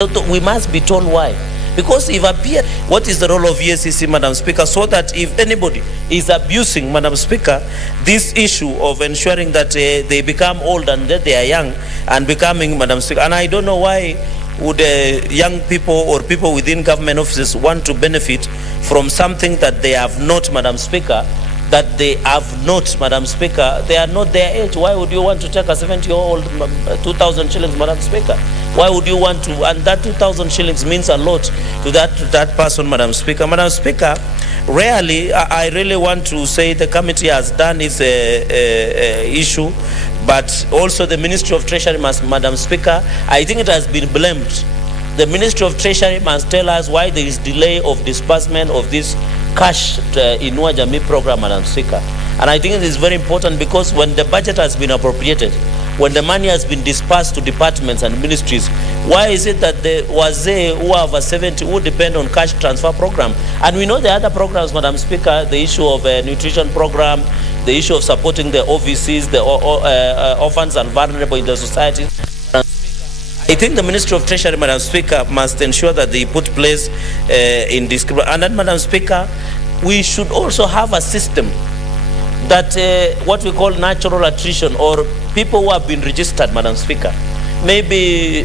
We must be told why. Because if appear, what is the role of EACC, Madam Speaker, so that if anybody is abusing, Madam Speaker, this issue of ensuring that they become old and that they are young and becoming, Madam Speaker, and I don't know why would young people or people within government offices want to benefit from something that they have not, Madam Speaker, Madam Speaker, they are not their age. Why would you want to take a 70-year-old 2,000 shillings, Madam Speaker? Why would you want to? And that 2,000 shillings means a lot to that person, Madam Speaker. Madam Speaker, rarely, I really want to say the committee has done its issue, but also the Ministry of Treasury must, Madam Speaker, I think it has been blamed. The Ministry of Treasury must tell us why there is delay of disbursement of this cash Inua Jamii program, Madam Speaker. And I think it is very important because when the budget has been appropriated, when the money has been dispersed to departments and ministries, why is it that the wazee who have a 70 who depend on cash transfer program? And we know the other programs, Madam Speaker, the issue of a nutrition program, the issue of supporting the OVCs, the orphans and vulnerable in the society. I think the Ministry of Treasury, Madam Speaker, must ensure that they put place in this. And then, Madam Speaker, we should also have a system that what we call natural attrition, or people who have been registered, Madam Speaker. Maybe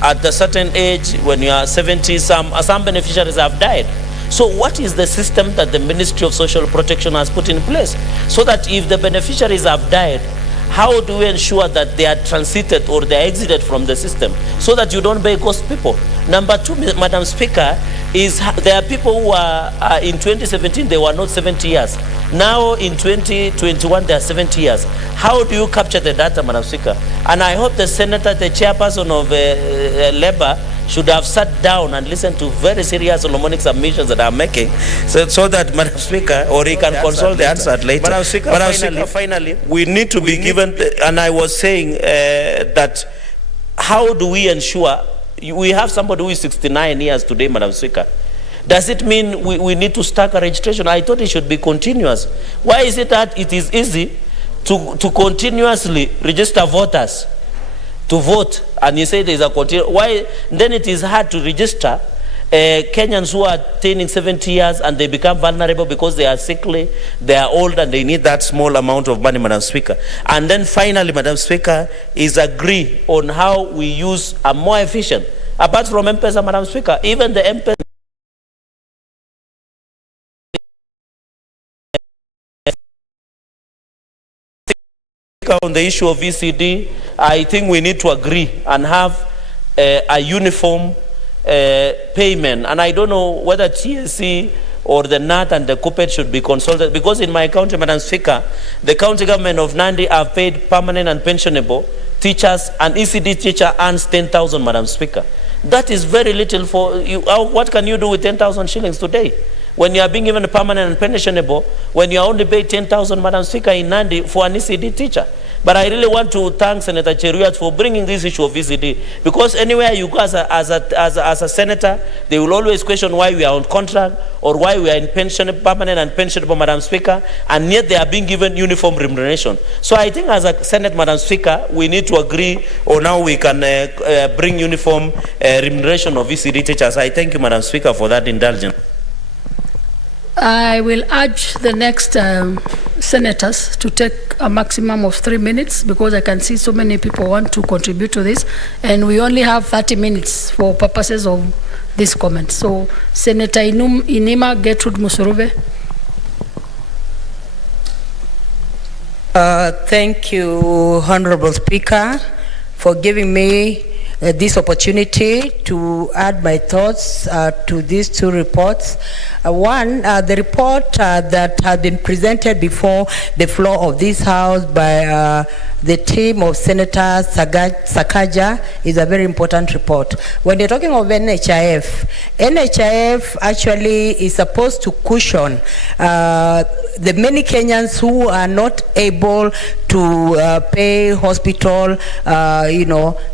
at a certain age, when you are 70, some beneficiaries have died. So what is the system that the Ministry of Social Protection has put in place? So that if the beneficiaries have died, how do we ensure that they are transited or they are exited from the system so that you don't pay cost people? Number two, Madam Speaker, is there are people who are in 2017, they were not 70 years. Now in 2021, they are 70 years. How do you capture the data, Madam Speaker? And I hope the Senator, the chairperson of Labour, should have sat down and listened to very serious Solomonic submissions that I'm making, so that, Madam Speaker, or he can consult the answer later. Madam Speaker, Finally, we need to be given, and I was saying that how do we ensure, we have somebody who is 69 years today, Madam Speaker. Does it mean we need to start a registration? I thought it should be continuous. Why is it that it is easy to continuously register voters to vote, and you say there is a continuous, why then it is hard to register Kenyans who are attaining 70 years and they become vulnerable because they are sickly, they are old, and they need that small amount of money, Madam Speaker. And then finally, Madam Speaker, is agree on how we use a more efficient, apart from M-Pesa, Madam Speaker, even the M-Pesa on the issue of ECD, I think we need to agree and have a uniform payment. And I don't know whether TSC or the NAT and the COPET should be consulted, because in my county, Madam Speaker, the county government of Nandi have paid permanent and pensionable teachers, and ECD teacher earns 10,000, Madam Speaker. That is very little for you. What can you do with 10,000 shillings today? When you are being given a permanent and pensionable, when you are only paid 10,000, Madam Speaker, in Nandi for an ECD teacher. But I really want to thank Senator Cheruiyot for bringing this issue of ECD, because anywhere you go as a senator, they will always question why we are on contract or why we are in pension, permanent and pensionable, Madam Speaker, and yet they are being given uniform remuneration. So I think as a Senate, Madam Speaker, we need to agree on how we can bring uniform remuneration of ECD teachers. I thank you, Madam Speaker, for that indulgence. I will urge the next senators to take a maximum of 3 minutes, because I can see so many people want to contribute to this, and we only have 30 minutes for purposes of this comment. So, Senator Inima Gertrude Musuruve. Thank you, Honorable Speaker, for giving me this opportunity to add my thoughts to these two reports. One, the report that had been presented before the floor of this House by the team of Senator Sakaja is a very important report. When you're talking of NHIF, NHIF actually is supposed to cushion the many Kenyans who are not able to pay hospital,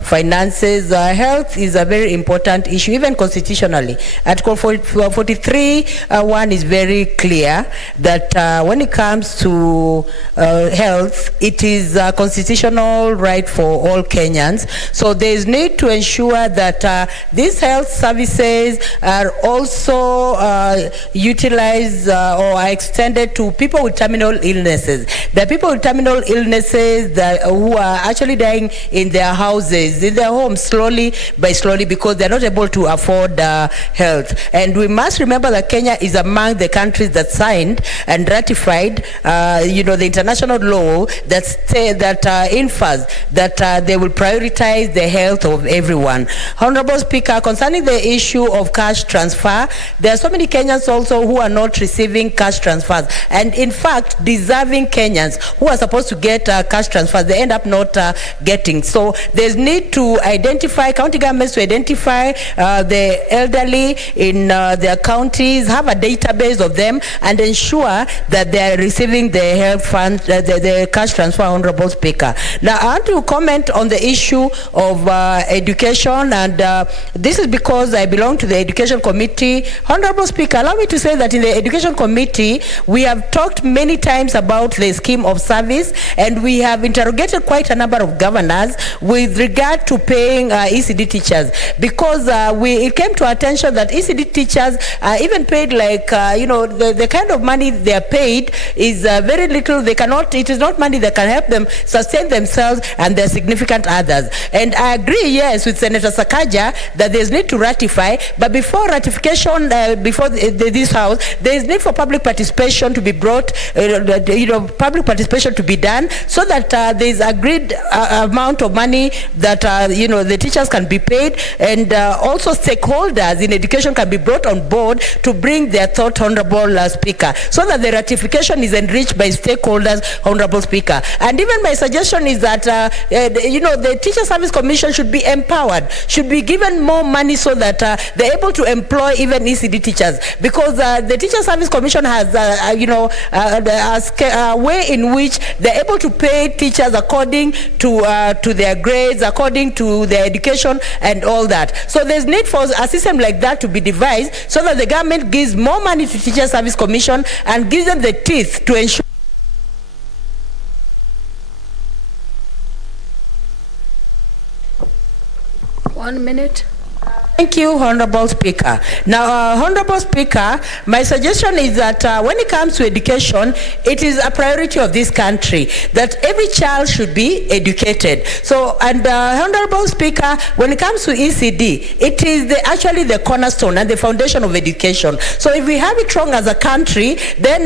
finances. Health is a very important issue, even constitutionally. Article 43 one is very clear that when it comes to health, it is a constitutional right for all Kenyans. So there is need to ensure that these health services are also utilized or are extended to people with terminal illnesses. The people with terminal illnesses who are actually dying in their houses, in their homes, slowly by slowly, because they're not able to afford health. And we must remember that Kenya is among the countries that signed and ratified, the international law that infers that they will prioritize the health of everyone. Honorable Speaker, concerning the issue of cash transfer, there are so many Kenyans also who are not receiving cash transfers, and in fact, deserving Kenyans who are supposed to get cash transfers, they end up not getting. So there's need to identify, county governments to identify the elderly in their counties, have a database of them, and ensure that they are receiving the health fund, the cash transfer, Honorable Speaker. Now, I want to comment on the issue of education, and this is because I belong to the Education Committee. Honorable Speaker, allow me to say that in the Education Committee, we have talked many times about the scheme of service, and we have interrogated quite a number of governors with regard to paying ECD teachers, because it came to our attention that ECD teachers are even paid like, the kind of money they are paid is very little. It is not money that can help them sustain themselves and their significant others. And I agree, yes, with Senator Sakaja that there's need to ratify, but before ratification, before this House, there is need for public participation to be brought, public participation to be done, so that there is agreed amount of money that, the teachers can be paid, and also stakeholders in education can be brought on board to bring their thought, Honorable Speaker, so that the ratification is enriched by stakeholders, Honorable Speaker. And even my suggestion is that, the Teacher Service Commission should be empowered, should be given more money so that they're able to employ even ECD teachers, because the Teacher Service Commission has, a way in which they're able to pay teachers according to their grades, according to their education and all that. So there's need for a system like that to be devised, so that the government gives more money to Teacher Service Commission and gives them the teeth to ensure. One minute. Thank you, Honorable Speaker. Now, Honorable Speaker, my suggestion is that when it comes to education, it is a priority of this country that every child should be educated. So, and Honorable Speaker, when it comes to ECD, it is actually the cornerstone and the foundation of education. So if we have it wrong as a country, then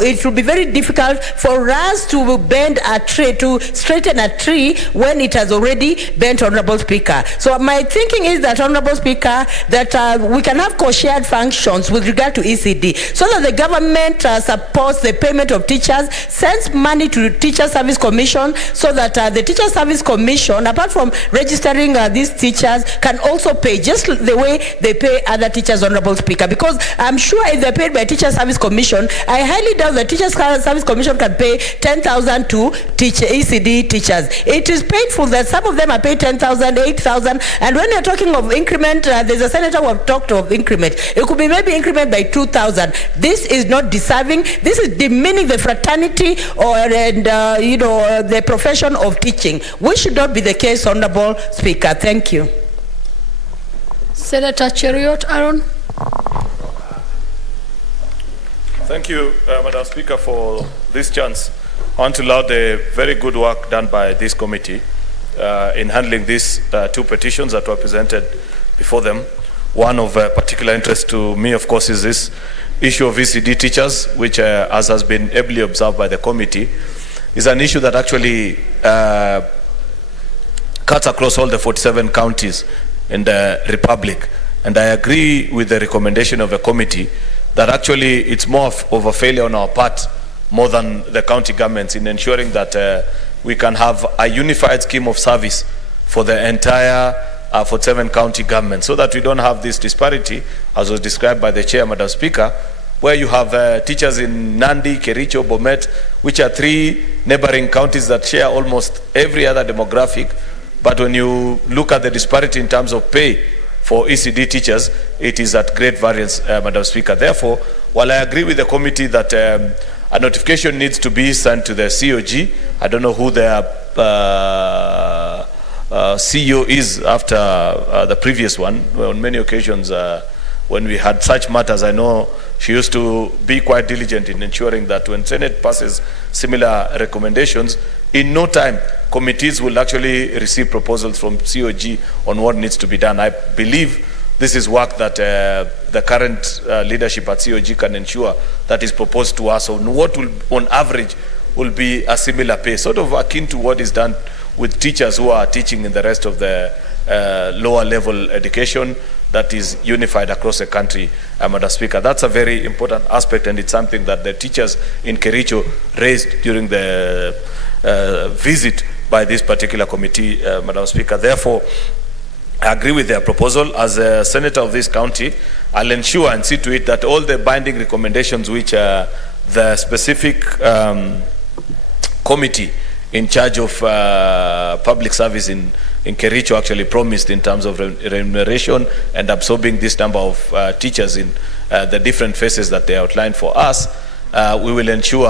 it will be very difficult for us to bend a tree, to straighten a tree when it has already bent, Honorable Speaker. So my thinking is that, Honorable Speaker, that we can have co-shared functions with regard to ECD, so that the government supports the payment of teachers, sends money to the Teacher Service Commission, so that the Teacher Service Commission, apart from registering these teachers, can also pay just the way they pay other teachers, Honorable Speaker. Because I'm sure if they're paid by Teacher Service Commission, I highly doubt the Teacher Service Commission can pay 10,000 to teach ECD teachers. It is painful that some of them are paid 10,000, 8,000, and when you're talking of increment, there's a senator who have talked of increment. It could be maybe increment by 2,000. This is not deserving. This is demeaning the fraternity the profession of teaching, which should not be the case, Honorable Speaker. Thank you. Senator Cheriot Aaron. Thank you, Madam Speaker, for this chance. I want to laud the very good work done by this committee in handling these two petitions that were presented before them. One of particular interest to me, of course, is this issue of ECD teachers, which, as has been ably observed by the committee, is an issue that actually cuts across all the 47 counties in the Republic. And I agree with the recommendation of the committee that actually it's more of a failure on our part more than the county governments in ensuring that we can have a unified scheme of service for the entire 47 county governments, so that we don't have this disparity, as was described by the chair, Madam Speaker, where you have teachers in Nandi, Kericho, Bomet, which are three neighboring counties that share almost every other demographic. But when you look at the disparity in terms of pay for ECD teachers, it is at great variance, Madam Speaker. Therefore, while I agree with the committee that a notification needs to be sent to the COG, I don't know who their CEO is after the previous one. On many occasions, when we had such matters, I know she used to be quite diligent in ensuring that when Senate passes similar recommendations, in no time, committees will actually receive proposals from COG on what needs to be done. I believe this is work that the current leadership at COG can ensure that is proposed to us on what will, on average, will be a similar pace, sort of akin to what is done with teachers who are teaching in the rest of the lower level education that is unified across the country, Madam Speaker. That's a very important aspect, and it's something that the teachers in Kericho raised during the visit by this particular committee, Madam Speaker. Therefore, I agree with their proposal. As a senator of this county, I'll ensure and see to it that all the binding recommendations which the specific committee in charge of public service in Kericho actually promised in terms of remuneration and absorbing this number of teachers in the different phases that they outlined for us, we will ensure,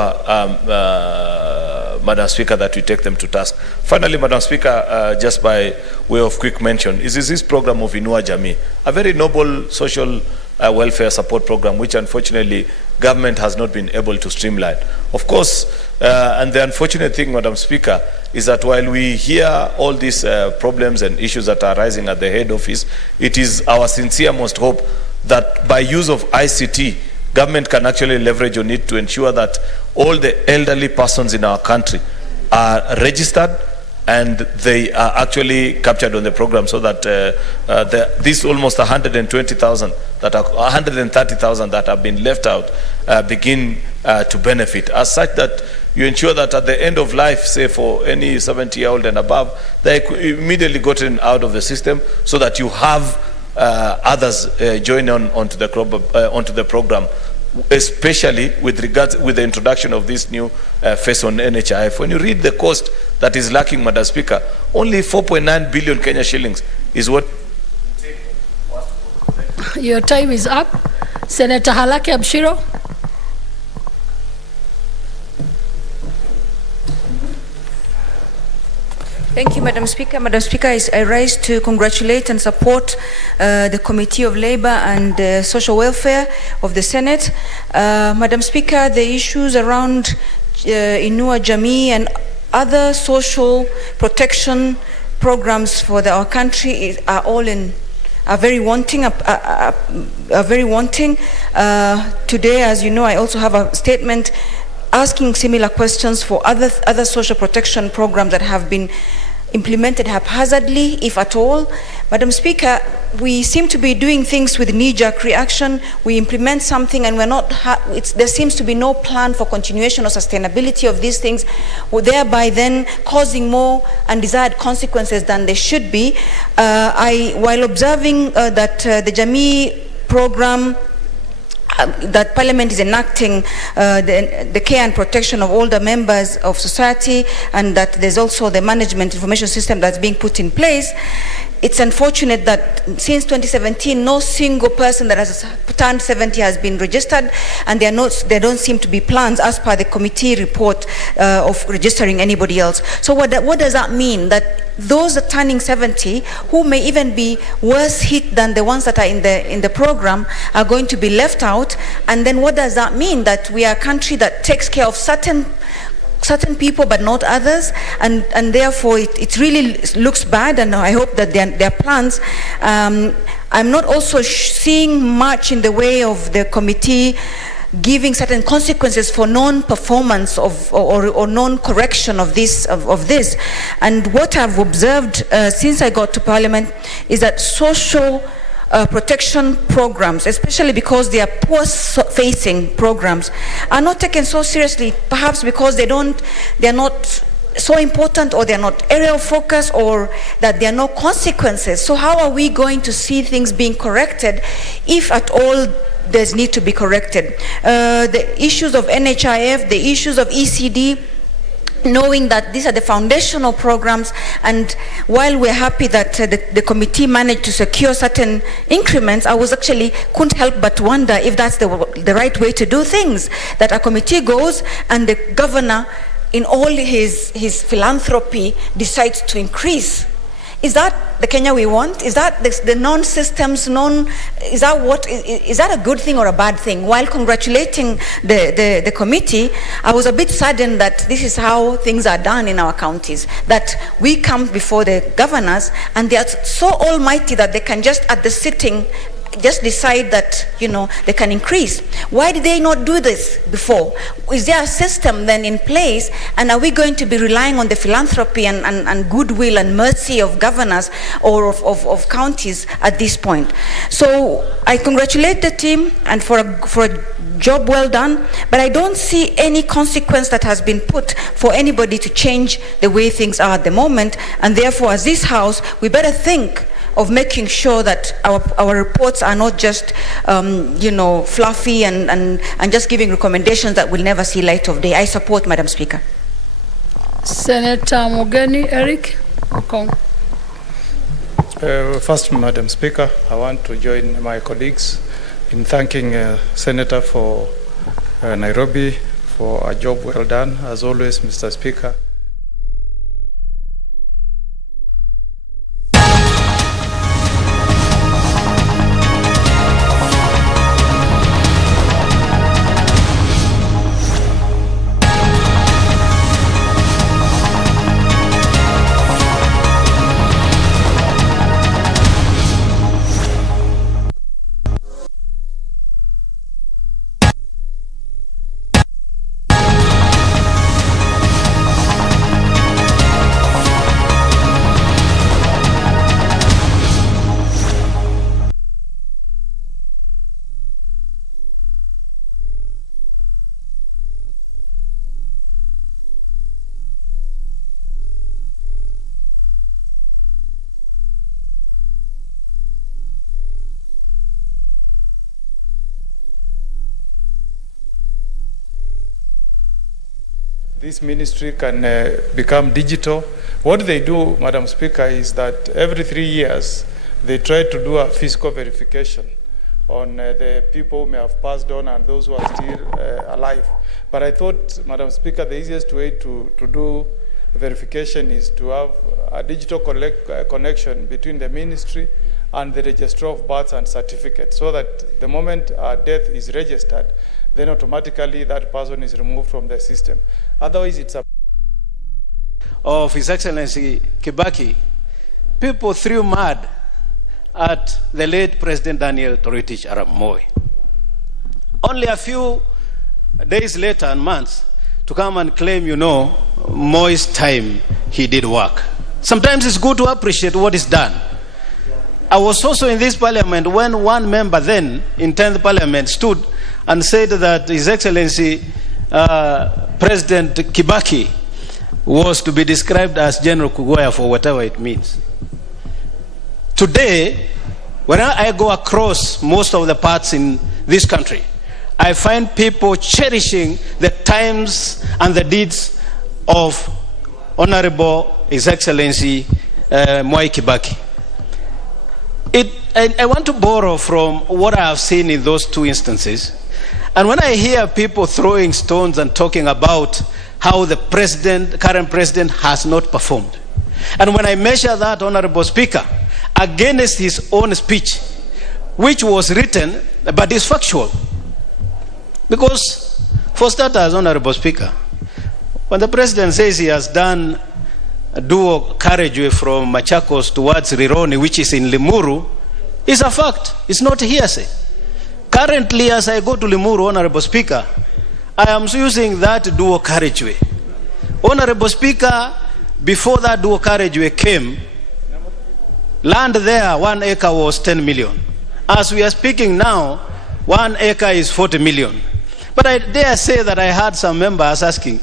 Madam Speaker, that we take them to task. Finally, Madam Speaker, just by way of quick mention, is this program of Inua Jamii, a very noble social welfare support program, which unfortunately government has not been able to streamline. Of course, and the unfortunate thing, Madam Speaker, is that while we hear all these problems and issues that are rising at the head office, it is our sincere most hope that by use of ICT, government can actually leverage on it to ensure that all the elderly persons in our country are registered and they are actually captured on the program, so that these almost 120,000 that are 130,000 that have been left out begin to benefit, as such that you ensure that at the end of life, say for any 70-year-old and above, they immediately gotten out of the system, so that you have others join onto the program, especially with regards with the introduction of this new phase on NHIF. When you read the cost that is lacking, Madam Speaker, only 4.9 billion Kenya shillings is what. Your time is up. Senator Halake Abshiro. Thank you, Madam Speaker. Madam Speaker, I rise to congratulate and support the Committee of Labour and Social Welfare of the Senate. Madam Speaker, the issues around Inua Jamii and other social protection programs for our country are very wanting. Today, as you know, I also have a statement asking similar questions for other social protection programs that have been implemented haphazardly, if at all. Madam Speaker, we seem to be doing things with knee-jerk reaction. We implement something and we're not, there seems to be no plan for continuation or sustainability of these things, thereby then causing more undesired consequences than they should be. While observing that the Jamii program that Parliament is enacting the care and protection of older members of society, and that there's also the management information system that's being put in place. It's unfortunate that since 2017, no single person that has turned 70 has been registered, and there don't seem to be plans as per the committee report of registering anybody else. So what does that mean? That those that are turning 70, who may even be worse hit than the ones that are in the program, are going to be left out? And then what does that mean? That we are a country that takes care of certain people but not others, and therefore it really looks bad, and I hope that their plans. I'm not also seeing much in the way of the committee giving certain consequences for non-performance of or non-correction of this. And what I've observed since I got to Parliament is that social protection programs, especially because they are poor-facing programs, are not taken so seriously, perhaps because they're not so important, or they're not area of focus, or that there are no consequences. So how are we going to see things being corrected, if at all there's need to be corrected? The issues of NHIF, the issues of ECD, knowing that these are the foundational programs, and while we're happy that the committee managed to secure certain increments, I couldn't help but wonder if that's the right way to do things, that a committee goes and the governor, in all his philanthropy, decides to increase. Is that the Kenya we want? Is that the non-systems, is that a good thing or a bad thing? While congratulating the committee, I was a bit saddened that this is how things are done in our counties, that we come before the governors and they are so almighty that they can just at the sitting just decide that, they can increase. Why did they not do this before? Is there a system then in place, and are we going to be relying on the philanthropy and goodwill and mercy of governors or of counties at this point? So I congratulate the team and for a job well done, but I don't see any consequence that has been put for anybody to change the way things are at the moment, and therefore as this House, we better think of making sure that our reports are not just, fluffy and just giving recommendations that will never see light of day. I support, Madam Speaker. Senator Mogeni Eric Okong. First, Madam Speaker, I want to join my colleagues in thanking Senator for Nairobi for a job well done. As always, Mr. Speaker. This ministry can become digital. What they do, Madam Speaker, is that every 3 years they try to do a fiscal verification on the people who may have passed on and those who are still alive. But I thought, Madam Speaker, the easiest way to do verification is to have a digital connection between the ministry and the registrar of births and certificates, so that the moment a death is registered, then automatically that person is removed from the system. Otherwise, it's a of His Excellency Kibaki, people threw mud at the late President Daniel Toroitich Arap Moi. Only a few days later and months to come and claim, Moi's time he did work. Sometimes it's good to appreciate what is done. I was also in this parliament when one member then in 10th parliament stood and said that His Excellency President Kibaki was to be described as General Kugoya for whatever it means. Today, when I go across most of the parts in this country, I find people cherishing the times and the deeds of Honorable His Excellency Mwai Kibaki. I want to borrow from what I have seen in those two instances. And when I hear people throwing stones and talking about how the current president has not performed, and when I measure that, Honorable Speaker, against his own speech, which was written but is factual. Because, for starters, Honorable Speaker, when the president says he has done a dual carriageway from Machakos towards Rironi, which is in Limuru, it's a fact. It's not hearsay. Currently, as I go to Limuru, Honorable Speaker, I am using that dual carriageway. Honorable Speaker, before that dual carriageway came, land there, 1 acre was 10 million. As we are speaking now, 1 acre is 40 million. But I dare say that I heard some members asking,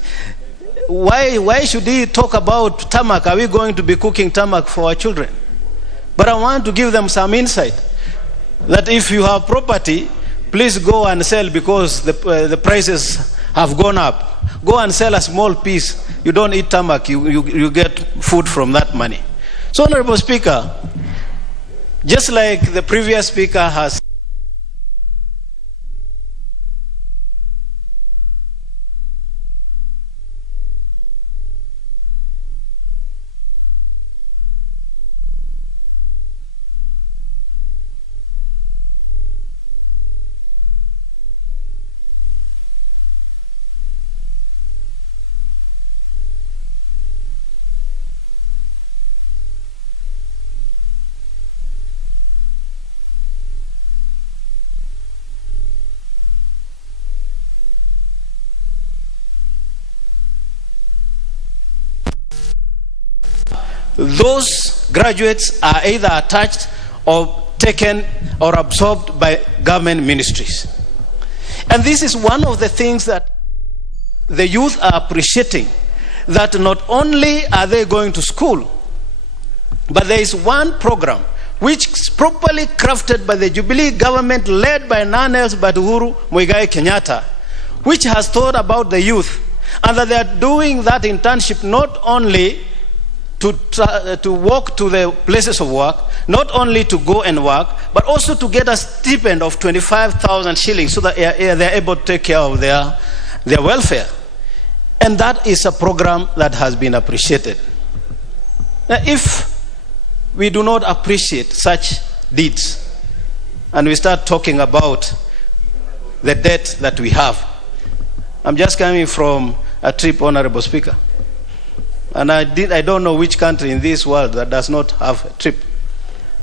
why should he talk about tarmac? Are we going to be cooking tarmac for our children? But I want to give them some insight that if you have property, please go and sell because the prices have gone up. go and sell a small piece. You don't eat tarmac, you get food from that money. So, Honorable Speaker, just like the previous speaker has those graduates are either attached or taken or absorbed by government ministries. And this is one of the things that the youth are appreciating, that not only are they going to school, but there is one program which is properly crafted by the Jubilee government, led by none else but Uhuru Muigai Kenyatta, which has thought about the youth, and that they are doing that internship not only to walk to the places of work, not only to go and work, but also to get a stipend of 25,000 shillings so that they are able to take care of their welfare. And that is a program that has been appreciated. Now, if we do not appreciate such deeds, and we start talking about the debt that we have, I'm just coming from a trip, Honorable Speaker. And I don't know which country in this world that does not have a trip.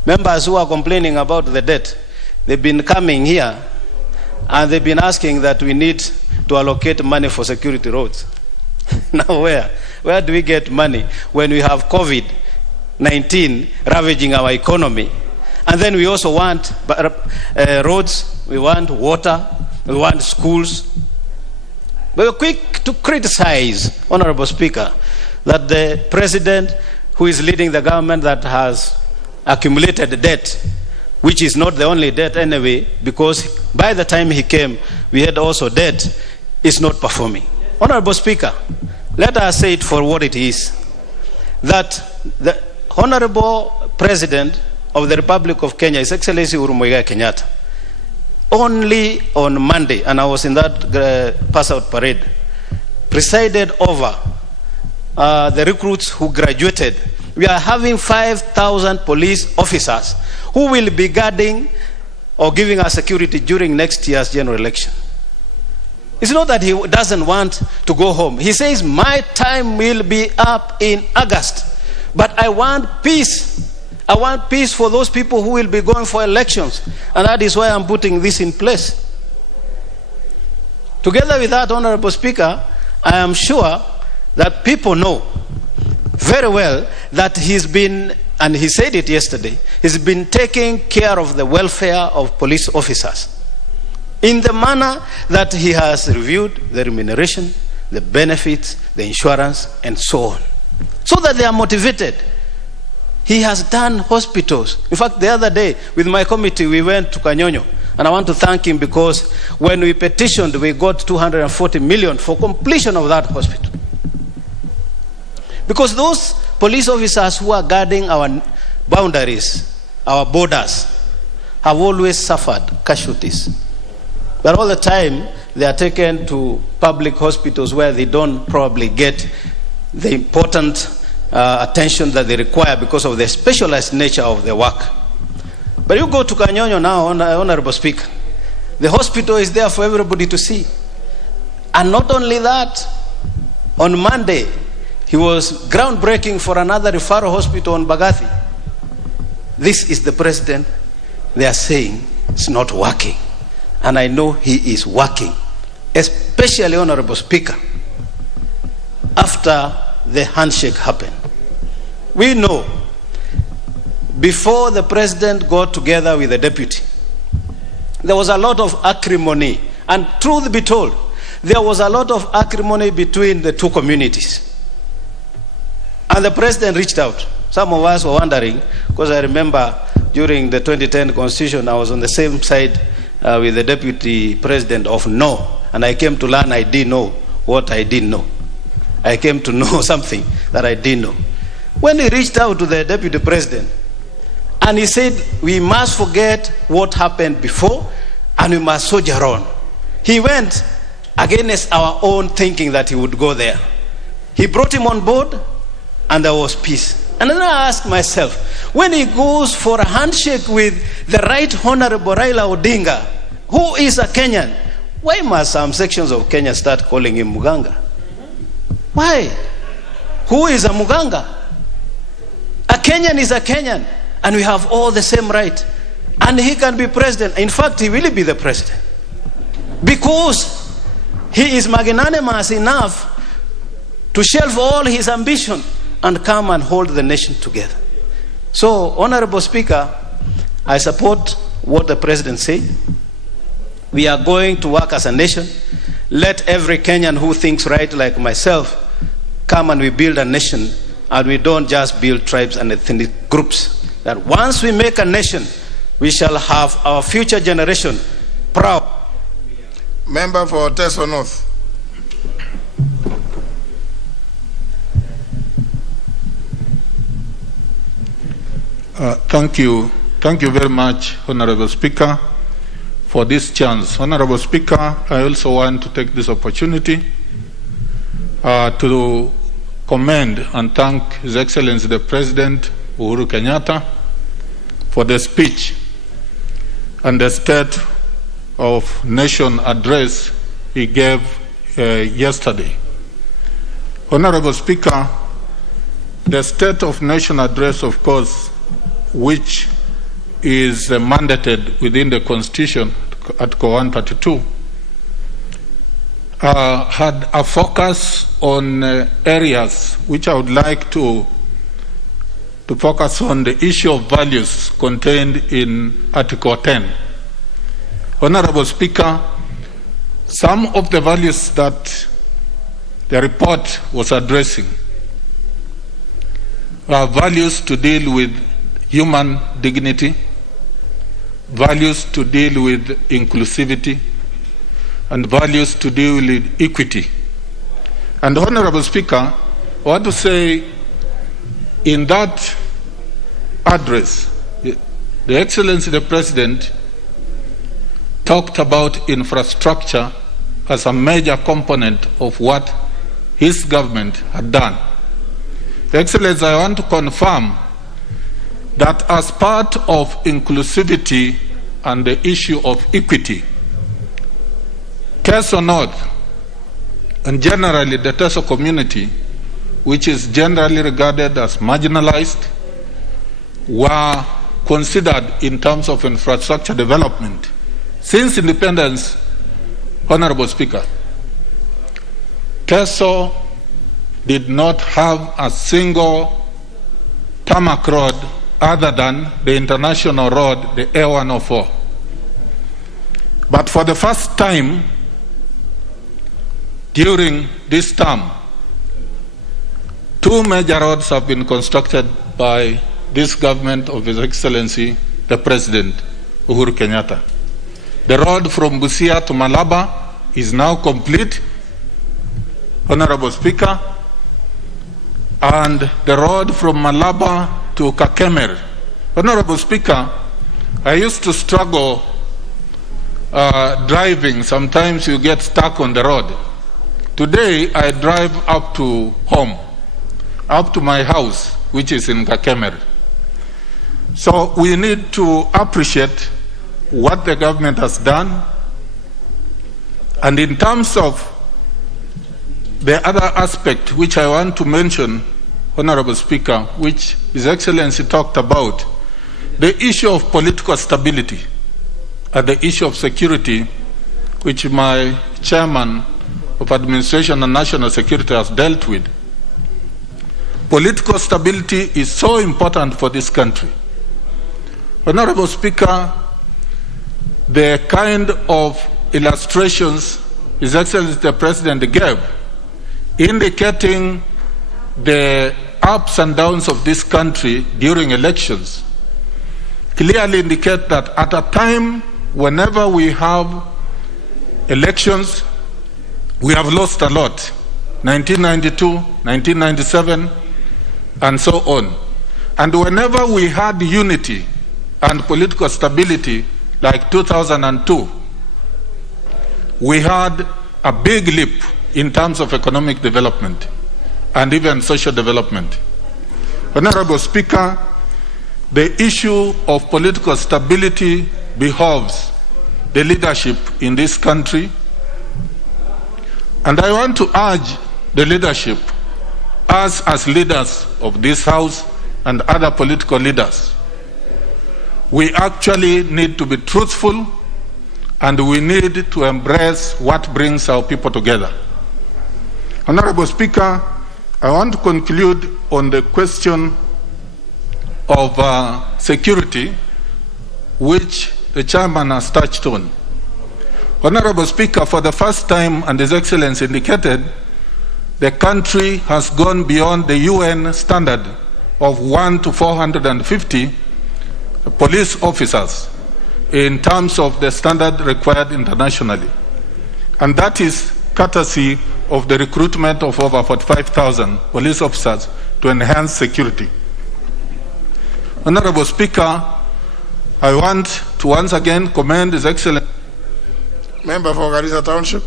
Members who are complaining about the debt, they've been coming here and they've been asking that we need to allocate money for security roads. Now where do we get money when we have COVID-19 ravaging our economy? And then we also want roads, we want water, we want schools. But we're quick to criticize, Honorable Speaker, that the president who is leading the government that has accumulated debt, which is not the only debt anyway, because by the time he came, we had also debt, is not performing. Honorable Speaker, let us say it for what it is, that the Honorable President of the Republic of Kenya, His Excellency Uhuru Muigai Kenyatta, only on Monday, and I was in that pass-out parade, presided over the recruits who graduated. We are having 5,000 police officers who will be guarding or giving us security during next year's general election. It's not that he doesn't want to go home. He says, my time will be up in August, but I want peace. I want peace for those people who will be going for elections, and that is why I'm putting this in place. Together with that, Honorable Speaker, I am sure that people know very well that he's been, and he said it yesterday, he's been taking care of the welfare of police officers in the manner that he has reviewed the remuneration, the benefits, the insurance, and so on, so that they are motivated. He has done hospitals. In fact, the other day with my committee, we went to Kanyonyo, and I want to thank him because when we petitioned, we got 240 million for completion of that hospital. Because those police officers who are guarding our boundaries, our borders, have always suffered casualties. But all the time, they are taken to public hospitals where they don't probably get the important attention that they require because of the specialized nature of their work. But you go to Kanyonyo now, Honorable Speaker, the hospital is there for everybody to see. And not only that, on Monday, he was groundbreaking for another referral hospital on Bagathi. This is the president. They are saying it's not working. And I know he is working, especially, Honorable Speaker, after the handshake happened. We know before the president got together with the deputy, there was a lot of acrimony. And truth be told, there was a lot of acrimony between the two communities. And the president reached out. Some of us were wondering, because I remember during the 2010 constitution, I was on the same side with the deputy president of no. And I came to learn I didn't know what I didn't know. I came to know something that I didn't know. When he reached out to the deputy president and he said, we must forget what happened before and we must soldier on. He went against our own thinking that he would go there. He brought him on board and there was peace. And then I asked myself, when he goes for a handshake with the Right Honorable Raila Odinga, who is a Kenyan, why must some sections of Kenya start calling him Muganga? Why? Who is a Muganga? A Kenyan is a Kenyan, and we have all the same right. And he can be president. In fact, he will be the president. Because he is magnanimous enough to shelve all his ambition and come and hold the nation together. So, Honorable Speaker, I support what the President said. We are going to work as a nation. Let every Kenyan who thinks right like myself come and we build a nation, and we don't just build tribes and ethnic groups. That once we make a nation, we shall have our future generation proud. Member for Teso North. Thank you very much, Honorable Speaker, for this chance. Honorable Speaker, I also want to take this opportunity to commend and thank His Excellency the President Uhuru Kenyatta for the speech and the State of Nation address he gave yesterday. Honorable Speaker, the State of Nation address, of course, which is mandated within the Constitution, Article 132, had a focus on areas which I would like to focus on the issue of values contained in Article 10. Honorable Speaker, some of the values that the report was addressing are values to deal with human dignity, values to deal with inclusivity, and values to deal with equity. And Honorable Speaker, I want to say in that address, the Excellency the President talked about infrastructure as a major component of what his government had done. Excellency, I want to confirm that as part of inclusivity and the issue of equity, Teso North, and generally the Teso community, which is generally regarded as marginalized, were considered in terms of infrastructure development. Since independence, Honorable Speaker, Teso did not have a single tarmac road other than the international road, the A104. But for the first time during this term, two major roads have been constructed by this government of His Excellency, the President, Uhuru Kenyatta. The road from Busia to Malaba is now complete, Honorable Speaker, and the road from Malaba to Kakemer. Honorable Speaker, I used to struggle driving. Sometimes you get stuck on the road. Today, I drive up to home, up to my house, which is in Kakemer. So we need to appreciate what the government has done. And in terms of the other aspect which I want to mention, Honorable Speaker, which His Excellency talked about, the issue of political stability and the issue of security, which my Chairman of Administration and National Security has dealt with. Political stability is so important for this country. Honorable Speaker, the kind of illustrations His Excellency the President gave, indicating the ups and downs of this country during elections, clearly indicate that at a time whenever we have elections, We have lost a lot. 1992, 1997, and so on. And whenever we had unity and political stability, like 2002, we had a big leap in terms of economic development and even social development. Honorable Speaker, the issue of political stability behoves the leadership in this country, and I want to urge the leadership, us as leaders of this House and other political leaders, we actually need to be truthful, and we need to embrace what brings our people together. Honorable Speaker, I want to conclude on the question of security, which the chairman has touched on. Honorable Speaker, for the first time, and His Excellency indicated, the country has gone beyond the UN standard of 1 to 450 police officers in terms of the standard required internationally. And that is courtesy of the recruitment of over 45,000 police officers to enhance security. Honorable Speaker, I want to once again commend His Excellency. Member for Garissa Township.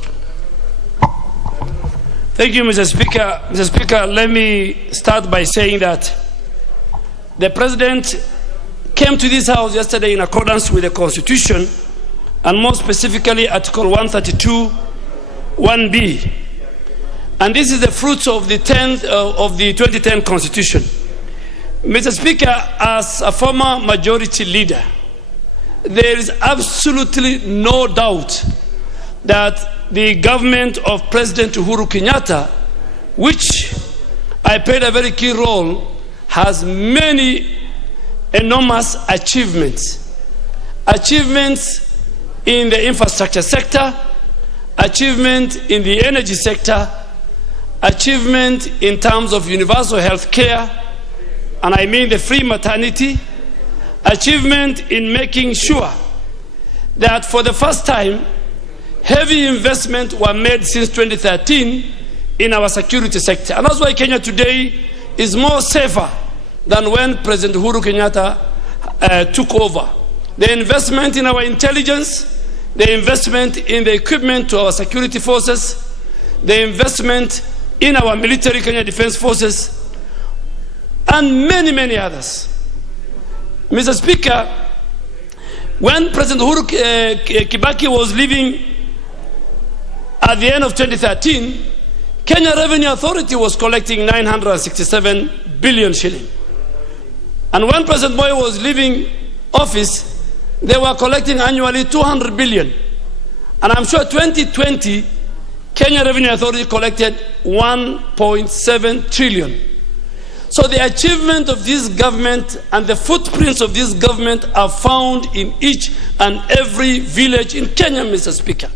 Thank you, Mr. Speaker. Mr. Speaker, let me start by saying that the President came to this House yesterday in accordance with the Constitution, and more specifically Article 132, 1B. And this is the fruits of the 2010 Constitution. Mr. Speaker, as a former majority leader, there is absolutely no doubt that the government of President Uhuru Kenyatta, which I played a very key role, has many enormous achievements. Achievements in the infrastructure sector, achievement in the energy sector, achievement in terms of universal health care, and I mean the free maternity, achievement in making sure that for the first time, heavy investment were made since 2013 in our security sector. And that's why Kenya today is more safer than when President Uhuru Kenyatta took over. The investment in our intelligence, the investment in the equipment to our security forces, the investment in our military Kenya Defense Forces, and many, many others. Mr. Speaker, when President Uhuru Kibaki was leaving at the end of 2013, Kenya Revenue Authority was collecting 967 billion shilling. And when President Moi was leaving office, they were collecting annually 200 billion. And I'm sure 2020, Kenya Revenue Authority collected 1.7 trillion. So the achievement of this government and the footprints of this government are found in each and every village in Kenya, Mr. Speaker.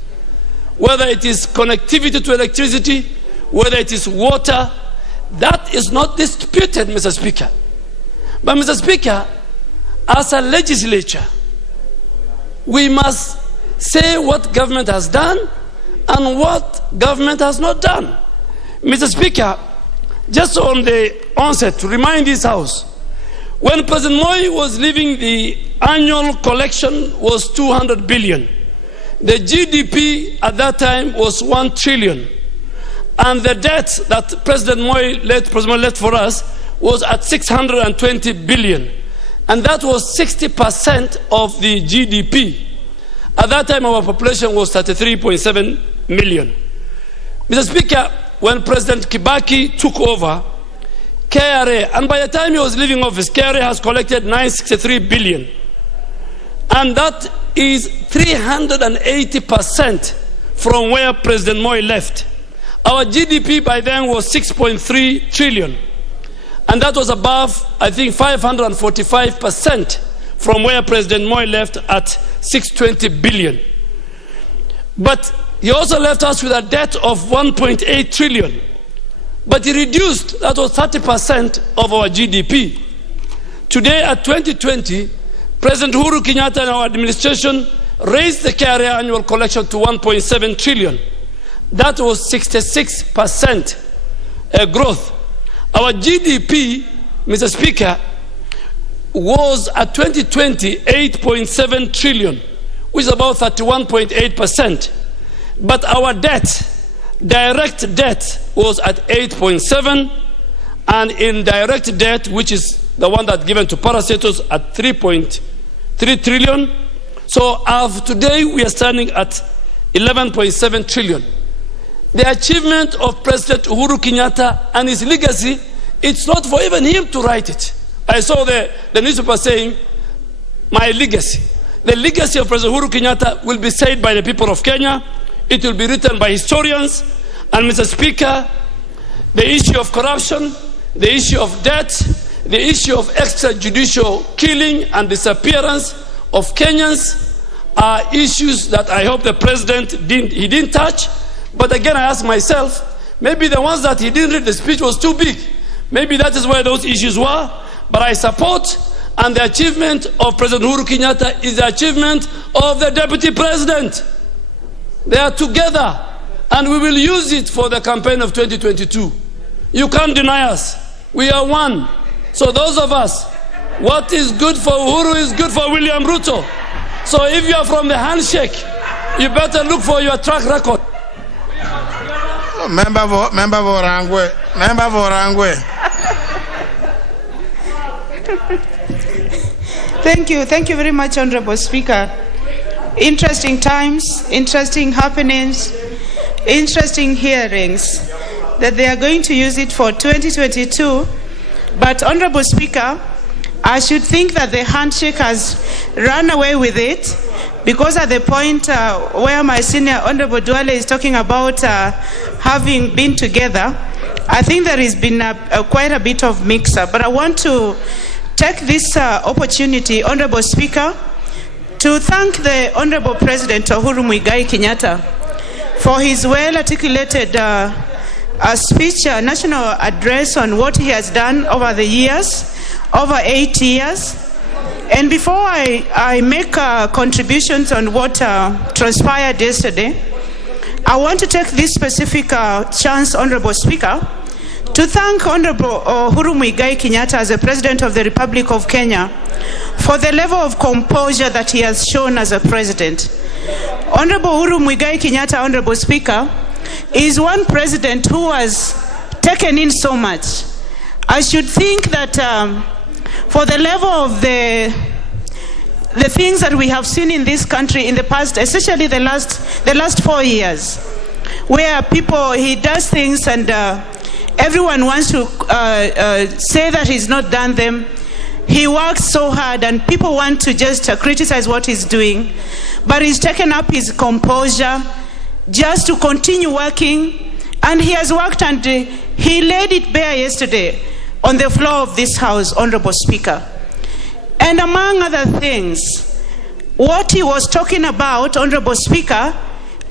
Whether it is connectivity to electricity, whether it is water, that is not disputed, Mr. Speaker. But, Mr. Speaker, as a legislature, we must say what government has done and what government has not done. Mr. Speaker, just on the onset, to remind this House, when President Moi was leaving, the annual collection was 200 billion. The GDP at that time was 1 trillion. And the debt that President Moi left for us was at 620 billion. And that was 60% of the GDP. At that time, our population was 33.7 million. Mr. Speaker, when President Kibaki took over, KRA, and by the time he was leaving office, KRA has collected 963 billion. And that is 380% from where President Moi left. Our GDP by then was 6.3 trillion. And that was above, I think, 545% from where President Moi left at 620 billion. But he also left us with a debt of 1.8 trillion. But he reduced, that was 30% of our GDP. Today at 2020, President Uhuru Kenyatta and our administration raised the KRA annual collection to 1.7 trillion. that was 66% growth. Our GDP, Mr. Speaker, was at 2020 8.7 trillion, which is about 31.8%. But our debt, direct debt, was at 8.7, and indirect debt, which is the one that's given to parasitos, at 3.3 trillion. So today we are standing at 11.7 trillion. The achievement of President Uhuru Kenyatta and his legacy, it's not for even him to write it. I saw the newspaper saying, my legacy. The legacy of President Uhuru Kenyatta will be said by the people of Kenya. It will be written by historians. And Mr. Speaker, the issue of corruption, the issue of debt, the issue of extrajudicial killing and disappearance of Kenyans are issues that I hope the President didn't touch. But again, I ask myself, maybe the ones that he didn't read, the speech was too big. Maybe that is where those issues were. But I support, and the achievement of President Uhuru Kenyatta is the achievement of the Deputy President. They are together, and we will use it for the campaign of 2022. You can't deny us. We are one. So those of us, what is good for Uhuru is good for William Ruto. So if you are from the handshake, you better look for your track record. Member for Rangwe. Thank you very much, Honorable Speaker. Interesting times, interesting happenings, interesting hearings, that they are going to use it for 2022. But, Honorable Speaker, I should think that the handshake has run away with it, because at the point where my senior Honorable Duale is talking about having been together, I think there has been quite a bit of mix-up. But I want to take this opportunity, Honorable Speaker, to thank the Honorable President Uhuru Muigai Kenyatta for his well-articulated speech, national address on what he has done over the years, over 8 years. And before I make contributions on what transpired yesterday, I want to take this specific chance, Honorable Speaker, to thank Honorable Uhuru Muigai Kenyatta as the President of the Republic of Kenya for the level of composure that he has shown as a President. Honorable Uhuru Muigai Kenyatta, Honorable Speaker, is one President who has taken in so much. I should think that for the level of the things that we have seen in this country in the past, especially the last 4 years, where he does things and everyone wants to say that he's not done them. He works so hard and people want to just criticize what he's doing. But he's taken up his composure just to continue working. And he has worked, and he laid it bare yesterday on the floor of this House, Honorable Speaker. And among other things, what he was talking about, Honorable Speaker,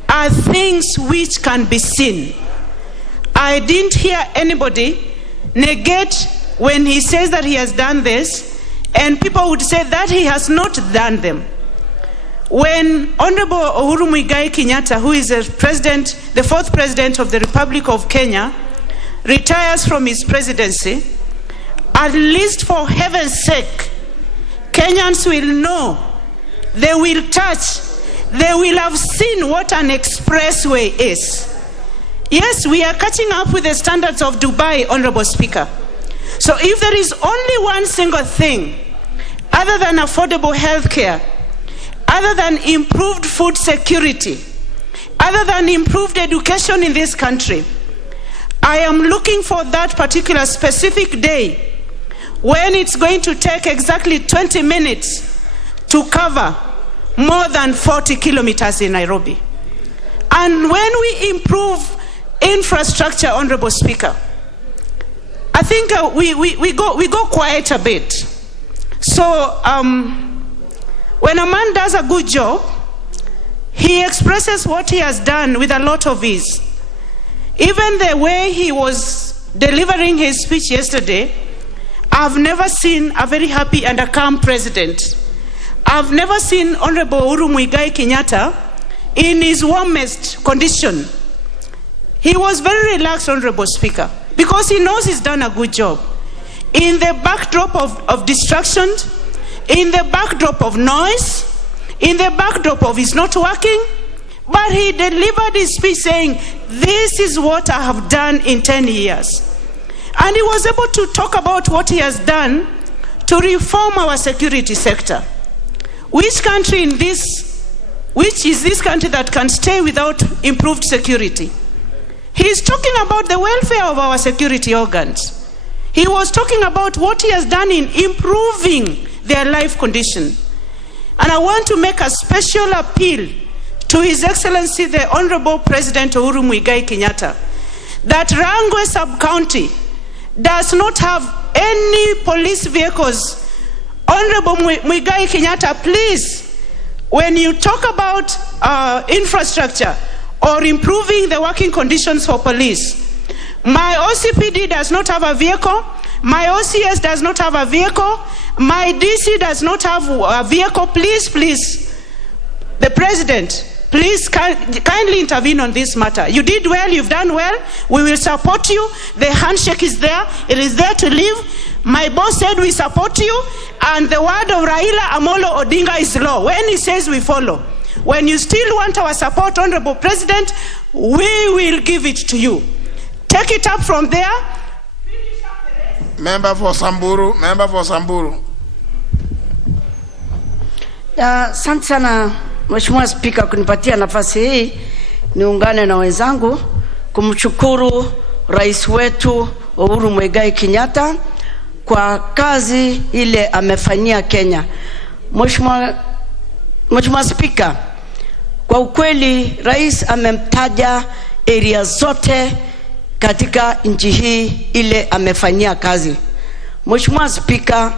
are things which can be seen. I didn't hear anybody negate when he says that he has done this, and people would say that he has not done them. When Honorable Uhuru Muigai Kenyatta, who is the fourth President of the Republic of Kenya, retires from his presidency, at least for heaven's sake, Kenyans will know, they will touch, they will have seen what an expressway is. Yes, we are catching up with the standards of Dubai, Honorable Speaker. So if there is only one single thing, other than affordable health care, other than improved food security, other than improved education in this country, I am looking for that particular specific day when it's going to take exactly 20 minutes to cover more than 40 kilometers in Nairobi. And when we improve infrastructure, Honorable Speaker, I think we go quite a bit. So when a man does a good job, he expresses what he has done with a lot of ease. Even the way he was delivering his speech yesterday, I've never seen a very happy and a calm president. I've never seen Honorable Uhuru Muigai Kenyatta in his warmest condition. He was very relaxed, Honorable Speaker, because he knows he's done a good job. In the backdrop of distraction, in the backdrop of noise, in the backdrop of he's not working, but he delivered his speech saying, this is what I have done in 10 years. And he was able to talk about what he has done to reform our security sector. Which is this country that can stay without improved security? He's talking about the welfare of our security organs. He was talking about what he has done in improving their life condition. And I want to make a special appeal to His Excellency, the Honorable President Uhuru Muigai Kenyatta, that Rangwe Sub-County does not have any police vehicles. Honorable Muigai Kenyatta, please, when you talk about infrastructure or improving the working conditions for police, my OCPD does not have a vehicle, my OCS does not have a vehicle, my DC does not have a vehicle. Please, the President, please kindly intervene on this matter. You did well, you've done well, we will support you. The handshake is there, it is there to live. My boss said we support you, and the word of Raila Amolo Odinga is law. When he says we follow. When you still want our support, Honorable President, we will give it to you. Take it up from there. Member for Samburu. Asante sana Mheshimiwa Spika kunipatia nafasi hii niungane na wenzangu kumshukuru rais wetu Uhuru Muigai Kenyatta kwa kazi ile amefanyia Kenya. Mheshimiwa Spika, kwa ukweli rais amemtaja area zote katika nchi hii ile amefanyia kazi. Mheshimiwa Spika,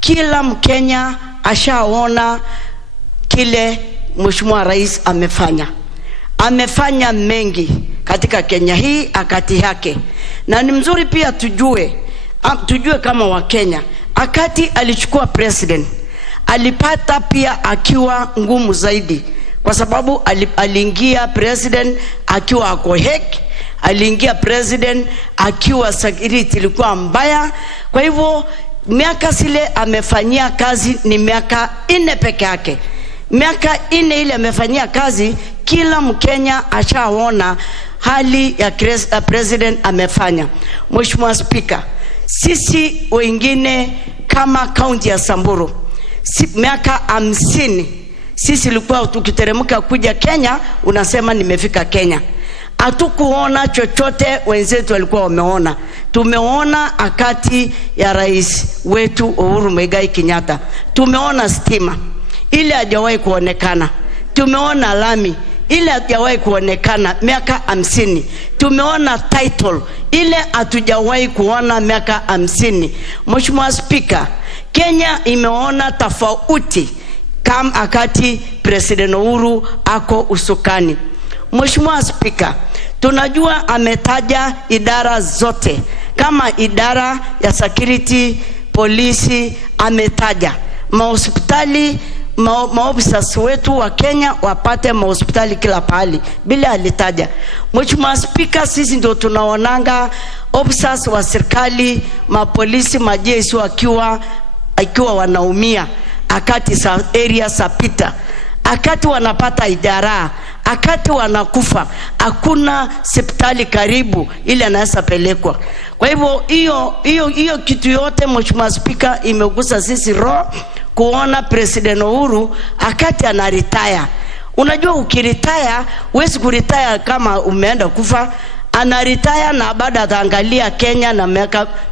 kila Mkenya ashaona kile Mheshimiwa rais amefanya. Amefanya mengi katika Kenya hii akati yake. Na ni mzuri pia tujue kama Wakenya, akati alichukua president, alipata pia akiwa ngumu zaidi. Kwa sababu aliingia president akiwa ako heki, aliingia president akiwa security ilikuwa mbaya. Kwa hivyo miaka zile amefanyia kazi ni miaka 4 peke yake. Miaka 4 ile amefanyia kazi, kila Mkenya ashaona hali ya president amefanya. Mheshimiwa Spika, sisi wengine kama kaunti ya Samburu, miaka 50 sisi tulikuwa tukiteremka kuja Kenya, unasema nimefika Kenya. Hatukuona chochote wenzetu walikuwa wameona. Tumeona akati ya rais wetu Uhuru Muigai Kenyatta. Tumeona stima ile hajawahi kuonekana. Tumeona lami ile hajawahi kuonekana miaka 50. Tumeona title ile hatujawahi kuona miaka 50. Mheshimiwa Spika, Kenya imeona tofauti kama akati President Uhuru ako usukani. Mheshimiwa Spika, tunajua ametaja idara zote kama idara ya security, polisi, ametaja mahospitali, maofisas wetu wa Kenya wapate mahospitali kila pahali bila alitaja. Mheshimiwa Spika, sisi ndio tunaonanga ofisas wa serikali, mapolisi, majeshi wakiwa wanaumia akati area sapita, akati wanapata idara, akati wanakufa, hakuna hospitali karibu ile anaweza pelekwa. Kwa hivyo hiyo kitu yote Mheshimiwa Spika imegusa sisi roho kuona President Uhuru akati anaretire. Unajua ukiretire, huwezi kuretire kama umeenda kufa. Anaretire na baada ataangalia Kenya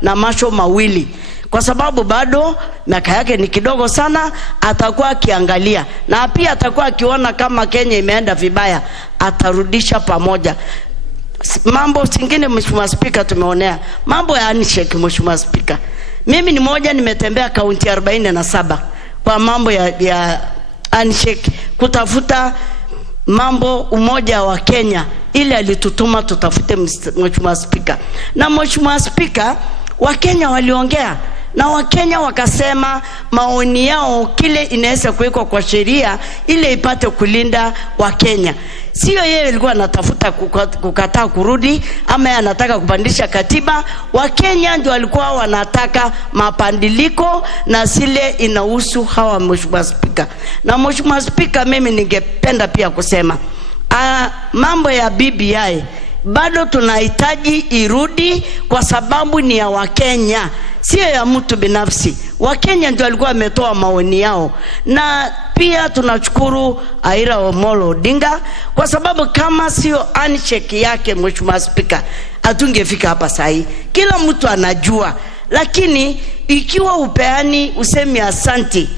na macho mawili. Kwa sababu bado miaka yake ni kidogo sana, atakuwa akiangalia. Na pia atakuwa akiona kama Kenya imeenda vibaya, atarudisha pamoja. Mambo zingine Mheshimiwa Spika tumeonea. Mambo ya NHIF Mheshimiwa Spika. Mimi ni moja nimetembea kaunti 47 kwa mambo ya NHIF kutafuta mambo umoja wa Kenya ile alitutuma tutafute Mheshimiwa Spika. Na Mheshimiwa Spika, Wakenya waliongea na Wakenya wakasema maoni yao kile inaweza kuwekwa kwa sheria ile ipate kulinda Wakenya. Sio yeye alikuwa anatafuta kukataa kurudi ama yeye anataka kupandisha katiba. Wakenya ndio walikuwa wanataka mabadiliko na zile inahusu hawa. Mheshimiwa Spika, na Mheshimiwa Spika, mimi ningependa pia kusema mambo ya BBI bado tunahitaji irudi kwa sababu ni ya Wakenya, sio ya mtu binafsi. Wakenya ndio walikuwa wametoa maoni yao, na pia tunashukuru Aira Omolo Odinga kwa sababu kama sio handshake yake Mheshimiwa Spika hatungefika hapa sahi. Kila mtu anajua, lakini ikiwa upeani usemi asanti,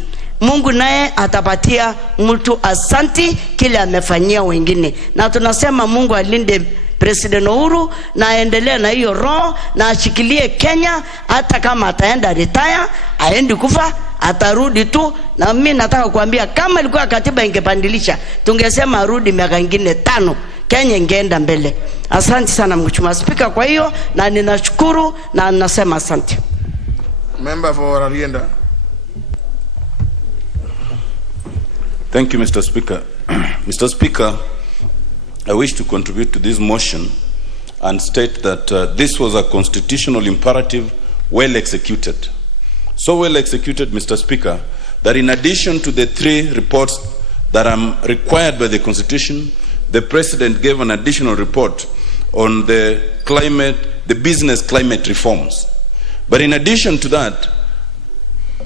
Mungu naye atapatia mtu asanti kile amefanyia wengine. Na tunasema Mungu alinde President Uhuru na aendelee na hiyo roho na ashikilie Kenya, hata kama ataenda retire, aendi kufa, atarudi tu. Na mimi nataka kuambia kama ilikuwa katiba ingepandilisha, tungesema arudi miaka ingine 5, Kenya ingeenda mbele. Asante sana Mheshimiwa Spika kwa hiyo, na ninashukuru na ninasema asante. Member for Arienda. Thank you, Mr. Speaker. Mr. Speaker, I wish to contribute to this motion and state that this was a constitutional imperative well executed. So well executed, Mr. Speaker, that in addition to the 3 reports that are required by the Constitution, the President gave an additional report on the business climate reforms. But in addition to that,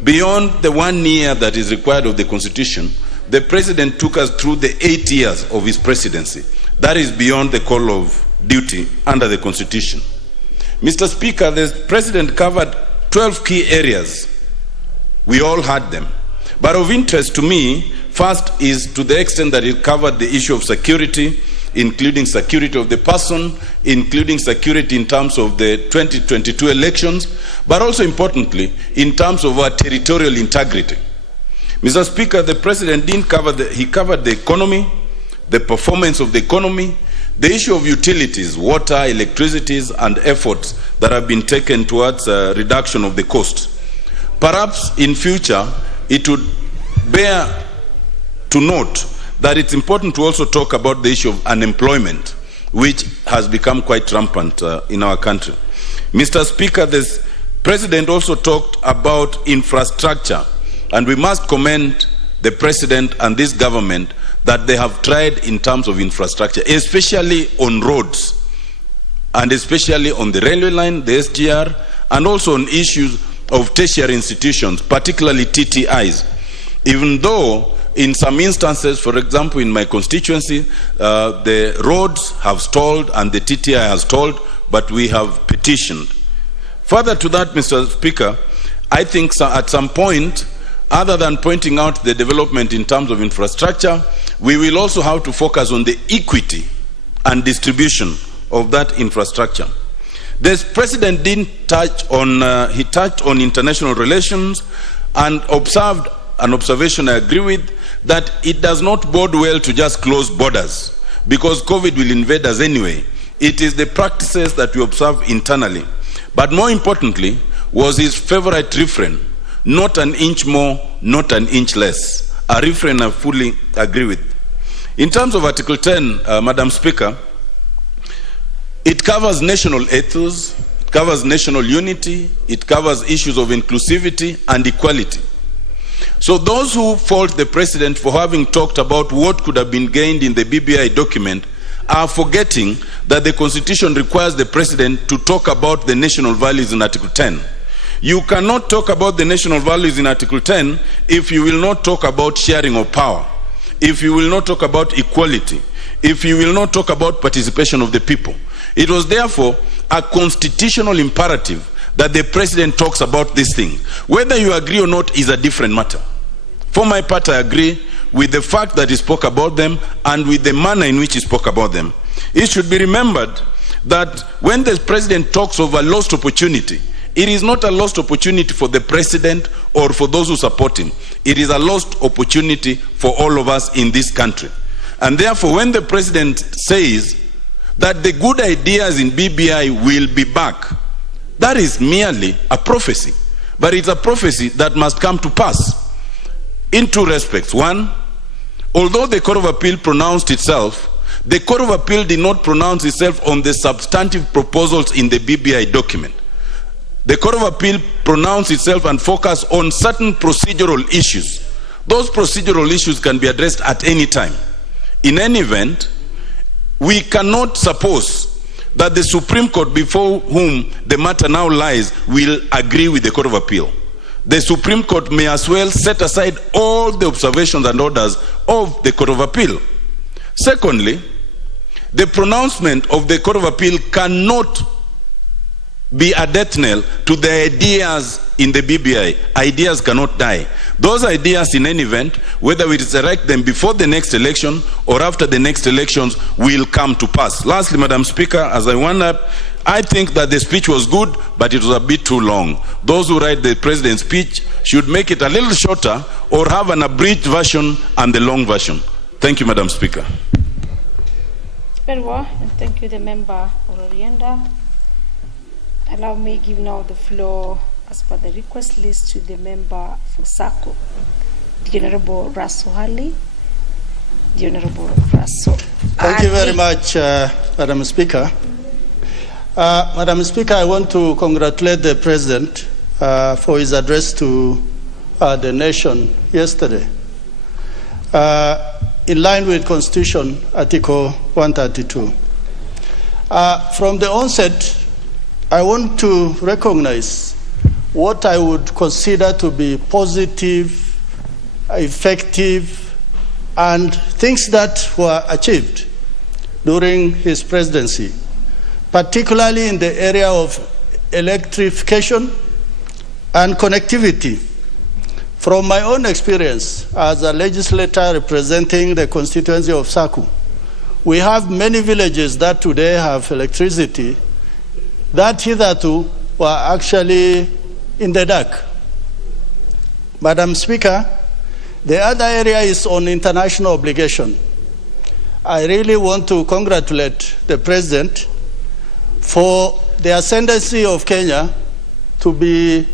beyond the 1 year that is required of the Constitution, the President took us through the 8 years of his presidency. That is beyond the call of duty under the Constitution. Mr. Speaker, the President covered 12 key areas. We all had them. But of interest to me, first is to the extent that it covered the issue of security, including security of the person, including security in terms of the 2022 elections, but also importantly, in terms of our territorial integrity. Mr. Speaker, the President didn't cover he covered the economy, the performance of the economy, the issue of utilities, water, electricities, and efforts that have been taken towards reduction of the cost. Perhaps in future, it would bear to note that it's important to also talk about the issue of unemployment, which has become quite rampant in our country. Mr. Speaker, the President also talked about infrastructure, and we must commend the President and this government that they have tried in terms of infrastructure, especially on roads, and especially on the railway line, the SGR, and also on issues of tertiary institutions, particularly TTIs. Even though in some instances, for example, in my constituency, the roads have stalled and the TTI has stalled, but we have petitioned. Further to that, Mr. Speaker, I think at some point, other than pointing out the development in terms of infrastructure, we will also have to focus on the equity and distribution of that infrastructure. The President didn't touch on, he touched on international relations and observed an observation I agree with, that it does not bode well to just close borders because COVID will invade us anyway. It is the practices that we observe internally. But more importantly was his favorite refrain, not an inch more, not an inch less. A refrain I fully agree with. In terms of Article 10, Madam Speaker, it covers national ethos, it covers national unity, it covers issues of inclusivity and equality. So those who fault the President for having talked about what could have been gained in the BBI document are forgetting that the Constitution requires the President to talk about the national values in Article 10. You cannot talk about the national values in Article 10 if you will not talk about sharing of power, if you will not talk about equality, if you will not talk about participation of the people. It was therefore a constitutional imperative that the President talks about these things. Whether you agree or not is a different matter. For my part, I agree with the fact that he spoke about them and with the manner in which he spoke about them. It should be remembered that when the President talks of a lost opportunity, it is not a lost opportunity for the President or for those who support him. It is a lost opportunity for all of us in this country. And therefore, when the President says that the good ideas in BBI will be back, that is merely a prophecy. but it's a prophecy that must come to pass in two respects. One, although the Court of Appeal pronounced itself, the Court of Appeal did not pronounce itself on the substantive proposals in the BBI document. The Court of Appeal pronounced itself and focused on certain procedural issues. Those procedural issues can be addressed at any time. In any event, we cannot suppose that the Supreme Court, before whom the matter now lies, will agree with the Court of Appeal. The Supreme Court may as well set aside all the observations and orders of the Court of Appeal. Secondly, the pronouncement of the Court of Appeal cannot be a death knell to the ideas in the BBI. Ideas cannot die. Those ideas, in any event, whether we resurrect them before the next election or after the next elections, will come to pass. Lastly, Madam Speaker, as I wind up, I think that the speech was good, but it was a bit too long. Those who write the President's speech should make it a little shorter or have an abridged version and the long version. Thank you, Madam Speaker. Very well, and thank you, the member for Orienda. Allow me give now the floor, as per the request list, to the member for Sako, the Honorable Russell Halley. The Honorable Russell. Thank you very much, Madam Speaker. Madam Speaker, I want to congratulate the President for his address to the nation yesterday. In line with Constitution, Article 132. From the onset, I want to recognize what I would consider to be positive, effective, and things that were achieved during his presidency, particularly in the area of electrification and connectivity. From my own experience as a legislator representing the constituency of Saku, we have many villages that today have electricity that hitherto were actually in the dark. Madam Speaker, the other area is on international obligation. I really want to congratulate the President for the ascendancy of Kenya to be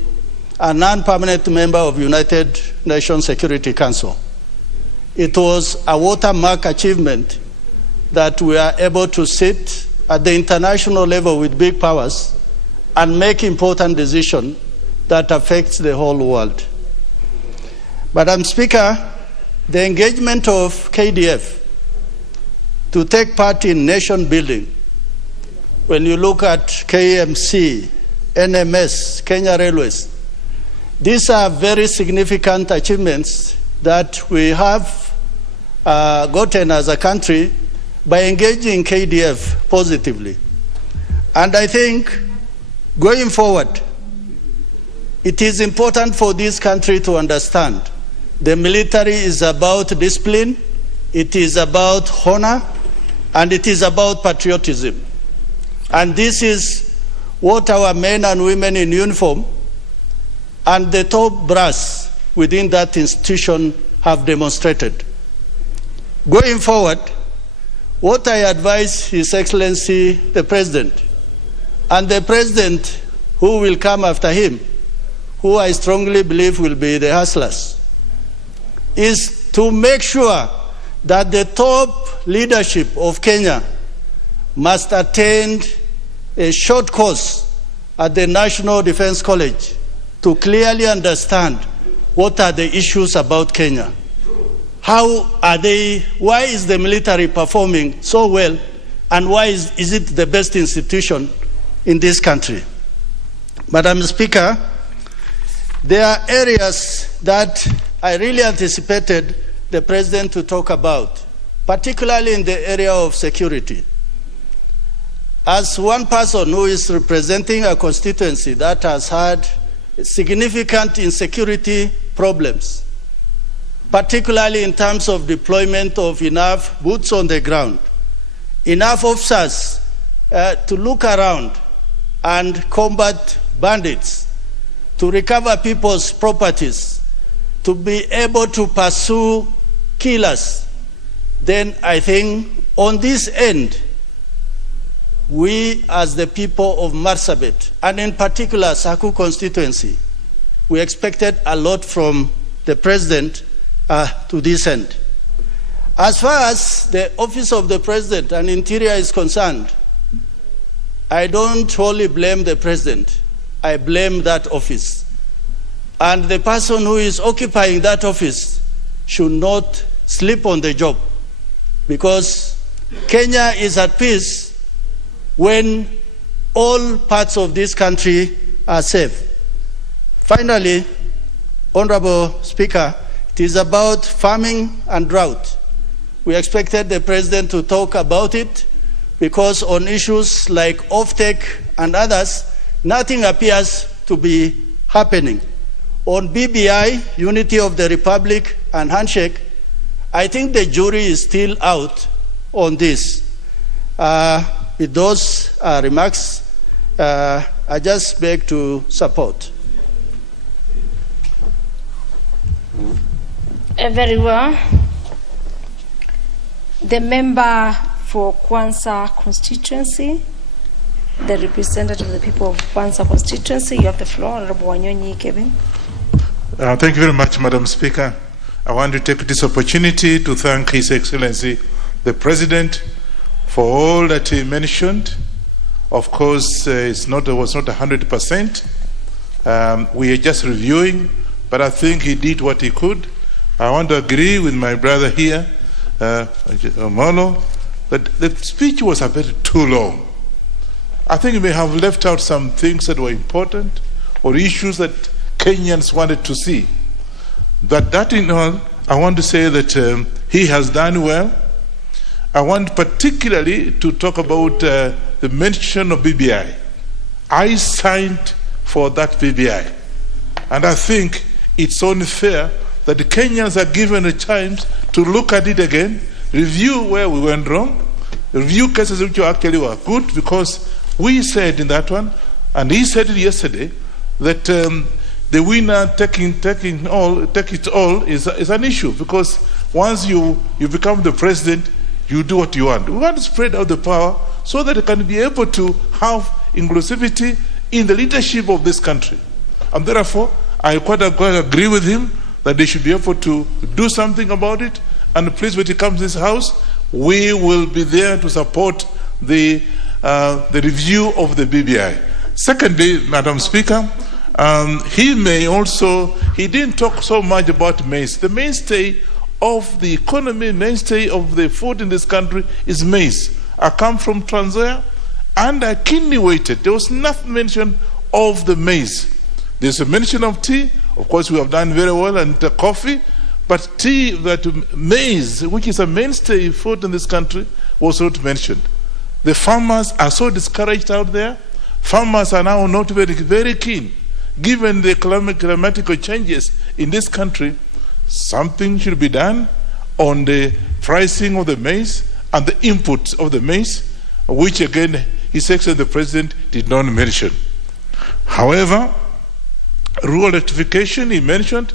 a non-permanent member of United Nations Security Council. It was a watermark achievement that we are able to sit at the international level with big powers and make important decisions that affect the whole world. Madam Speaker, the engagement of KDF to take part in nation building, when you look at KMC, NMS, Kenya Railways, these are very significant achievements that we have gotten as a country by engaging KDF positively. And I think going forward, it is important for this country to understand the military is about discipline, it is about honor, and it is about patriotism. And this is what our men and women in uniform and the top brass within that institution have demonstrated. Going forward, what I advise His Excellency the President and the President who will come after him, who I strongly believe will be the hustlers, is to make sure that the top leadership of Kenya must attend a short course at the National Defense College to clearly understand what are the issues about Kenya. How are they, why is the military performing so well, and why is it the best institution in this country? Madam Speaker, there are areas that I really anticipated the President to talk about, particularly in the area of security. As one person who is representing a constituency that has had significant insecurity problems, particularly in terms of deployment of enough boots on the ground, enough officers to look around and combat bandits, to recover people's properties, to be able to pursue killers, then I think on this end, we as the people of Marsabit, and in particular Saku constituency, we expected a lot from the President to this end. As far as the Office of the President and Interior is concerned, I don't wholly blame the President. I blame that office. And the person who is occupying that office should not sleep on the job, because Kenya is at peace when all parts of this country are safe. Finally, Honorable Speaker, it is about farming and drought. We expected the President to talk about it, because on issues like offtake and others, nothing appears to be happening. On BBI, Unity of the Republic and Handshake, I think the jury is still out on this. With those remarks, I just beg to support. Very well. The member for Kwanza constituency, the representative of the people of Kwanza constituency, you have the floor. Honorable Wanyonyi Kevin. Thank you very much, Madam Speaker. I want to take this opportunity to thank His Excellency, the President, for all that he mentioned. Of course, it was not 100%. We are just reviewing, but I think he did what he could. I want to agree with my brother here, Molo, that the speech was a bit too long. I think he may have left out some things that were important or issues that Kenyans wanted to see. But that in all, I want to say that he has done well. I want particularly to talk about the mention of BBI. I signed for that BBI. And I think it's only fair that the Kenyans are given a chance to look at it again, review where we went wrong, review cases which actually were good, because we said in that one, and he said it yesterday, that the winner take it all is an issue, because once you become the president, you do what you want. We want to spread out the power so that it can be able to have inclusivity in the leadership of this country. And therefore, I quite agree with him that they should be able to do something about it. And please, when it comes to this House, we will be there to support the review of the BBI. Secondly, Madam Speaker, he didn't talk so much about maize. The mainstay of the economy, mainstay of the food in this country is maize. I come from Trans Nzoia, and I keenly waited. There was nothing mentioned of the maize. There's a mention of tea. Of course, we have done very well, and coffee. But maize, which is a mainstay food in this country, was not mentioned. The farmers are so discouraged out there. Farmers are now not very keen. Given the climatical changes in this country, something should be done on the pricing of the maize and the inputs of the maize, which again, His Excellency the President did not mention. However, rural electrification he mentioned,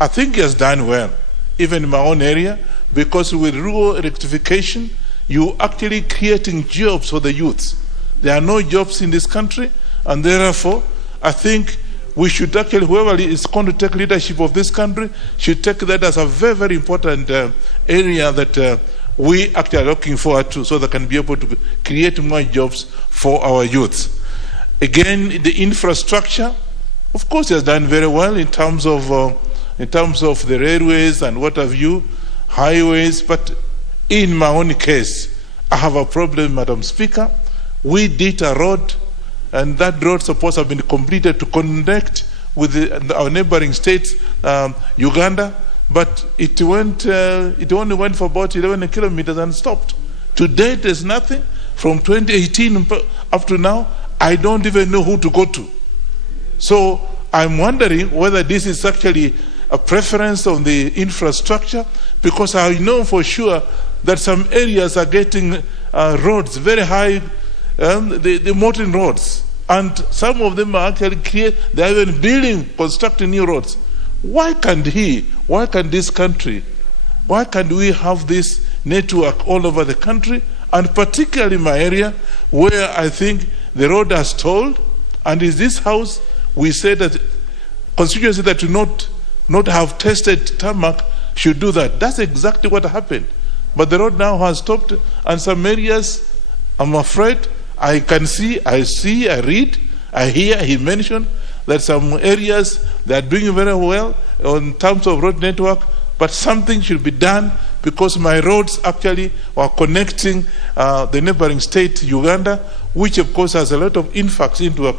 I think he has done well, even in my own area, because with rural electrification, you actually creating jobs for the youths. There are no jobs in this country, and therefore, I think we should actually, whoever is going to take leadership of this country, should take that as a very, very important area that we actually are looking forward to, so they can be able to create more jobs for our youths. Again, the infrastructure, of course, he has done very well in terms of the railways and what have you, highways. But in my own case, I have a problem, Madam Speaker. We did a road, and that road supposed to have been completed to connect with our neighboring states, Uganda, but it only went for about 11 kilometers and stopped. Today, there's nothing. From 2018 up to now, I don't even know who to go to. So I'm wondering whether this is actually a preference on the infrastructure, because I know for sure that some areas are getting roads very high, the modern roads, and some of them are actually they are even constructing new roads. Why can't this country, why can't we have this network all over the country, and particularly in my area where I think the road has stalled, and in this House we say that constituency that do not have tested tarmac should do that. That's exactly what happened. But the road now has stopped, and some areas, I'm afraid, I read, I hear, he mentioned that some areas they are doing very well in terms of road network, but something should be done because my roads actually are connecting the neighboring state, Uganda, which of course has a lot of influx into a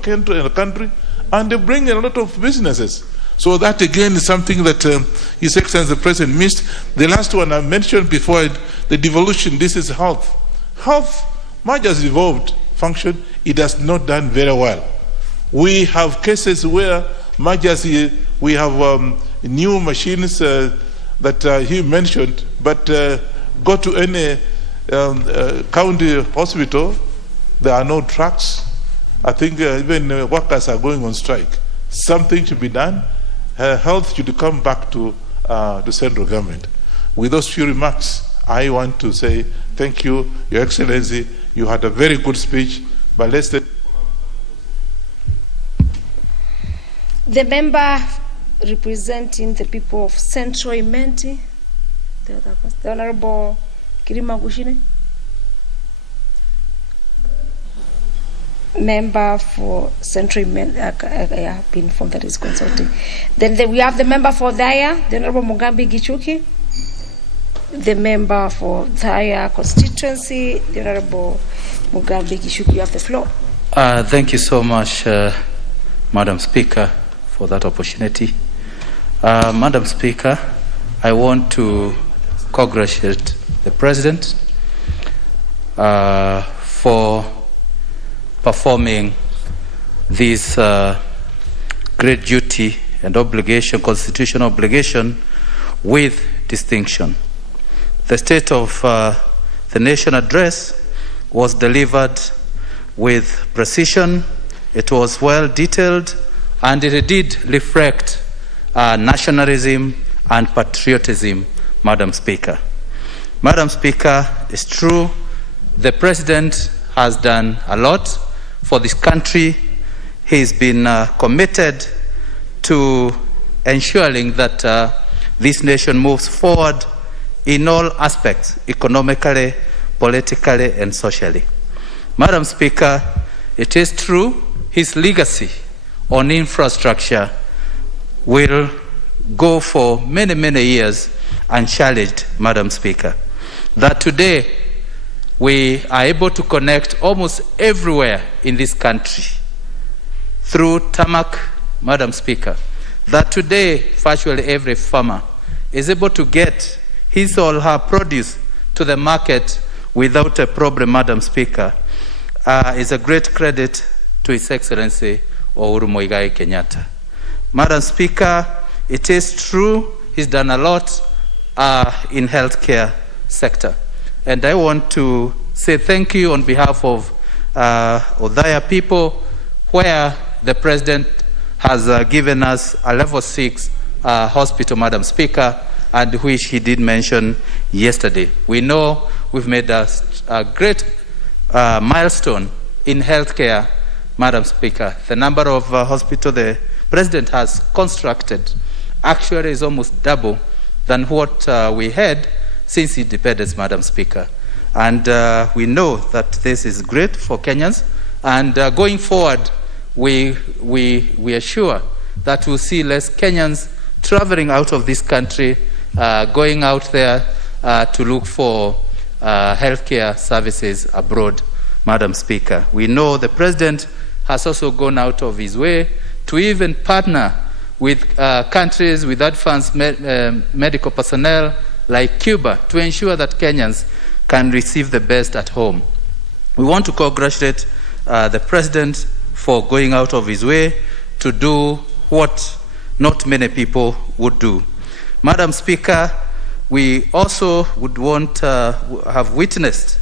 country, and they bring a lot of businesses. So that again is something that His Excellency the President missed. The last one I mentioned before, the devolution, this is health. Health, much as evolved function, it has not done very well. We have cases where much as we have new machines that he mentioned, but go to any county hospital, there are no trucks. I think even workers are going on strike. Something should be done. Health should come back to the central government. With those few remarks, I want to say thank you, Your Excellency. You had a very good speech, but let's take the member representing the people of Central Imenti, the Honorable Kirima Gushine. Member for Central Imenti, I have been informed that is consulting. Then we have the member for Daya, the Honorable Mugambi Gichuki. The member for Daya Constituency, the Honorable Mugambi Gichuki. You have the floor. Thank you so much, Madam Speaker, for that opportunity. Madam Speaker, I want to congratulate the President for performing this great duty and obligation, constitutional obligation, with distinction. The State of the Nation address was delivered with precision. It was well detailed, and it did reflect nationalism and patriotism, Madam Speaker. Madam Speaker, it's true, the President has done a lot for this country. He's been committed to ensuring that this nation moves forward in all aspects, economically, politically, and socially. Madam Speaker, it is true, his legacy on infrastructure will go for many, many years unchallenged, Madam Speaker. That today we are able to connect almost everywhere in this country through tarmac, Madam Speaker. That today virtually every farmer is able to get his or her produce to the market without a problem, Madam Speaker, is a great credit to His Excellency Uhuru Muigai Kenyatta. Madam Speaker, it is true he's done a lot in healthcare sector. And I want to say thank you on behalf of Othaya people, where the President has given us a level 6 hospital, Madam Speaker, and which he did mention yesterday. We know we've made a great milestone in healthcare, Madam Speaker. The number of hospitals the President has constructed actually is almost double than what we had since independence, Madam Speaker. And we know that this is great for Kenyans. And going forward, we are sure that we'll see less Kenyans traveling out of this country, going out there to look for healthcare services abroad, Madam Speaker. We know the President has also gone out of his way to even partner with countries with advanced medical personnel like Cuba to ensure that Kenyans can receive the best at home. We want to congratulate the President for going out of his way to do what not many people would do. Madam Speaker, we also would want have witnessed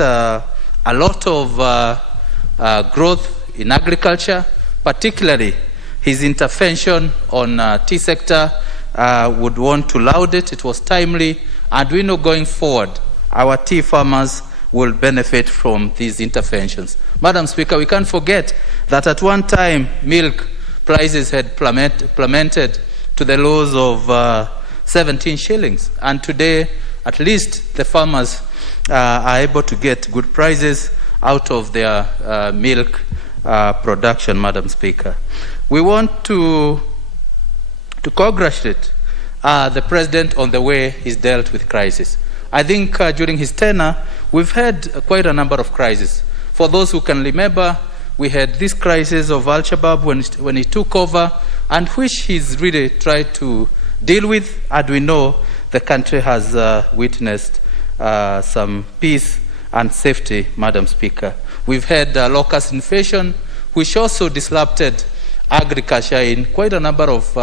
a lot of growth in agriculture, particularly his intervention on tea sector. Would want to laud it. It was timely, and we know going forward our tea farmers will benefit from these interventions. Madam Speaker, we can't forget that at one time milk prices had plummeted to the lows of 17 shillings. And today, at least the farmers are able to get good prices out of their milk production, Madam Speaker. We want to congratulate the President on the way he's dealt with crisis. I think during his tenure, we've had quite a number of crises. For those who can remember, we had this crisis of Al-Shabaab when he took over, and which he's really tried to deal with. And we know the country has witnessed some peace and safety, Madam Speaker. We've had locust inflation, which also disrupted agriculture in quite a number of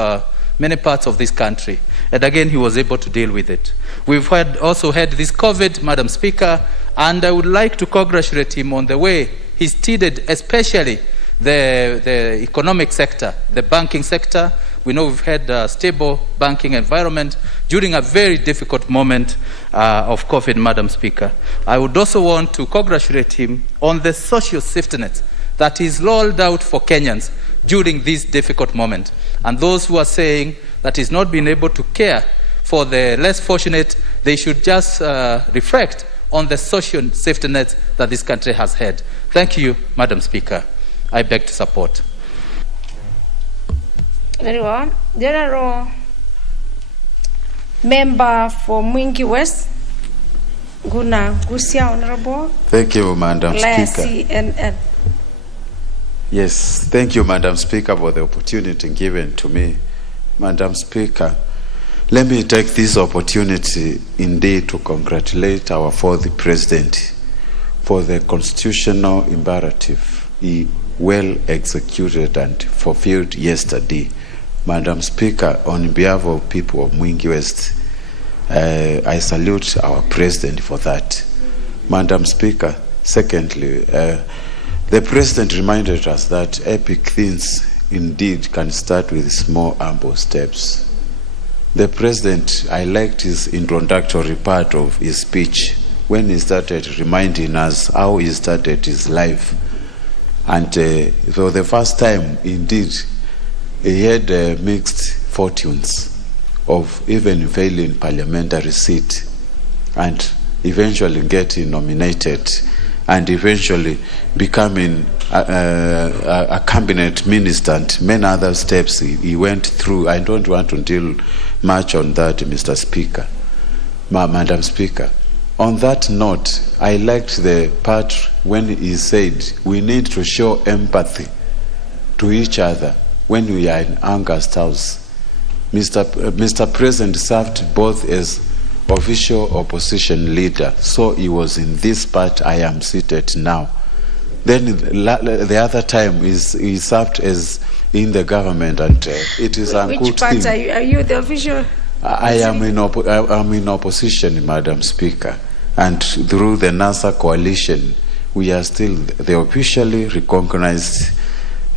many parts of this country. And again, he was able to deal with it. We've also had this COVID, Madam Speaker, and I would like to congratulate him on the way he steered, especially the economic sector, the banking sector. We know we've had a stable banking environment during a very difficult moment of COVID, Madam Speaker. I would also want to congratulate him on the social safety net that is rolled out for Kenyans during this difficult moment. And those who are saying that he's not been able to care for the less fortunate, they should just reflect on the social safety net that this country has had. Thank you, Madam Speaker. I beg to support. Very well. General Member for Mwingi West, Guna Gusia, Honorable. Thank you, Madam Speaker. CNN. Yes, thank you, Madam Speaker, for the opportunity given to me. Madam Speaker, let me take this opportunity indeed to congratulate our fourth President for the constitutional imperative he well executed and fulfilled yesterday. Madam Speaker, on behalf of people of Mwingi West, I salute our President for that. Madam Speaker, secondly, the President reminded us that epic things indeed can start with small, humble steps. The President, I liked his introductory part of his speech when he started reminding us how he started his life. And for the first time, indeed, he had mixed fortunes of even failing parliamentary seat and eventually getting nominated and eventually becoming a cabinet minister and many other steps he went through. I don't want to deal much on that, Mr. Speaker. Madam Speaker, on that note, I liked the part when he said we need to show empathy to each other when we are in August House. Mr. President served both as official opposition leader, so he was in this part I am seated now. Then the other time he served as in the government, and it is a good thing. Which part are you the official? I am in opposition, Madam Speaker, and through the NASA coalition, we are still the officially recognized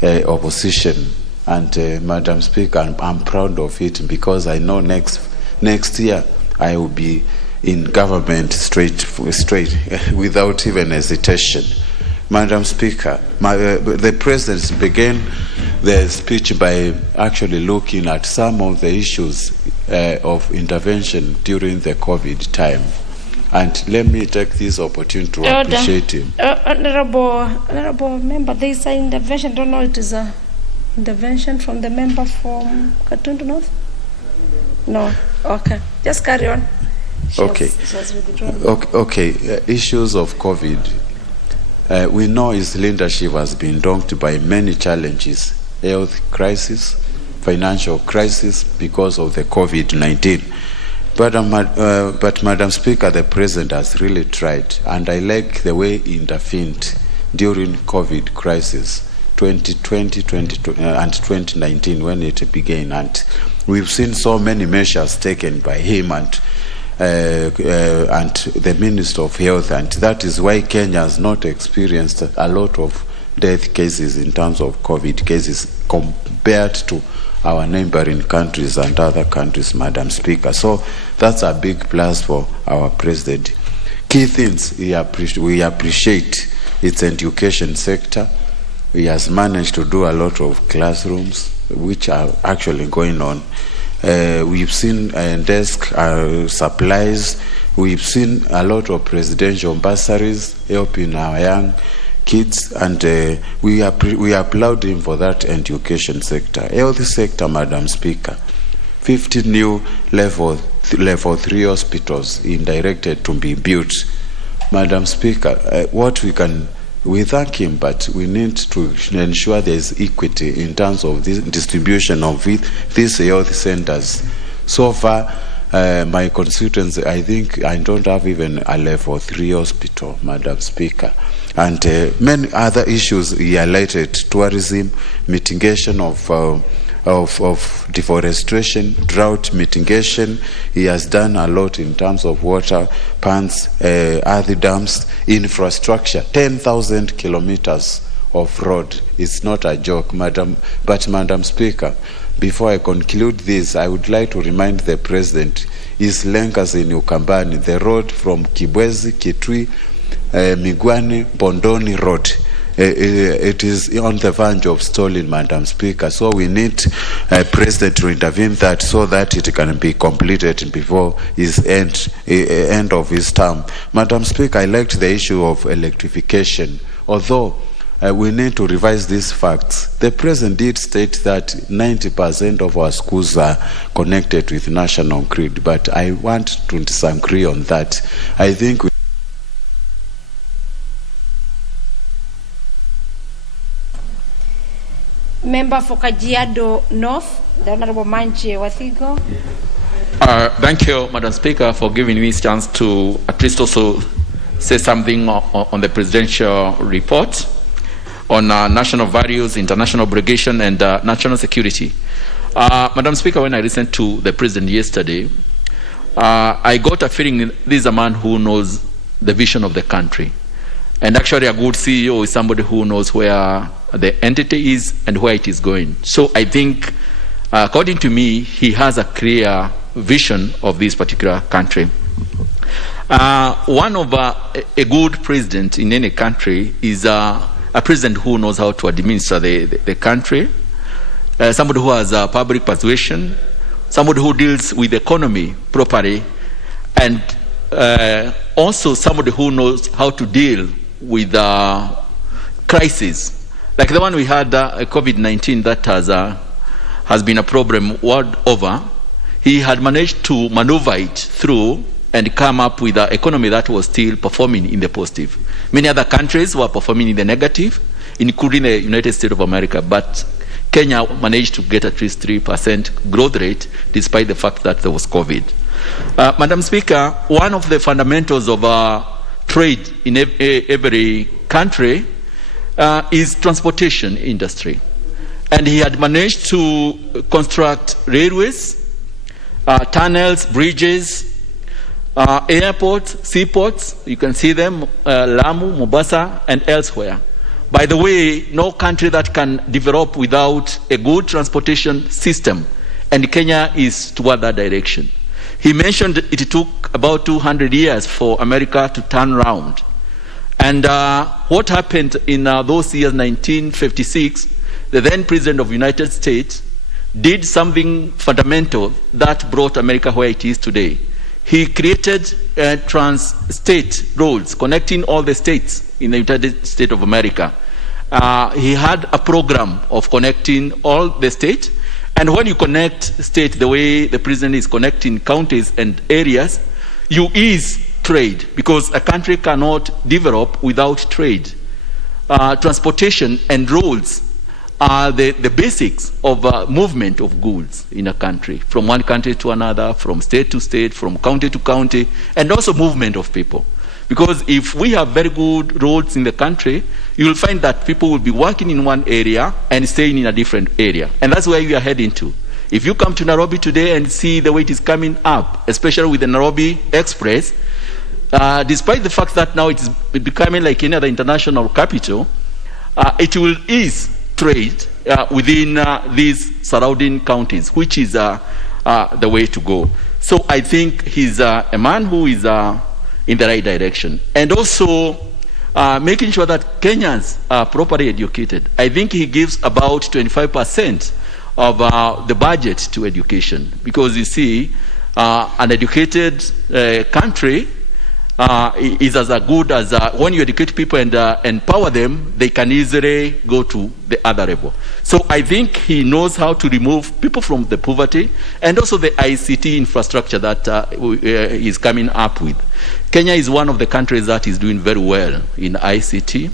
opposition. And Madam Speaker, I'm proud of it because I know next year I will be in government straight without even hesitation. Madam Speaker, the President began the speech by actually looking at some of the issues of intervention during the COVID time. And let me take this opportunity to appreciate him. Honorable Member, there is an intervention. I don't know it is a intervention from the member from Katundu North? No. Okay. Just carry on. Okay. Issues of COVID. We know his leadership has been dogged by many challenges. Health crisis, financial crisis because of the COVID-19. But Madam Speaker, the President has really tried, and I like the way he intervened during COVID crisis. 2020 and 2019 when it began, and we've seen so many measures taken by him and the Minister of Health, and that is why Kenya has not experienced a lot of death cases in terms of COVID cases compared to our neighboring countries and other countries, Madam Speaker. So that's a big plus for our President. Key things we appreciate its education sector. He has managed to do a lot of classrooms. which are actually going on. We've seen desk supplies. We've seen a lot of presidential bursaries helping our young kids, and we applaud him for that education sector. Health sector, Madam Speaker, 50 new level 3 hospitals directed to be built. Madam Speaker, we thank him, but we need to ensure there is equity in terms of the distribution of these health centers. So far, my constituency, I think I don't have even a level 3 hospital, Madam Speaker. And many other issues he highlighted: tourism, mitigation of deforestation, drought mitigation. He has done a lot in terms of water, ponds, earthy dams, infrastructure. 10,000 kilometers of road. It's not a joke, Madam. But Madam Speaker, before I conclude this, I would like to remind the President, his Lenkas in Ukambani, the road from Kibwezi, Kitui, Migwani, Bondoni Road. It is on the verge of stalling, Madam Speaker. So we need President to intervene that, so that it can be completed before his end of his term. Madam Speaker, I liked the issue of electrification. Although we need to revise these facts. The President did state that 90% of our schools are connected with national grid, but I want to disagree on that. I think Member for Kajiado North, the Honorable Manje Wathigo. Thank you, Madam Speaker, for giving me this chance to at least also say something on the presidential report on national values, international obligation, and national security. Madam Speaker, when I listened to the President yesterday, I got a feeling this is a man who knows the vision of the country. And actually a good CEO is somebody who knows where the entity is and where it is going. So I think, according to me, he has a clear vision of this particular country. One of a good president in any country is a president who knows how to administer the country, somebody who has public persuasion, somebody who deals with the economy properly, and also somebody who knows how to deal with crisis. Like the one we had, COVID-19, that has been a problem world over. He had managed to maneuver it through and come up with an economy that was still performing in the positive. Many other countries were performing in the negative, including the United States of America, but Kenya managed to get at least 3% growth rate despite the fact that there was COVID. Madam Speaker, one of the fundamentals of trade in every country is transportation industry. And he had managed to construct railways, tunnels, bridges, airports, seaports. You can see them, Lamu, Mombasa, and elsewhere. By the way, no country that can develop without a good transportation system, and Kenya is toward that direction. He mentioned it took about 200 years for America to turn around. And what happened in those years, 1956, the then President of the United States did something fundamental that brought America where it is today. He created trans-state roads connecting all the states in the United States of America. He had a program of connecting all the states. And when you connect state the way the President is connecting counties and areas, you ease trade, because a country cannot develop without trade. Transportation and roads are the basics of movement of goods in a country, from one country to another, from state to state, from county to county, and also movement of people. Because if we have very good roads in the country, you will find that people will be working in one area and staying in a different area. And that's where we are heading to. If you come to Nairobi today and see the way it is coming up, especially with the Nairobi Express, despite the fact that now it is becoming like any other international capital, it will ease trade within these surrounding counties, which is the way to go. So I think he's a man who is in the right direction. And also making sure that Kenyans are properly educated. I think he gives about 25% of the budget to education. Because you see, an educated country is as good as when you educate people and empower them, they can easily go to the other level. So I think he knows how to remove people from the poverty and also the ICT infrastructure that he's coming up with. Kenya is one of the countries that is doing very well in ICT.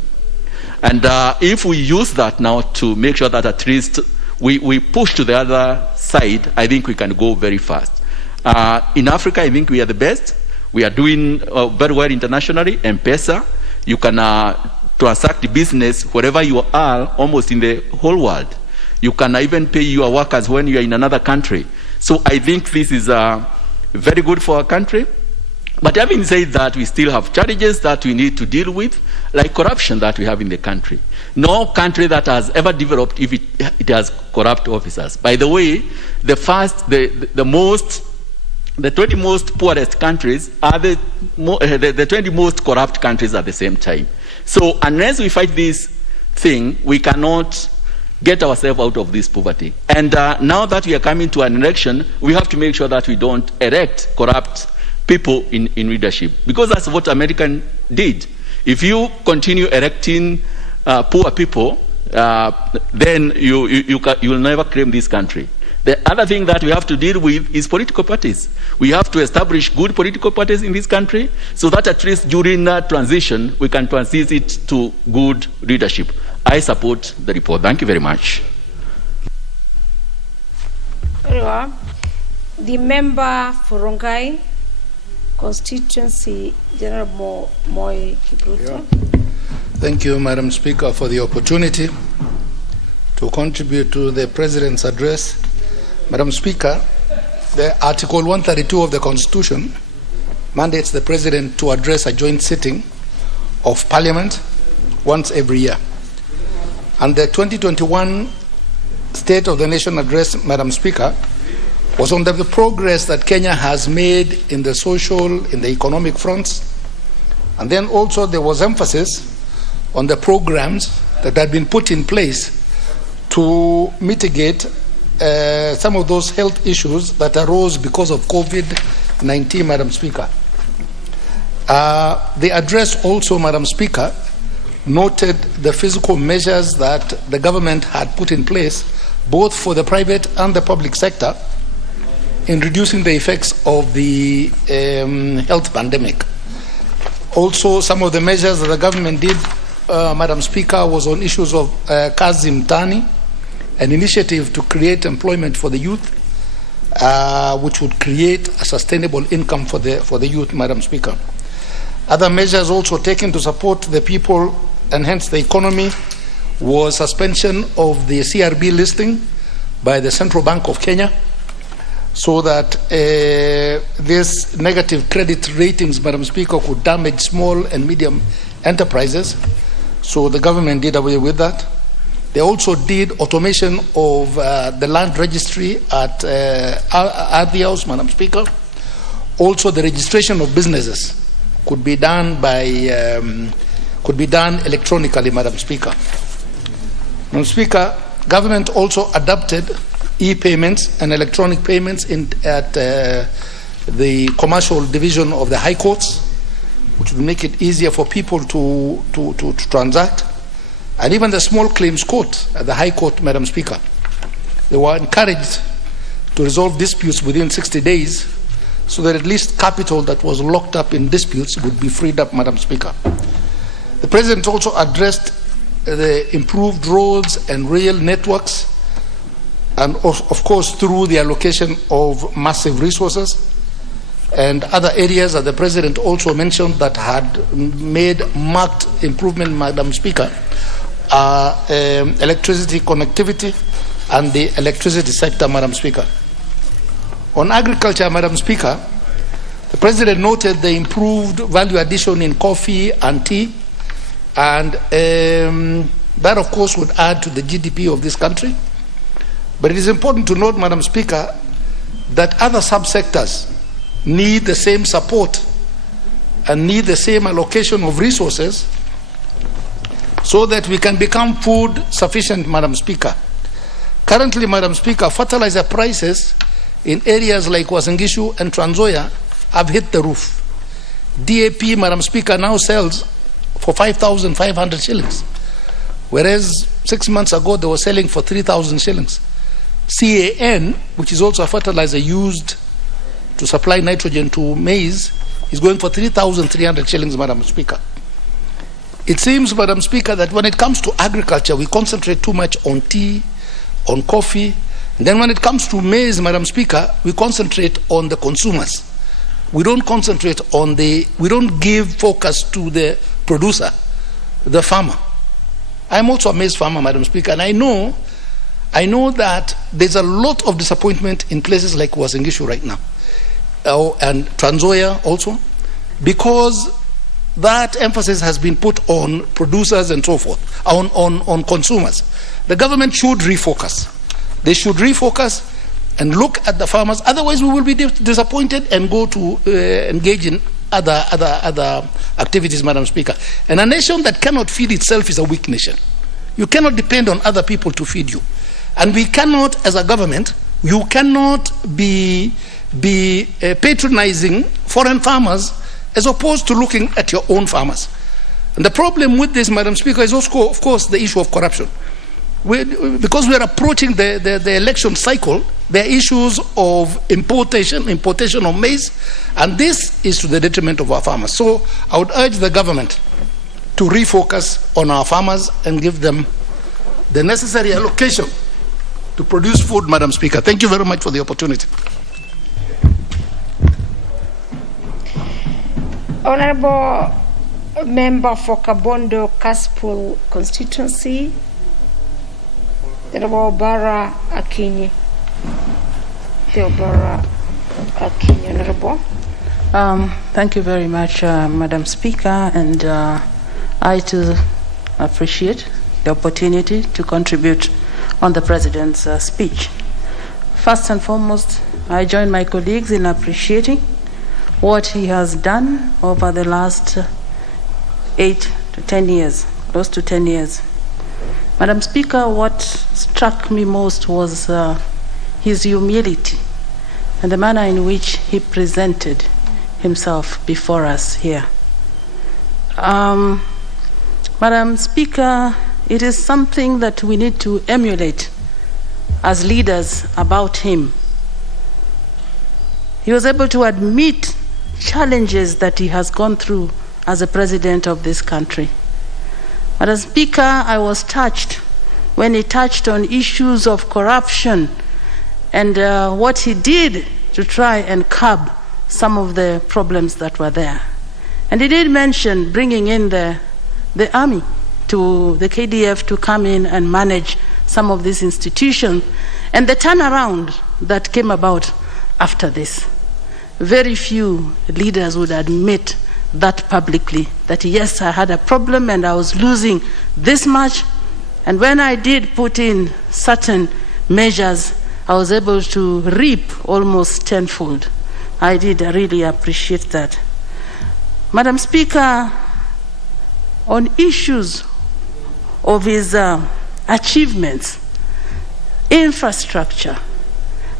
And if we use that now to make sure that at least we push to the other side, I think we can go very fast. In Africa, I think we are the best. We are doing very well internationally. M-Pesa, you can transact business wherever you are, almost in the whole world. You can even pay your workers when you are in another country. So I think this is very good for our country. But having said that, we still have challenges that we need to deal with, like corruption that we have in the country. No country that has ever developed if it has corrupt officers. By the way, the 20 most poorest countries are the 20 most corrupt countries at the same time. So unless we fight this thing, we cannot get ourselves out of this poverty. And now that we are coming to an election, we have to make sure that we don't elect corrupt people in leadership, because that's what America did. If you continue electing poor people, then you will never claim this country. The other thing that we have to deal with is political parties. We have to establish good political parties in this country so that at least during that transition, we can transition it to good leadership. I support the report. Thank you very much. Very well. The member for Rongai, Constituency, General Moi Kibruto. Thank you, Madam Speaker, for the opportunity to contribute to the President's address. Madam Speaker, the Article 132 of the Constitution mandates the President to address a joint sitting of Parliament once every year. And the 2021 State of the Nation address, Madam Speaker, was on the progress that Kenya has made in the social, in the economic fronts. And then also there was emphasis on the programs that had been put in place to mitigate some of those health issues that arose because of COVID-19, Madam Speaker. The address also, Madam Speaker, noted the physical measures that the government had put in place, both for the private and the public sector, in reducing the effects of the health pandemic. Also, some of the measures that the government did, Madam Speaker, was on issues of Kazi Mtani, an initiative to create employment for the youth, which would create a sustainable income for the youth, Madam Speaker. Other measures also taken to support the people and hence the economy was suspension of the CRB listing by the Central Bank of Kenya, so that this negative credit ratings, Madam Speaker, could damage small and medium enterprises. So the government did away with that. They also did automation of the land registry at the house, Madam Speaker. Also, the registration of businesses could be done electronically, Madam Speaker. Madam Speaker, government also adopted e-payments and electronic payments at the commercial division of the high courts, which would make it easier for people to transact. And even the small claims court at the High Court, Madam Speaker, they were encouraged to resolve disputes within 60 days so that at least capital that was locked up in disputes would be freed up, Madam Speaker. The President also addressed the improved roads and rail networks, and of course through the allocation of massive resources, and other areas that the President also mentioned that had made marked improvement, Madam Speaker, electricity connectivity and the electricity sector, Madam Speaker. On agriculture, Madam Speaker, the President noted the improved value addition in coffee and tea, and that of course would add to the GDP of this country. But it is important to note, Madam Speaker, that other subsectors need the same support and need the same allocation of resources so that we can become food sufficient, Madam Speaker. Currently, Madam Speaker, fertilizer prices in areas like Uasin Gishu and Trans Nzoia have hit the roof. DAP, Madam Speaker, now sells for 5,500 shillings, whereas 6 months ago they were selling for 3,000 shillings. CAN, which is also a fertilizer used to supply nitrogen to maize, is going for 3,300 shillings, Madam Speaker. It seems, Madam Speaker, that when it comes to agriculture, we concentrate too much on tea, on coffee. And then when it comes to maize, Madam Speaker, we concentrate on the consumers. We don't concentrate on we don't give focus to the producer, the farmer. I'm also a maize farmer, Madam Speaker, and I know that there's a lot of disappointment in places like Uasin Gishu right now, and Trans Nzoia also, because that emphasis has been put on producers and so forth, on consumers. The government should refocus. They should refocus and look at the farmers. Otherwise, we will be disappointed and go to engage in other activities, Madam Speaker. And a nation that cannot feed itself is a weak nation. You cannot depend on other people to feed you. And we cannot, as a government, you cannot be patronizing foreign farmers as opposed to looking at your own farmers. And the problem with this, Madam Speaker, is also, of course, the issue of corruption. Because we are approaching the election cycle, there are issues of importation of maize, and this is to the detriment of our farmers. So I would urge the government to refocus on our farmers and give them the necessary allocation to produce food, Madam Speaker. Thank you very much for the opportunity. Honorable Member for Kabondo Kaspul Constituency, Honorable Bara Akinyi. Honorable. Thank you very much, Madam Speaker, and I too appreciate the opportunity to contribute on the President's speech. First and foremost, I join my colleagues in appreciating what he has done over the last 8 to 10 years, close to 10 years. Madam Speaker, what struck me most was his humility and the manner in which he presented himself before us here. Madam Speaker, it is something that we need to emulate as leaders about him. He was able to admit challenges that he has gone through as a president of this country. Madam Speaker, I was touched when he touched on issues of corruption and what he did to try and curb some of the problems that were there. And he did mention bringing in the army, to the KDF, to come in and manage some of these institutions, and the turnaround that came about after this. Very few leaders would admit that publicly, that yes, I had a problem and I was losing this much, and when I did put in certain measures, I was able to reap almost tenfold. I did really appreciate that. Madam Speaker, on issues of his achievements, infrastructure,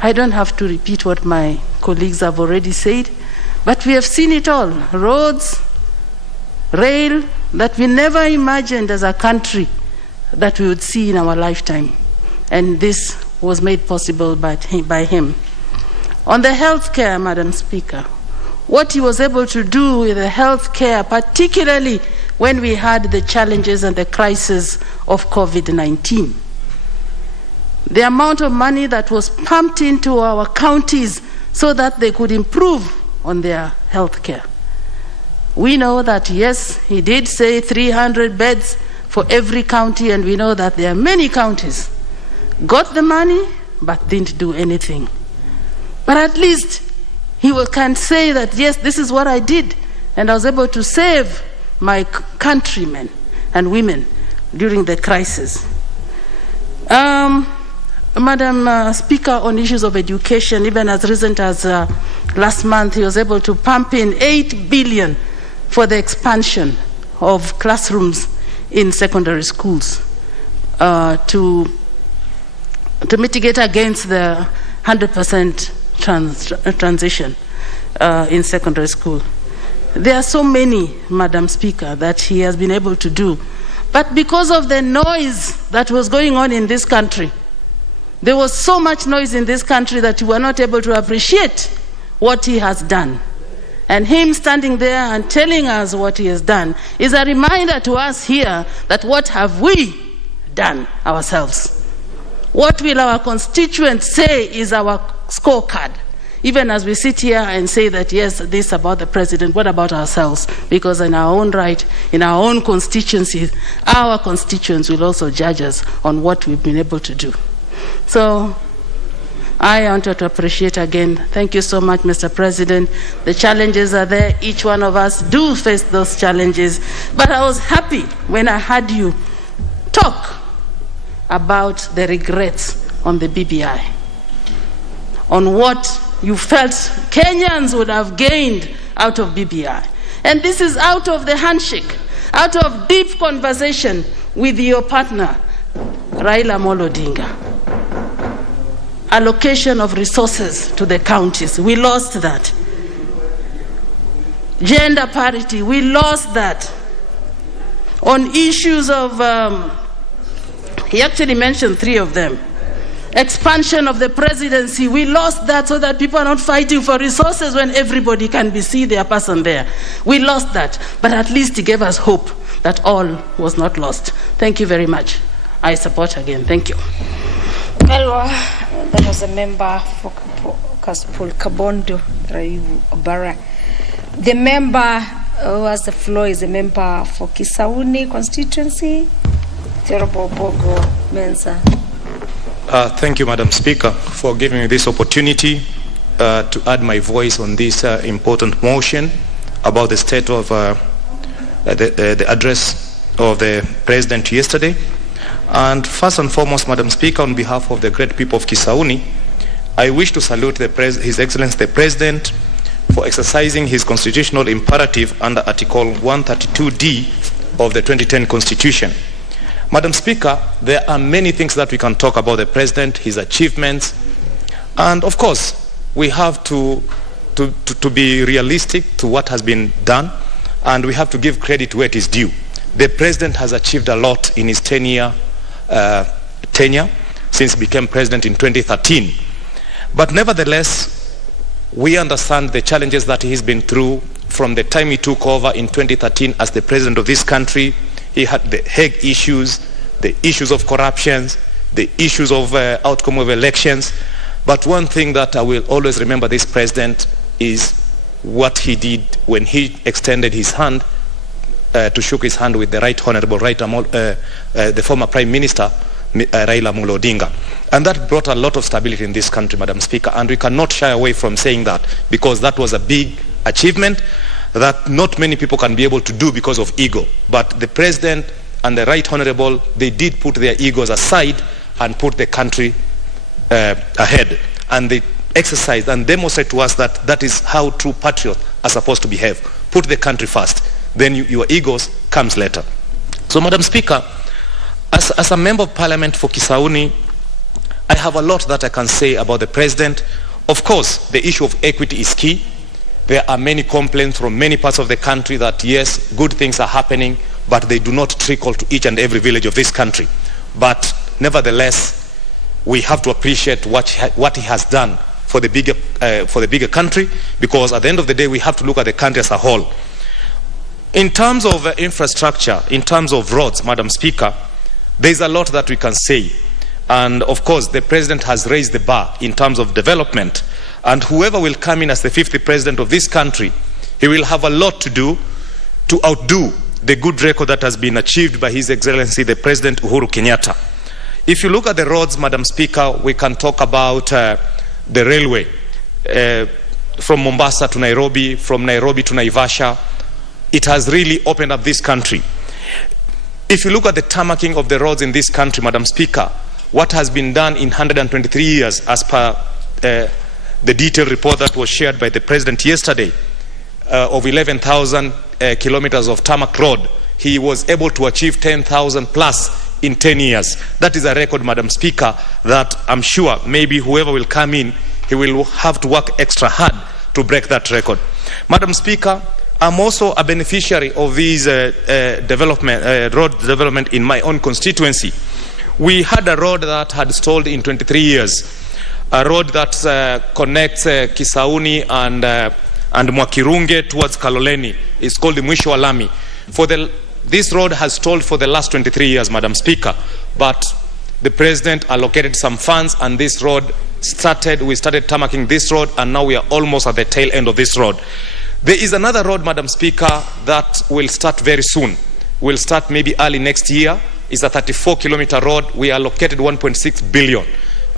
I don't have to repeat what my colleagues have already said, but we have seen it all. Roads, rail, that we never imagined as a country that we would see in our lifetime. And this was made possible by him. On the health care, Madam Speaker, what he was able to do with the health care, particularly when we had the challenges and the crisis of COVID-19. The amount of money that was pumped into our counties so that they could improve on their health care. We know that, yes, he did say 300 beds for every county, and we know that there are many counties got the money but didn't do anything. But at least he can say that, yes, this is what I did, and I was able to save my countrymen and women during the crisis. Madam Speaker, on issues of education, even as recent as last month, he was able to pump in 8 billion for the expansion of classrooms in secondary schools to to mitigate against the 100% transition in secondary school. There are so many, Madam Speaker, that he has been able to do. But because of the noise that was going on in this country, there was so much noise in this country that we were not able to appreciate what he has done. And him standing there and telling us what he has done is a reminder to us here that what have we done ourselves? What will our constituents say is our scorecard? Even as we sit here and say that, yes, this about the president, what about ourselves? Because in our own right, in our own constituencies, our constituents will also judge us on what we've been able to do. So I wanted to appreciate again. Thank you so much, Mr. President. The challenges are there. Each one of us do face those challenges. But I was happy when I heard you talk about the regrets on the BBI, on what you felt Kenyans would have gained out of BBI. And this is out of the handshake, out of deep conversation with your partner, Raila Amolo Odinga. Allocation of resources to the counties, we lost that. Gender parity, we lost that. On issues of, he actually mentioned 3 of them. Expansion of the presidency, we lost that so that people are not fighting for resources when everybody can see their person there. We lost that, but at least he gave us hope that all was not lost. Thank you very much. I support again. Thank you. Well, that was a member for Kaspul Kabondo, Raivu Obara. The member who has the floor is a member for Kisauni constituency, Terobo Bogo Mensa. Thank you, Madam Speaker, for giving me this opportunity to add my voice on this important motion about the state of the address of the President yesterday. And first and foremost, Madam Speaker, on behalf of the great people of Kisauni, I wish to salute His Excellency the President for exercising his constitutional imperative under Article 132D of the 2010 Constitution. Madam Speaker, there are many things that we can talk about the President, his achievements, and of course, we have to be realistic to what has been done, and we have to give credit where it is due. The President has achieved a lot in his tenure since he became President in 2013. But nevertheless, we understand the challenges that he's been through from the time he took over in 2013 as the President of this country. He had the Hague issues, the issues of corruption, the issues of outcome of elections. But one thing that I will always remember this President is what he did when he extended his hand to shake his hand with the Right Honorable the former Prime Minister, Raila Amolo Odinga. And that brought a lot of stability in this country, Madam Speaker, and we cannot shy away from saying that, because that was a big achievement that not many people can be able to do because of ego. But the President and the Right Honorable, they did put their egos aside and put the country ahead. And they exercised and demonstrated to us that that is how true patriots are supposed to behave. Put the country first, then your egos comes later. So, Madam Speaker, as a member of Parliament for Kisauni, I have a lot that I can say about the President. Of course, the issue of equity is key. There are many complaints from many parts of the country that, yes, good things are happening, but they do not trickle to each and every village of this country. But nevertheless, we have to appreciate what he has done for the bigger country, because at the end of the day, we have to look at the country as a whole. In terms of infrastructure, in terms of roads, Madam Speaker, there's a lot that we can say. And of course, the President has raised the bar in terms of development. And whoever will come in as the 50th President of this country, he will have a lot to do to outdo the good record that has been achieved by His Excellency the President Uhuru Kenyatta. If you look at the roads, Madam Speaker, we can talk about the railway from Mombasa to Nairobi, from Nairobi to Naivasha. It has really opened up this country. If you look at the tarmacking of the roads in this country, Madam Speaker, what has been done in 123 years as per the detailed report that was shared by the President yesterday of 11,000 kilometers of tarmac road, he was able to achieve 10,000 plus in 10 years. That is a record, Madam Speaker, that I'm sure maybe whoever will come in, he will have to work extra hard to break that record. Madam Speaker, I'm also a beneficiary of these road development in my own constituency. We had a road that had stalled in 23 years, a road that connects Kisauni and Mwakirunge towards Kaloleni. It's called the Mwisho wa Lami. This road has stalled for the last 23 years, Madam Speaker, but the President allocated some funds and this road we started tarmacking this road, and now we are almost at the tail end of this road. There is another road, Madam Speaker, that will start very soon. Will start maybe early next year. It's a 34-kilometer road. We allocated 1.6 billion,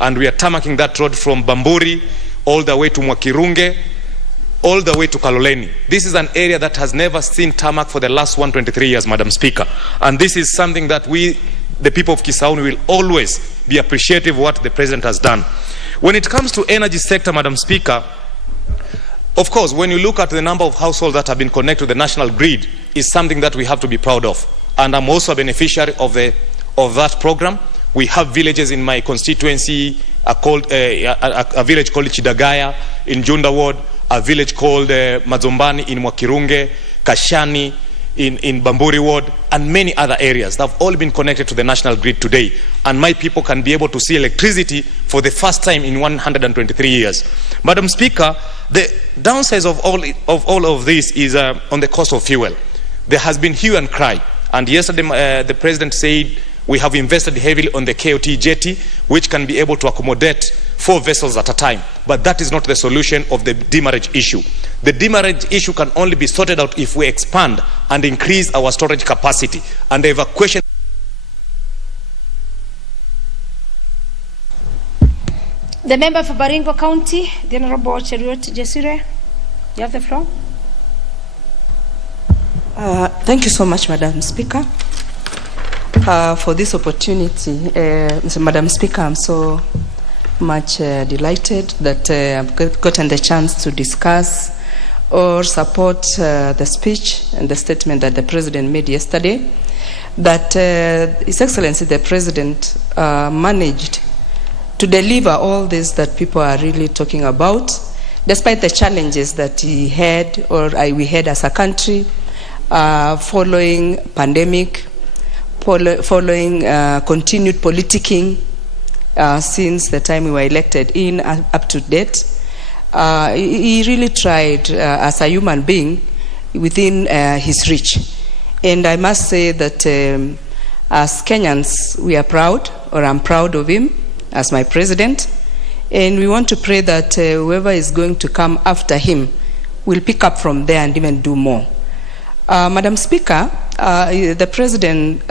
and we are tarmacking that road from Bamburi all the way to Mwakirunge, all the way to Kaloleni. This is an area that has never seen tarmac for the last 123 years, Madam Speaker. And this is something that we, the people of Kisauni, will always be appreciative of what the President has done. When it comes to energy sector, Madam Speaker, of course, when you look at the number of households that have been connected to the national grid, is something that we have to be proud of. And I'm also a beneficiary of that program. We have villages in my constituency, a village called Chidagaya in Junda Ward, a village called Mazombani in Mwakirunge, Kashani in Bamburi Ward, and many other areas that have all been connected to the national grid today. And my people can be able to see electricity for the first time in 123 years. Madam Speaker, the downsides of all of this is on the cost of fuel. There has been hue and cry. And yesterday the President said we have invested heavily on the KOT jetty, which can be able to accommodate 4 vessels at a time. But that is not the solution of the demurrage issue. The demurrage issue can only be sorted out if we expand and increase our storage capacity. And the evacuation... The member for Baringo County, the Honorable Cheruiyot Jesire, you have the floor. Thank you so much, Madam Speaker, for this opportunity. Madam Speaker, I'm so much delighted that I've gotten the chance to discuss or support the speech and the statement that the President made yesterday, that His Excellency the President managed to deliver all this that people are really talking about, despite the challenges that he had or we had as a country, following pandemic, following continued politicking since the time we were elected in up to date. He really tried as a human being within his reach. And I must say that as Kenyans, we are proud, or I'm proud of him as my president. And we want to pray that whoever is going to come after him will pick up from there and even do more. Madam Speaker, the President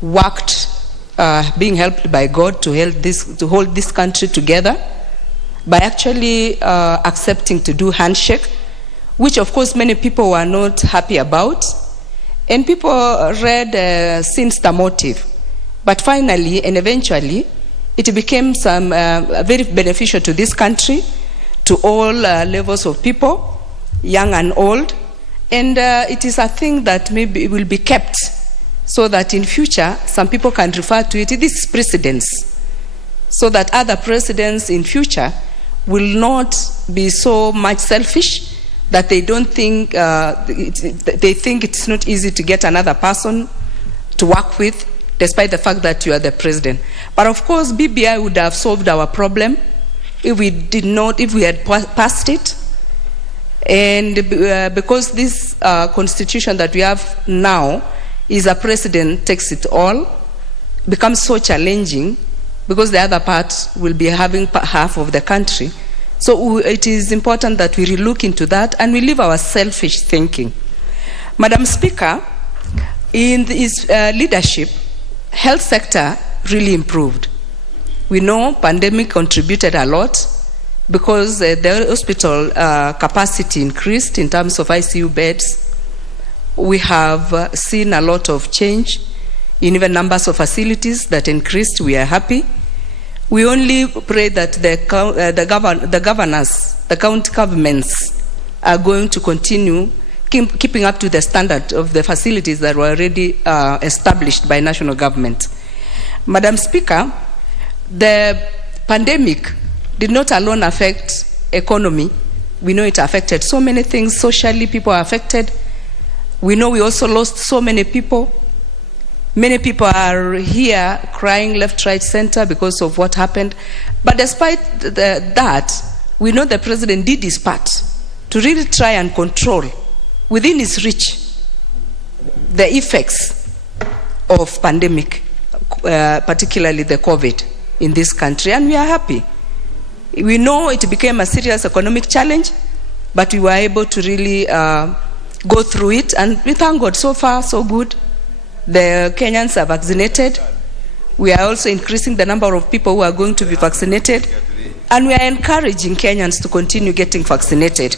worked, being helped by God to hold this country together by actually accepting to do handshake, which of course many people were not happy about. And people read sinister motive. But finally and eventually, it became very beneficial to this country, to all levels of people, young and old. And it is a thing that maybe will be kept so that in future, some people can refer to it. This is precedence. So that other presidents in future will not be so much selfish that they don't think, they think it's not easy to get another person to work with, despite the fact that you are the president. But of course, BBI would have solved our problem if we had passed it. And because this constitution that we have now is a president takes it all, becomes so challenging because the other part will be having half of the country. So it is important that we relook into that and we leave our selfish thinking. Madam Speaker, in his leadership, health sector really improved. We know pandemic contributed a lot because the hospital capacity increased in terms of ICU beds. We have seen a lot of change in even numbers of facilities that increased. We are happy. We only pray that the governors, the county governments are going to continue keeping up to the standard of the facilities that were already established by national government. Madam Speaker, the pandemic did not alone affect economy. We know it affected so many things. Socially, people are affected. We know we also lost so many people. Many people are here crying left, right, center because of what happened. But despite that, we know the president did his part to really try and control within his reach the effects of pandemic, particularly the COVID in this country, and we are happy. We know it became a serious economic challenge, but we were able to really go through it, and we thank God. So far, so good. The Kenyans are vaccinated. We are also increasing the number of people who are going to be vaccinated, and we are encouraging Kenyans to continue getting vaccinated.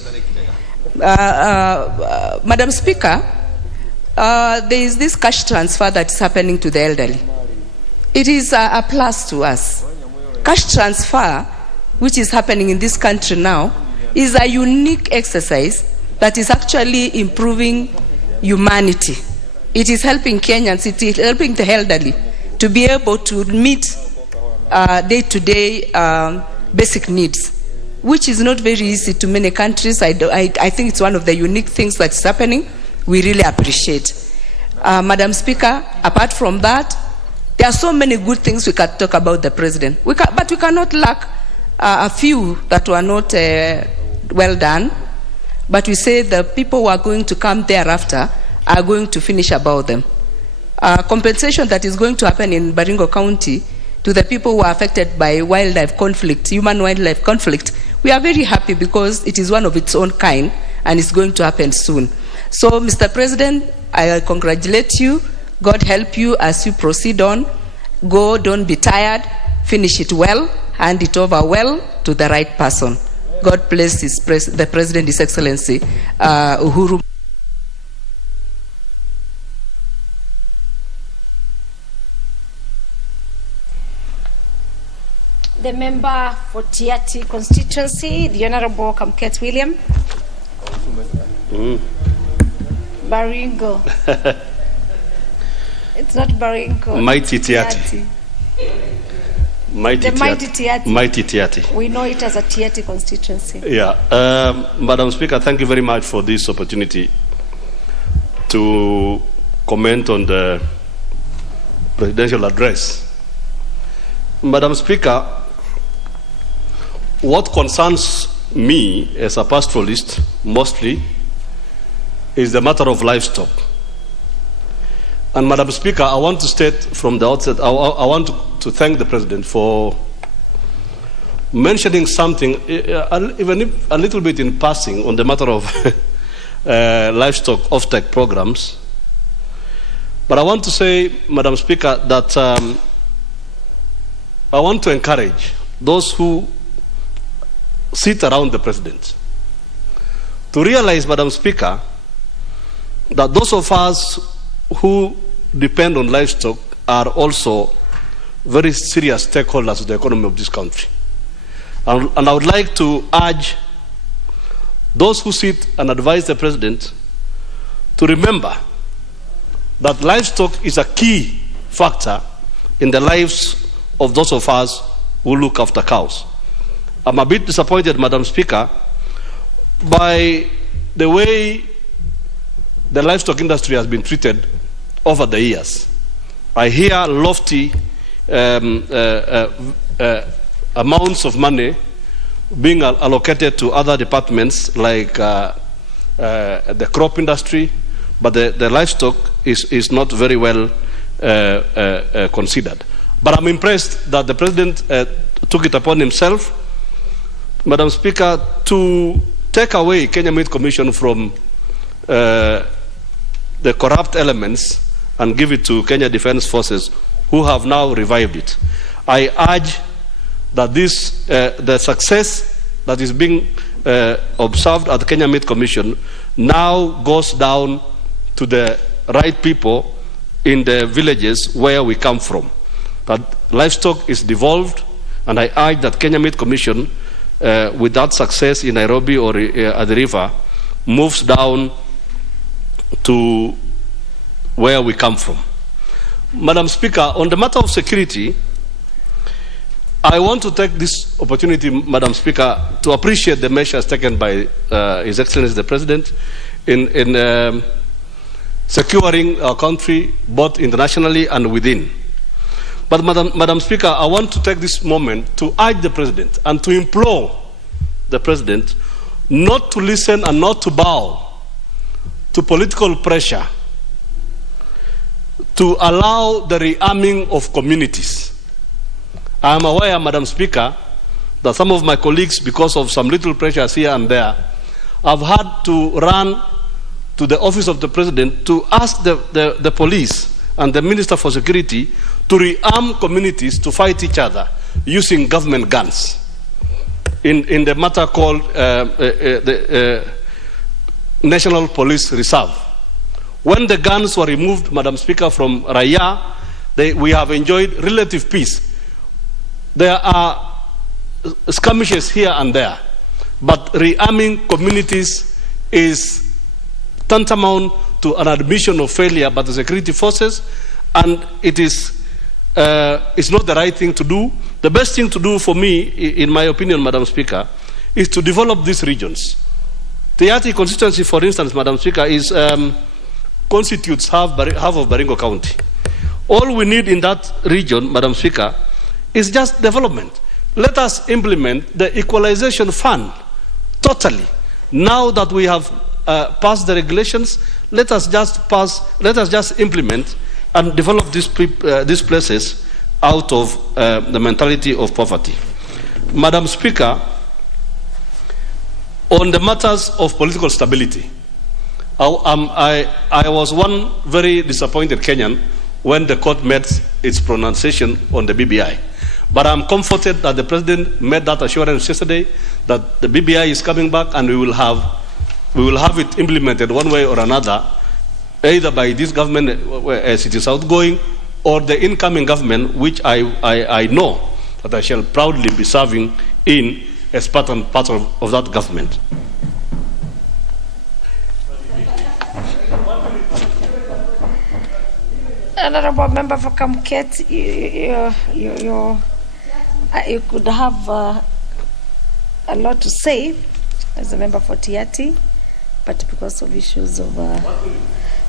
Madam Speaker, there is this cash transfer that is happening to the elderly. It is a plus to us. Cash transfer, which is happening in this country now, is a unique exercise that is actually improving humanity. It is helping Kenyans, it is helping the elderly to be able to meet day-to-day basic needs, which is not very easy to many countries. I think it's one of the unique things that's happening. We really appreciate. Madam Speaker, apart from that, there are so many good things we can talk about the president. But we cannot lack a few that were not well done. But we say the people who are going to come thereafter are going to finish about them. Compensation that is going to happen in Baringo County to the people who are affected by wildlife conflict, human-wildlife conflict, we are very happy because it is one of its own kind and it's going to happen soon. So, Mr. President, I congratulate you. God help you as you proceed on. Go, don't be tired. Finish it well. Hand it over well to the right person. God bless the President, His Excellency, Uhuru. The member for Tiati constituency, the Honorable Kamket William. Baringo. It's not Baringo. Mighty Tiati. Mighty Tiati. Mighty Tiati. We know it as a Tiati constituency. Yeah. Madam Speaker, thank you very much for this opportunity to comment on the presidential address. Madam Speaker, what concerns me as a pastoralist mostly is the matter of livestock. And Madam Speaker, I want to state from the outset, I want to thank the President for mentioning something, even if a little bit in passing, on the matter of livestock off-take programs. But I want to say, Madam Speaker, that I want to encourage those who sit around the President to realize, Madam Speaker, that those of us who depend on livestock are also very serious stakeholders of the economy of this country. And I would like to urge those who sit and advise the President to remember that livestock is a key factor in the lives of those of us who look after cows. I'm a bit disappointed, Madam Speaker, by the way the livestock industry has been treated over the years. I hear lofty amounts of money being allocated to other departments like the crop industry, but the livestock is not very well considered. But I'm impressed that the President took it upon himself, Madam Speaker, to take away Kenya Meat Commission from the corrupt elements and give it to Kenya Defence Forces, who have now revived it. I urge that this, the success that is being observed at the Kenya Meat Commission now goes down to the right people in the villages where we come from. That livestock is devolved, and I urge that Kenya Meat Commission, with that success in Nairobi or at the river, moves down to where we come from. Madam Speaker, on the matter of security, I want to take this opportunity, Madam Speaker, to appreciate the measures taken by His Excellency the President in securing our country both internationally and within. But Madam Speaker, I want to take this moment to urge the President and to implore the President not to listen and not to bow to political pressure to allow the rearming of communities. I am aware, Madam Speaker, that some of my colleagues, because of some little pressures here and there, have had to run to the office of the President to ask the police and the Minister for Security to rearm communities to fight each other using government guns in the matter called the National Police Reserve. When the guns were removed, Madam Speaker, from Raya, we have enjoyed relative peace. There are skirmishes here and there, but rearming communities is tantamount to an admission of failure by the security forces, and it's not the right thing to do. The best thing to do for me, in my opinion, Madam Speaker, is to develop these regions. The Yati constituency, for instance, Madam Speaker, constitutes half of Baringo County. All we need in that region, Madam Speaker, is just development. Let us implement the equalization fund totally. Now that we have passed the regulations, let us just implement and develop these places out of the mentality of poverty. Madam Speaker, on the matters of political stability, I was one very disappointed Kenyan when the court made its pronunciation on the BBI. But I'm comforted that the President made that assurance yesterday that the BBI is coming back and we will have it implemented one way or another, either by this government as it is outgoing or the incoming government, which I know that I shall proudly be serving in as part of that government. Honorable Member for Kamket, you could have a lot to say as a member for Tiati, but because of issues of...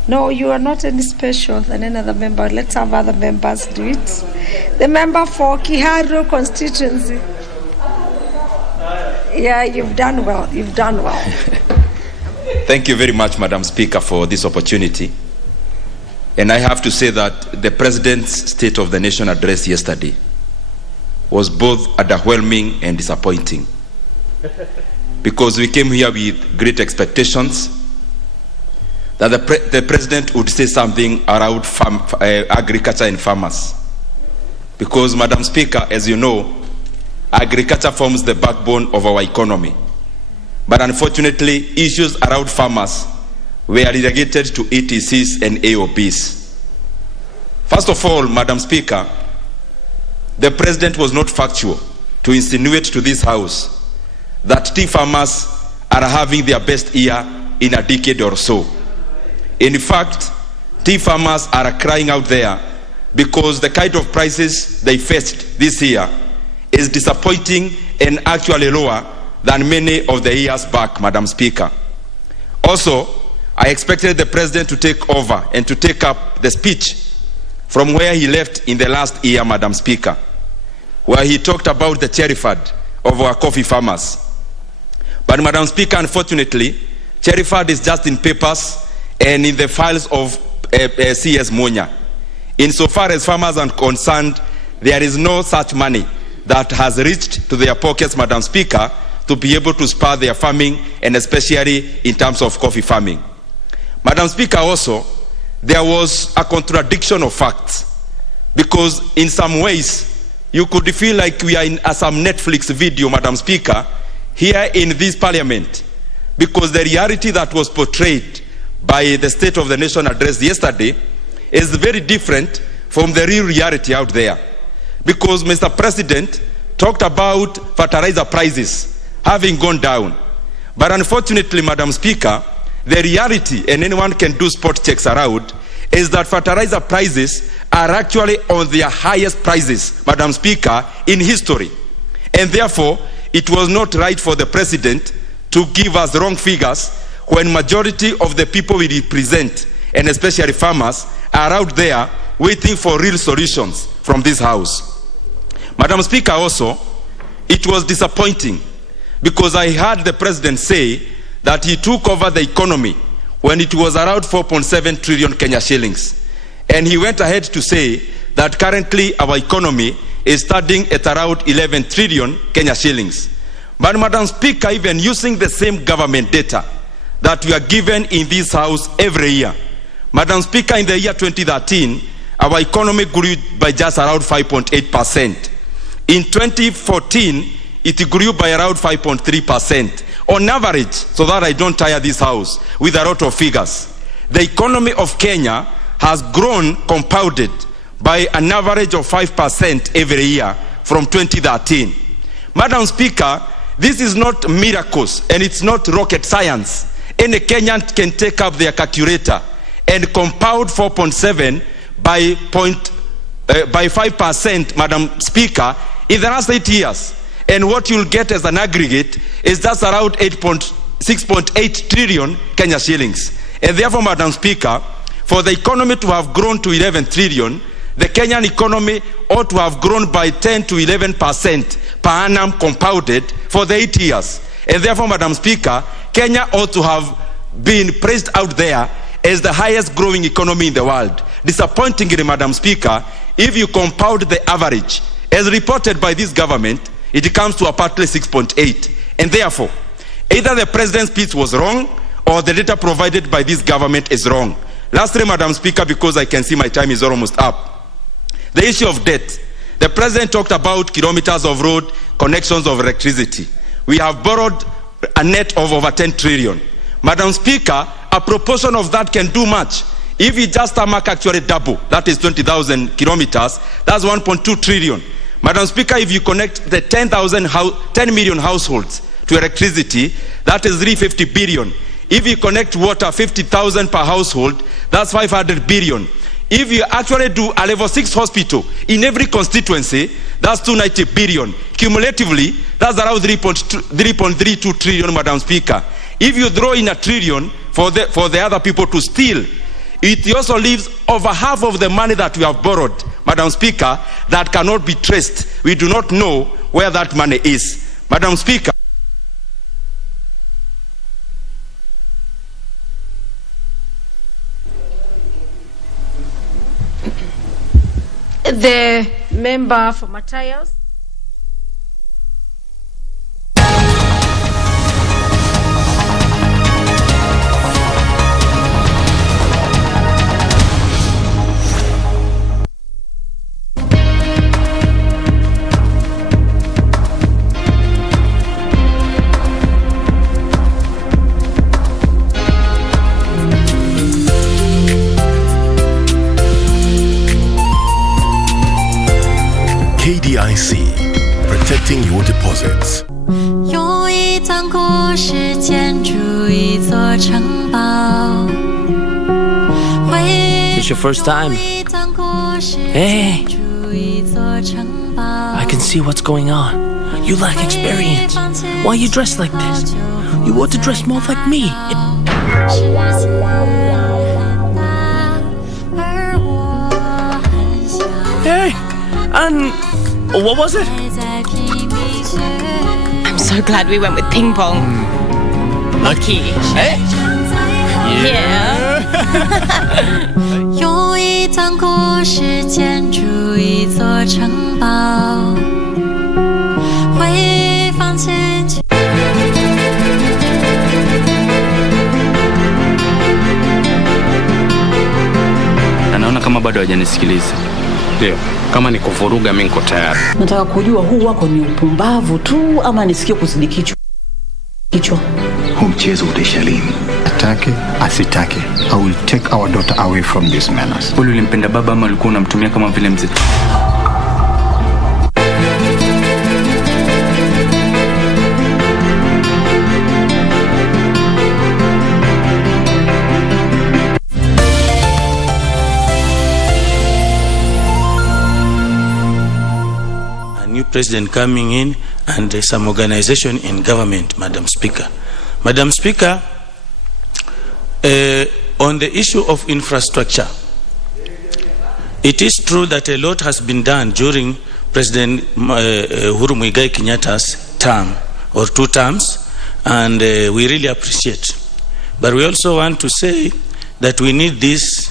No, you are not any special than another member. Let's have other members do it. The member for Kiharu constituency. Yeah, you've done well. You've done well. Thank you very much, Madam Speaker, for this opportunity. And I have to say that the President's State of the Nation address yesterday was both underwhelming and disappointing. Because we came here with great expectations that the President would say something around agriculture and farmers. Because, Madam Speaker, as you know, agriculture forms the backbone of our economy. But unfortunately, issues around farmers were relegated to ETCs and AOBs. First of all, Madam Speaker, the President was not factual to insinuate to this House that tea farmers are having their best year in a decade or so. In fact, tea farmers are crying out there because the kind of prices they faced this year is disappointing and actually lower than many of the years back, Madam Speaker. Also, I expected the President to take over and to take up the speech from where he left in the last year, Madam Speaker, where he talked about the cherry fund of our coffee farmers. But, Madam Speaker, unfortunately, cherry fund is just in papers and in the files of CS Monya. Insofar as farmers are concerned, there is no such money that has reached to their pockets, Madam Speaker, to be able to spur their farming, and especially in terms of coffee farming. Madam Speaker, also, there was a contradiction of facts, because in some ways, you could feel like we are in some Netflix video, Madam Speaker, here in this Parliament, because the reality that was portrayed by the State of the Nation address yesterday is very different from the real reality out there. Because Mr. President talked about fertilizer prices having gone down. But unfortunately, Madam Speaker, the reality, and anyone can do spot checks around, is that fertilizer prices are actually on their highest prices, Madam Speaker, in history. And therefore, it was not right for the President to give us wrong figures when majority of the people we represent, and especially farmers, are out there waiting for real solutions from this House. Madam Speaker, also, it was disappointing because I heard the President say that he took over the economy when it was around 4.7 trillion Kenya shillings. And he went ahead to say that currently our economy is standing at around 11 trillion Kenya shillings. But Madam Speaker, even using the same government data that we are given in this House every year, Madam Speaker, in the year 2013, our economy grew by just around 5.8%. In 2014, it grew by around 5.3%. On average, so that I don't tire this House with a lot of figures, the economy of Kenya has grown compounded by an average of 5% every year from 2013. Madam Speaker, this is not miracles and it's not rocket science. Any Kenyan can take up their calculator and compound 4.7 by 5%, Madam Speaker, in the last 8 years. And what you'll get as an aggregate is that's around 6.8 trillion Kenya shillings. And therefore, Madam Speaker, for the economy to have grown to 11 trillion, the Kenyan economy ought to have grown by 10 to 11% per annum compounded for the 8 years. And therefore, Madam Speaker, Kenya ought to have been praised out there as the highest growing economy in the world. Disappointingly, Madam Speaker, if you compound the average, as reported by this government, it comes to approximately 6.8. And therefore, either the President's speech was wrong or the data provided by this government is wrong. Lastly, Madam Speaker, because I can see my time is almost up, the issue of debt. The President talked about kilometers of road, connections of electricity. We have borrowed a net of over 10 trillion. Madam Speaker, a proportion of that can do much. If we just tarmac actually double, that is 20,000 kilometers, that's 1.2 trillion. Madam Speaker, if you connect the 10 million households to electricity, that is 350 billion. If you connect water 50,000 per household, that's 500 billion. If you actually do a level 6 hospital in every constituency, that's 290 billion. Cumulatively, that's around 3.32 trillion, Madam Speaker. If you throw in a trillion for the other people to steal, it also leaves over half of the money that we have borrowed, Madam Speaker, that cannot be traced. We do not know where that money is. Madam Speaker. The member for Matayos. KDIC, protecting your deposits. 用一段故事建筑一座城堡。 It's your first time. Hey, I can see what's going on. You lack experience. Why are you dressed like this? You ought to dress more like me. Hey, and what was it? I'm so glad we went with ping pong. Lucky. Hey? Yeah. 用一段故事建筑一座城堡，回放前去。 Naona kama bado hajanisikiliza. Ndio, kama ni kuvuruga mimi niko tayari. Nataka kujua huu wako ni upumbavu tu ama nisikie kuzidi kichwa. Huu mchezo utaisha lini? Atake, asitake. I will take our daughter away from this menace. Wewe ulimpenda baba ama ulikuwa unamtumia kama vile mzee? President coming in, and some organization in government, Madam Speaker. Madam Speaker, on the issue of infrastructure, it is true that a lot has been done during President Uhuru Muigai Kenyatta's term, or 2 terms, and we really appreciate. But we also want to say that we need this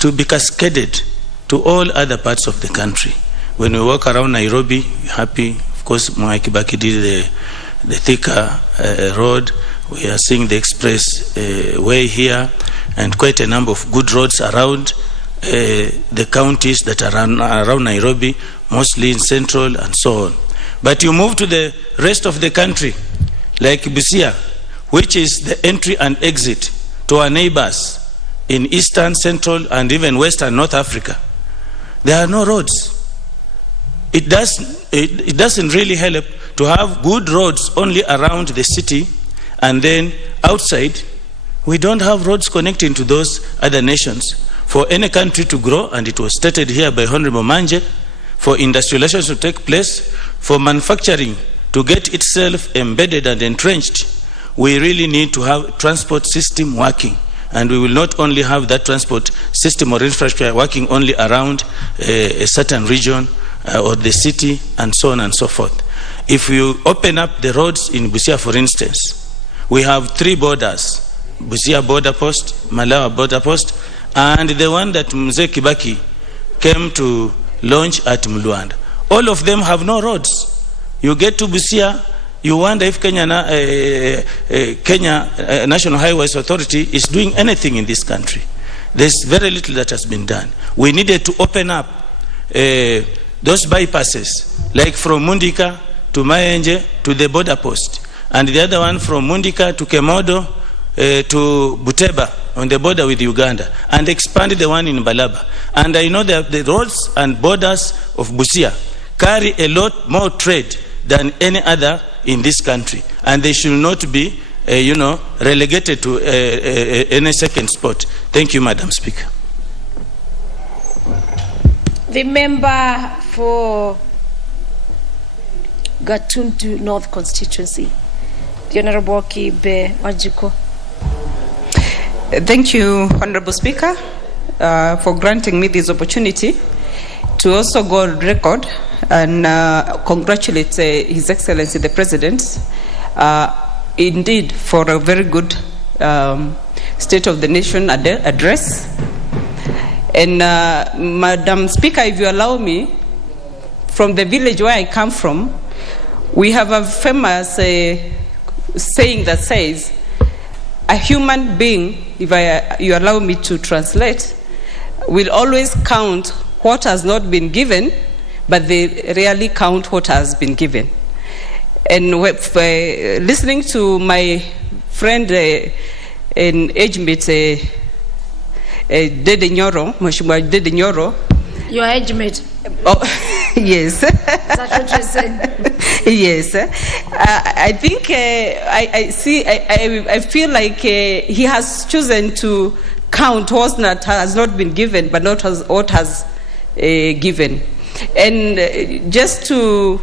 to be cascaded to all other parts of the country. When we walk around Nairobi, we're happy. Of course, Mwai Kibaki did the Thika road. We are seeing the express way here, and quite a number of good roads around the counties that are around Nairobi, mostly in central and so on. But you move to the rest of the country, like Busia, which is the entry and exit to our neighbors in eastern, central, and even western North Africa. There are no roads. It doesn't really help to have good roads only around the city, and then outside, we don't have roads connecting to those other nations. For any country to grow, and it was stated here by Honorable Manje, for industrialization to take place, for manufacturing to get itself embedded and entrenched, we really need to have transport system working. And we will not only have that transport system or infrastructure working only around a certain region or the city and so on and so forth. If you open up the roads in Busia, for instance, we have 3 borders, Busia border post, Malawa border post, and the one that Mzee Kibaki came to launch at Mluanda. All of them have no roads. You get to Busia, you wonder if Kenya National Highways Authority is doing anything in this country. There's very little that has been done. We needed to open up those bypasses, like from Mundika to Mayenje to the border post, and the other one from Mundika to Kemodo to Buteba on the border with Uganda, and expand the one in Balaba. And I know that the roads and borders of Busia carry a lot more trade than any other in this country, and they should not be relegated to any second spot. Thank you, Madam Speaker. The member for Gatundu North Constituency, the Honorable Kibe Wajiko. Thank you, Honorable Speaker, for granting me this opportunity to also go on record and congratulate His Excellency the President, indeed, for a very good State of the Nation address. And Madam Speaker, if you allow me, from the village where I come from, we have a famous saying that says, a human being, if you allow me to translate, will always count what has not been given, but they rarely count what has been given. And with, listening to my friend in age mate, Dede Nyoro, Mheshimiwa Dede Nyoro. Your age mate? Oh, yes. Is that what you're saying? Yes. I think I feel like he has chosen to count what has not been given, but not what has given. And just to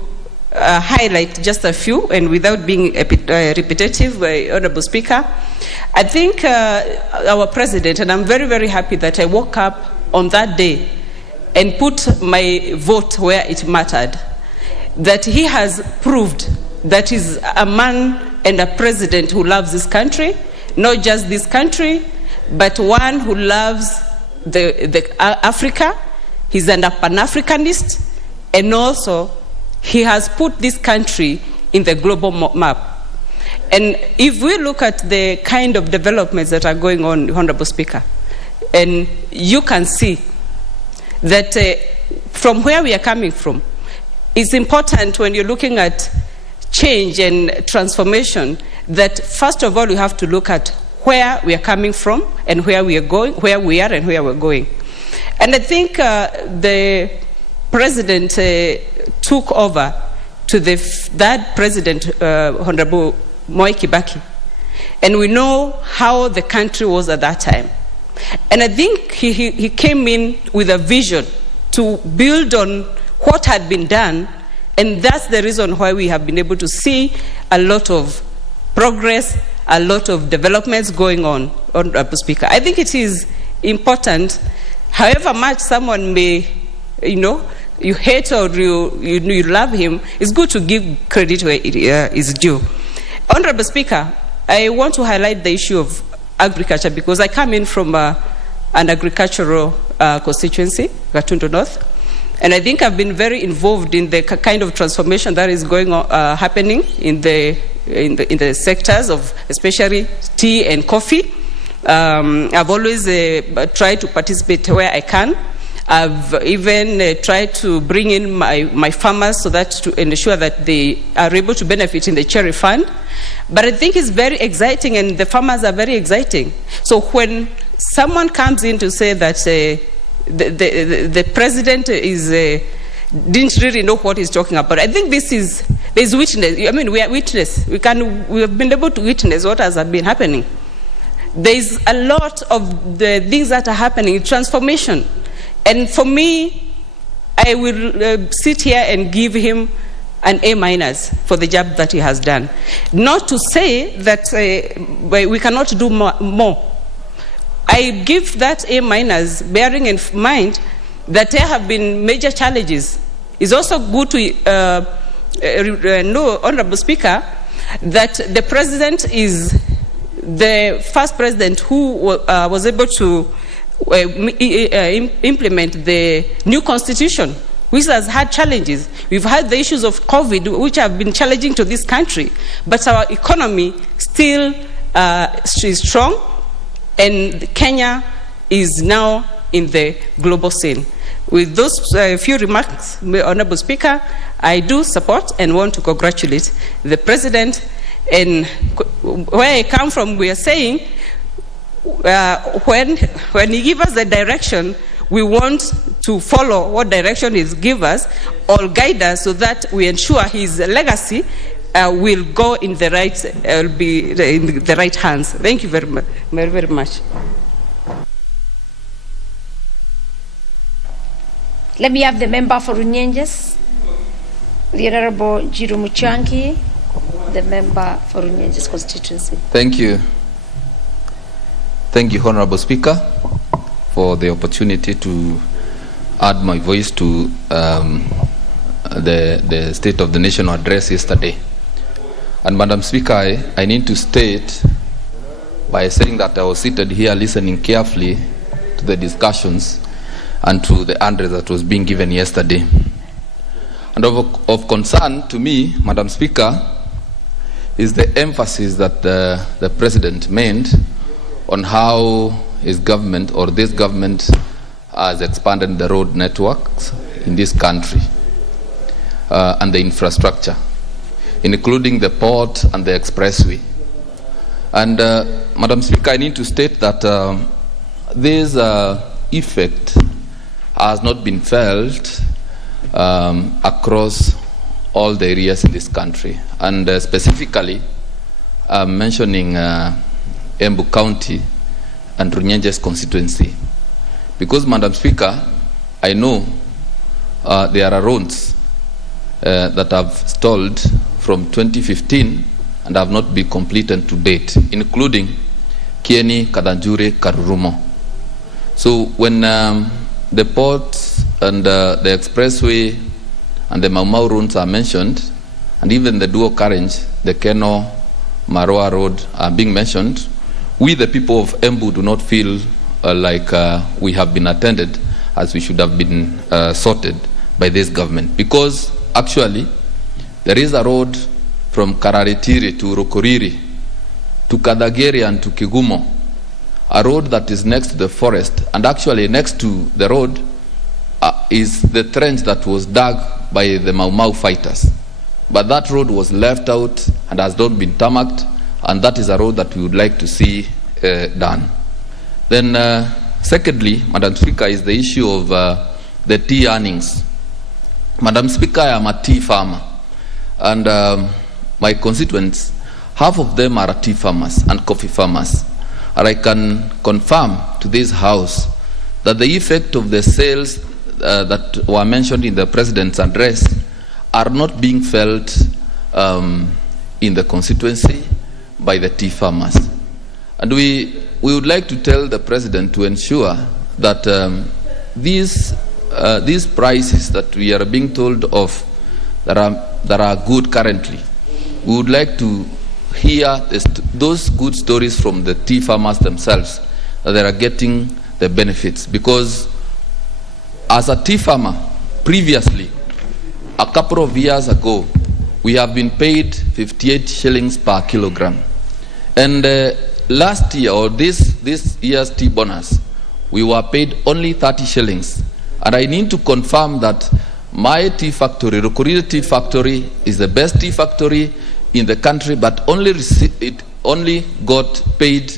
highlight just a few, and without being repetitive, Honorable Speaker, I think our President, and I'm very, very happy that I woke up on that day and put my vote where it mattered, that he has proved that he's a man and a president who loves this country, not just this country, but one who loves the Africa. He's a Pan-Africanist, and also he has put this country in the global map. And if we look at the kind of developments that are going on, Honorable Speaker, and you can see that from where we are coming from, it's important when you're looking at change and transformation that first of all you have to look at where we are coming from and where we are going, where we are and where we're going. And I think the President took over to that President, Honorable Mwai Kibaki, and we know how the country was at that time. And I think he came in with a vision to build on what had been done And that's the reason why we have been able to see a lot of progress, a lot of developments going on, Honorable Speaker. I think it is important, however much someone may, you hate or you love him, it's good to give credit where it is due. Honorable Speaker, I want to highlight the issue of agriculture because I come in from an agricultural constituency, Gatundu North, and I think I've been very involved in the kind of transformation that is going on, happening in the sectors of especially tea and coffee. I've always tried to participate where I can. I've even tried to bring in my farmers so that to ensure that they are able to benefit in the cherry fund. But I think it's very exciting and the farmers are very exciting. So when someone comes in to say that the president didn't really know what he's talking about, I think there's witness. I mean, we are witness. We have been able to witness what has been happening. There's a lot of the things that are happening, transformation. And for me, I will sit here and give him an A- for the job that he has done. Not to say that we cannot do more. I give that A- bearing in mind that there have been major challenges. It's also good to know, Honorable Speaker, that the president is the first president who was able to implement the new constitution, which has had challenges. We've had the issues of COVID, which have been challenging to this country, but our economy still is strong, and Kenya is now in the global scene. With those few remarks, Honorable Speaker, I do support and want to congratulate the President. And where I come from, we are saying, when he gives us the direction, we want to follow what direction he gives us or guide us so that we ensure his legacy will go in the right, be in the right hands. Thank you very much. Very much. Let me have the member for Runyenjes, the Honorable Jiru Muchangi, the member for Runyenjes constituency. Thank you. Thank you, Honorable Speaker, for the opportunity to add my voice to the State of the Nation address yesterday. And Madam Speaker, I need to state by saying that I was seated here listening carefully to the discussions and to the address that was being given yesterday. And of concern to me, Madam Speaker, is the emphasis that the President made on how his government or this government has expanded the road networks in this country and the infrastructure, including the port and the expressway. And Madam Speaker, I need to state that this effect has not been felt across all the areas in this country. And specifically, I'm mentioning Embu County and Runyenjes constituency. Because, Madam Speaker, I know there are roads that have stalled from 2015 and have not been completed to date, including Kieni, Kadanjure, Karurumo. So when the ports and the expressway and the Mau Mau roads are mentioned, and even the dual carriage, the Keno Maroa Road are being mentioned, we the people of Embu do not feel like we have been attended as we should have been sorted by this government. Because actually, there is a road from Kararitiri to Rokoriri to Kadageri and to Kigumo, a road that is next to the forest, and actually next to the road is the trench that was dug by the Mau Mau fighters. But that road was left out and has not been tarmacked, and that is a road that we would like to see done. Then secondly, Madam Speaker, is the issue of the tea earnings. Madam Speaker, I am a tea farmer, and my constituents, half of them are tea farmers and coffee farmers. And I can confirm to this House that the effect of the sales that were mentioned in the President's address are not being felt in the constituency by the tea farmers. And we would like to tell the President to ensure that these prices that we are being told of that are good currently, we would like to hear those good stories from the tea farmers themselves, that they are getting the benefits. Because as a tea farmer, previously, a couple of years ago, we have been paid 58 shillings per kilogram. And last year, or this year's tea bonus, we were paid only 30 shillings. And I need to confirm that my tea factory, Rukuriri Tea Factory, is the best tea factory in the country, but it only got paid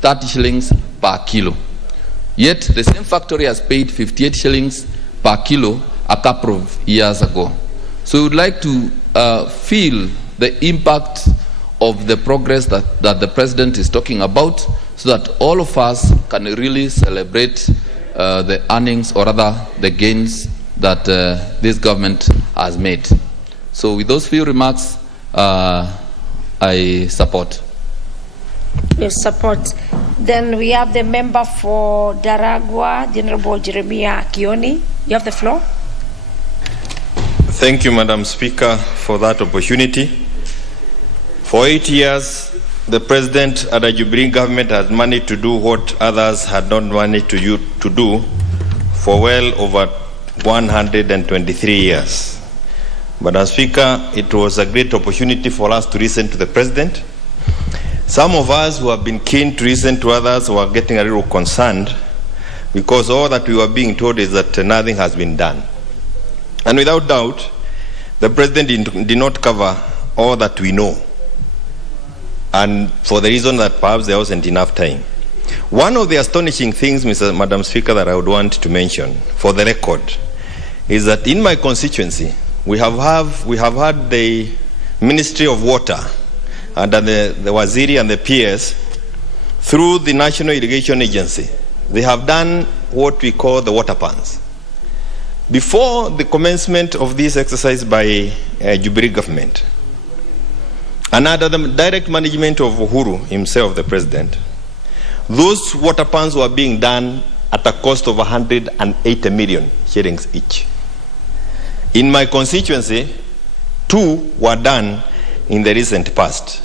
30 shillings per kilo. Yet the same factory has paid 58 shillings per kilo a couple of years ago. So we would like to feel the impact of the progress that the President is talking about, so that all of us can really celebrate the earnings, or rather the gains that this government has made. So with those few remarks, I support. You support. Then we have the member for Daragwa, the Honorable Jeremiah Kioni. You have the floor. Thank you, Madam Speaker, for that opportunity. For 8 years, the President and the Jubilee government has managed to do what others had not managed to do for well over 123 years. Madam Speaker, it was a great opportunity for us to listen to the President. Some of us who have been keen to listen to others were getting a little concerned, because all that we were being told is that nothing has been done. And without doubt, the President did not cover all that we know, and for the reason that perhaps there wasn't enough time. One of the astonishing things, Madam Speaker, that I would want to mention for the record is that in my constituency, we have had the Ministry of Water under the Waziri and the PS, through the National Irrigation Agency. They have done what we call the water pans. Before the commencement of this exercise by Jubilee government, and under the direct management of Uhuru himself, the President, those water pans were being done at a cost of 180 million shillings each. In my constituency, 2 were done in the recent past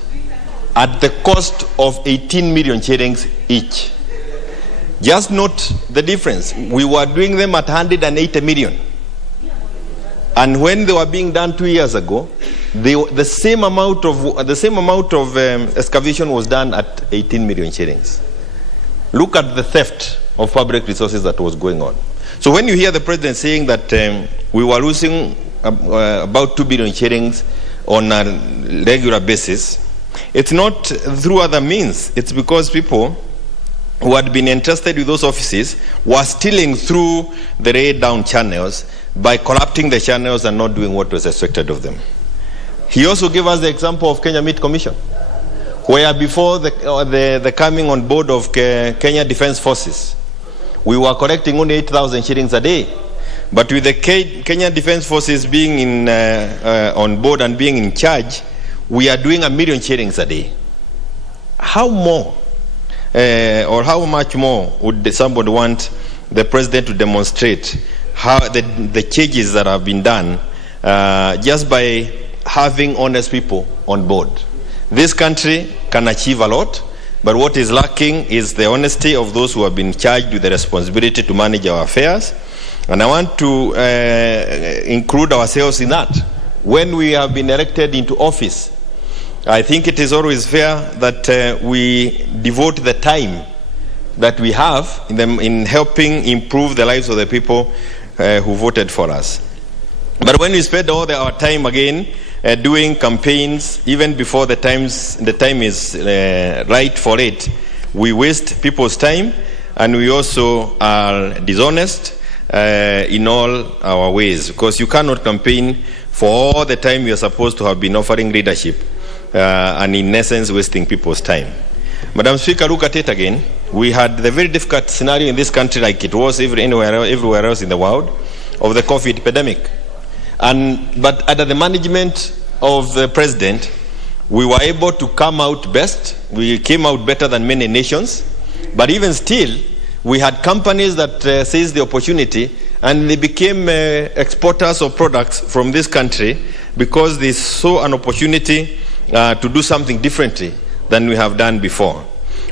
at the cost of 18 million shillings each. Just note the difference. We were doing them at 180 million. And when they were being done 2 years ago, the same amount of excavation was done at 18 million shillings. Look at the theft of public resources that was going on. So when you hear the President saying that we were losing about 2 billion shillings on a regular basis, it's not through other means. It's because people who had been entrusted with those offices were stealing through the laid-down channels by corrupting the channels and not doing what was expected of them. He also gave us the example of Kenya Meat Commission, where before the coming on board of Kenya Defence Forces, we were collecting only 8,000 shillings a day. But with the Kenya Defence Forces being on board and being in charge, we are doing 1 million shillings a day. How more, or how much more would somebody want the President to demonstrate how the changes that have been done just by having honest people on board? This country can achieve a lot, but what is lacking is the honesty of those who have been charged with the responsibility to manage our affairs. And I want to include ourselves in that. When we have been elected into office, I think it is always fair that we devote the time that we have in helping improve the lives of the people who voted for us. But when we spend all our time again doing campaigns, even before the time is right for it, we waste people's time, and we also are dishonest in all our ways, because you cannot campaign for all the time you are supposed to have been offering leadership and in essence wasting people's time. Madam Speaker, look at it again. We had the very difficult scenario in this country, like it was everywhere else in the world, of the COVID epidemic. But under the management of the president, we were able to come out best. We came out better than many nations. But even still, we had companies that seized the opportunity and they became exporters of products from this country because they saw an opportunity to do something differently than we have done before.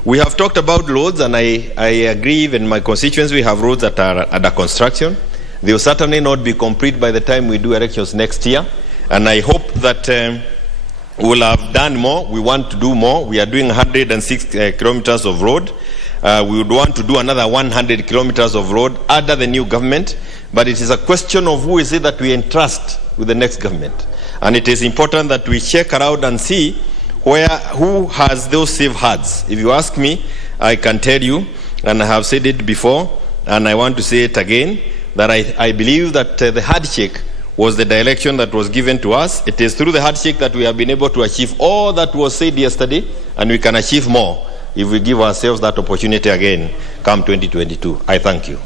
We have talked about roads, and I agree, even in my constituency, we have roads that are under construction. They will certainly not be complete by the time we do elections next year. And I hope that we'll have done more. We want to do more. We are doing 106 kilometers of road. We would want to do another 100 kilometers of road under the new government. But it is a question of who is it that we entrust with the next government. And it is important that we check around and see who has those safe hearts. If you ask me, I can tell you, and I have said it before, and I want to say it again, that I believe that the handshake was the direction that was given to us. It is through the handshake that we have been able to achieve all that was said yesterday, and we can achieve more if we give ourselves that opportunity again come 2022. I thank you.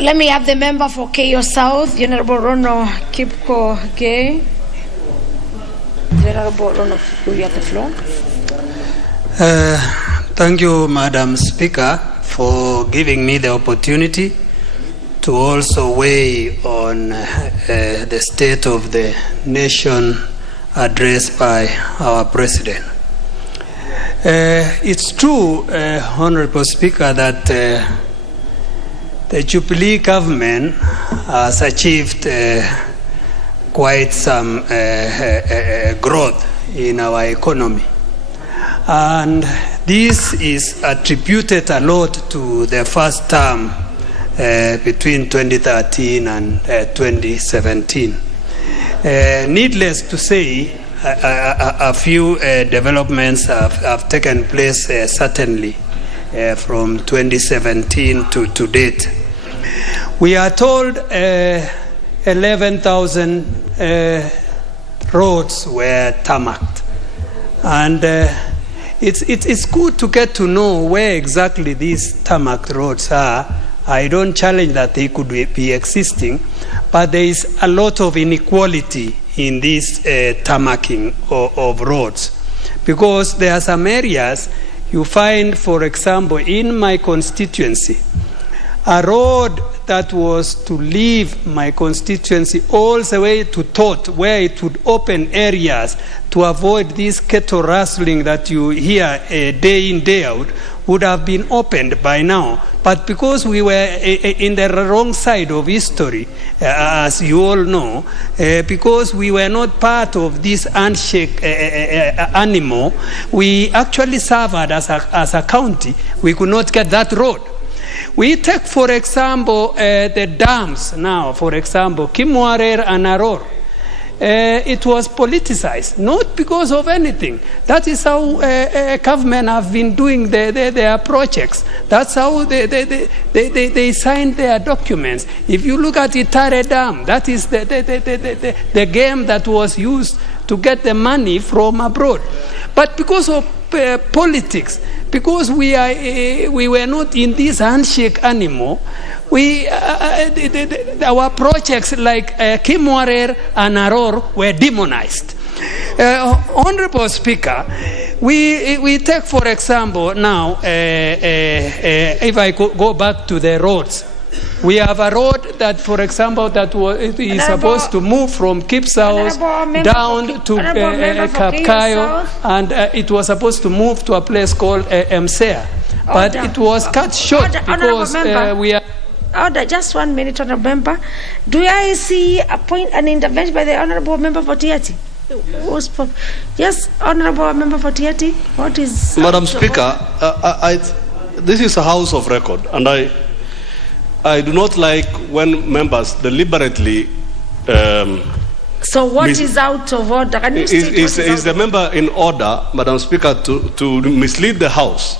Let me have the member for KO South, the Honorable Rono Kipko Gay. The Honorable Rono Kipko, you have the floor. Thank you, Madam Speaker, for giving me the opportunity to also weigh on the state of the nation addressed by our President. It's true, Honorable Speaker, that the Jubilee government has achieved quite some growth in our economy. And this is attributed a lot to the first term between 2013 and 2017. Needless to say, a few developments have taken place certainly from 2017 to date. We are told 11,000 roads were tarmacked. And it's good to get to know where exactly these tarmac roads are. I don't challenge that they could be existing, but there is a lot of inequality in this tarmacking of roads. Because there are some areas you find, for example, in my constituency, a road that was to leave my constituency all the way to Tot, where it would open areas to avoid this cattle rustling that you hear day in, day out, would have been opened by now. But because we were in the wrong side of history, as you all know, because we were not part of this handshake animal, we actually suffered as a county. We could not get that road. We take, for example, the dams now, for example, Kimwarer and Aror. It was politicized, not because of anything. That is how government have been doing their projects. That's how they signed their documents. If you look at Itare Dam, that is the game that was used to get the money from abroad. But because of politics, because we were not in this handshake anymore, our projects like Kimwarer and Aror were demonized. Honorable Speaker, we take, for example, now, if I go back to the roads, we have a road that, for example, that is supposed to move from Kipsau's down to Kapkayo, and it was supposed to move to a place called Msea. But it was cut short because we are... Order, just 1 minute, Honourable Member. Do I see an intervention by the Honourable Member for Tiati? Yes, Honourable Member for Tiati. What is... Madam Speaker, this is a house of record, and I do not like when members deliberately... so what is out of order? Can you state is the member in order, Madam Speaker, to mislead the House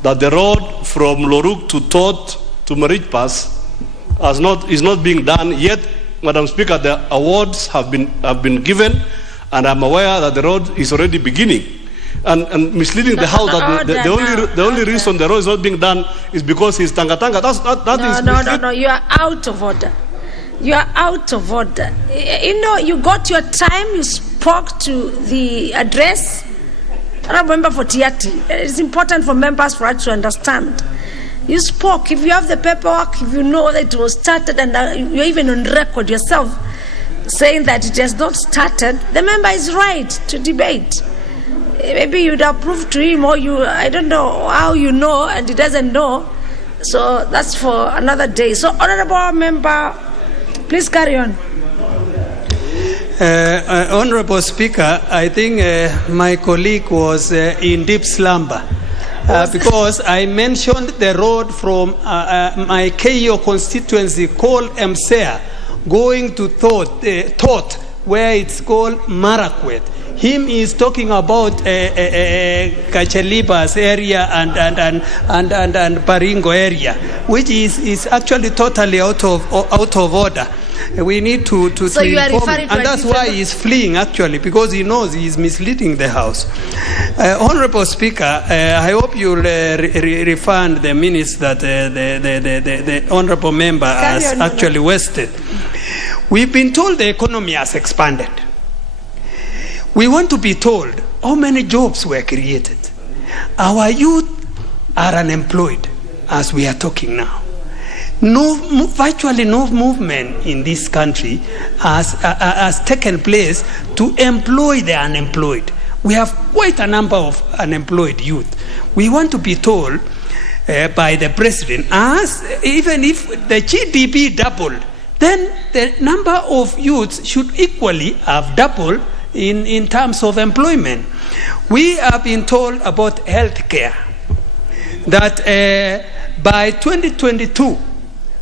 that the road from Loruk to Tot to Marich Pass is not being done yet? Madam Speaker, the awards have been given, and I'm aware that the road is already beginning. and misleading the House that the only reason the road is not being done is because he's tanga-tanga. No, you are out of order. You are out of order. You know, you got your time, you spoke to the address. I remember for Tiati. It's important for members for us to understand. You spoke. If you have the paperwork, if you know that it was started, and you're even on record yourself saying that it has not started, the member is right to debate. Maybe you'd approve to him, or I don't know how you know, and he doesn't know. So that's for another day. So, Honorable Member, please carry on. Honorable Speaker, I think my colleague was in deep slumber because I mentioned the road from my KO constituency called Msea going to Tot, where it's called Marakwet. Him is talking about Kachaliba's area and Baringo area, which is actually totally out of order. We need to so you are inform, referring to and that's why he's fleeing actually, because he knows he's misleading the House. Honorable Speaker, I hope you'll refund the minutes that the honorable member has actually wasted. We've been told the economy has expanded. We want to be told how many jobs were created. Our youth are unemployed as we are talking now. Virtually no movement in this country has taken place to employ the unemployed. We have quite a number of unemployed youth. We want to be told by the president, as even if the GDP doubled, then the number of youths should equally have doubled in terms of employment. We have been told about health care, that by 2022,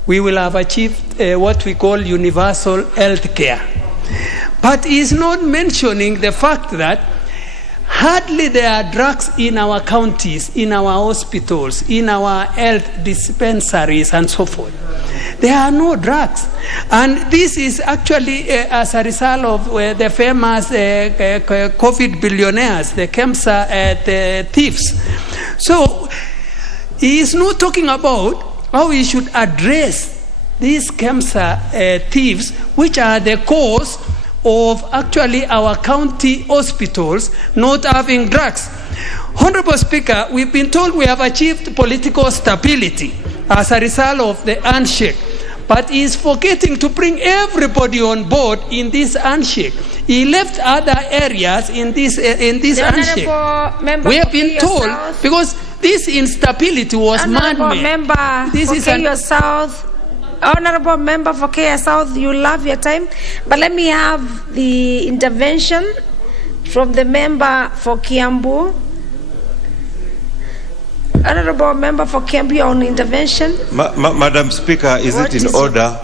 we will have achieved what we call universal health care. But he's not mentioning the fact that hardly there are drugs in our counties, in our hospitals, in our health dispensaries, and so forth. There are no drugs. And this is actually as a result of the famous COVID billionaires, the KEMSA the thieves. So he is not talking about how we should address these KEMSA thieves, which are the cause of actually our county hospitals not having drugs. Honorable Speaker, we've been told we have achieved political stability as a result of the handshake, but he is forgetting to bring everybody on board in this handshake. He left other areas in this handshake. We have been told, because this instability was man-made. This is Honorable Member for Kenya South, you love your time, but let me have the intervention from the member for Kiambu. Honorable Member for Kiambu, on intervention. Madam Speaker, is it in order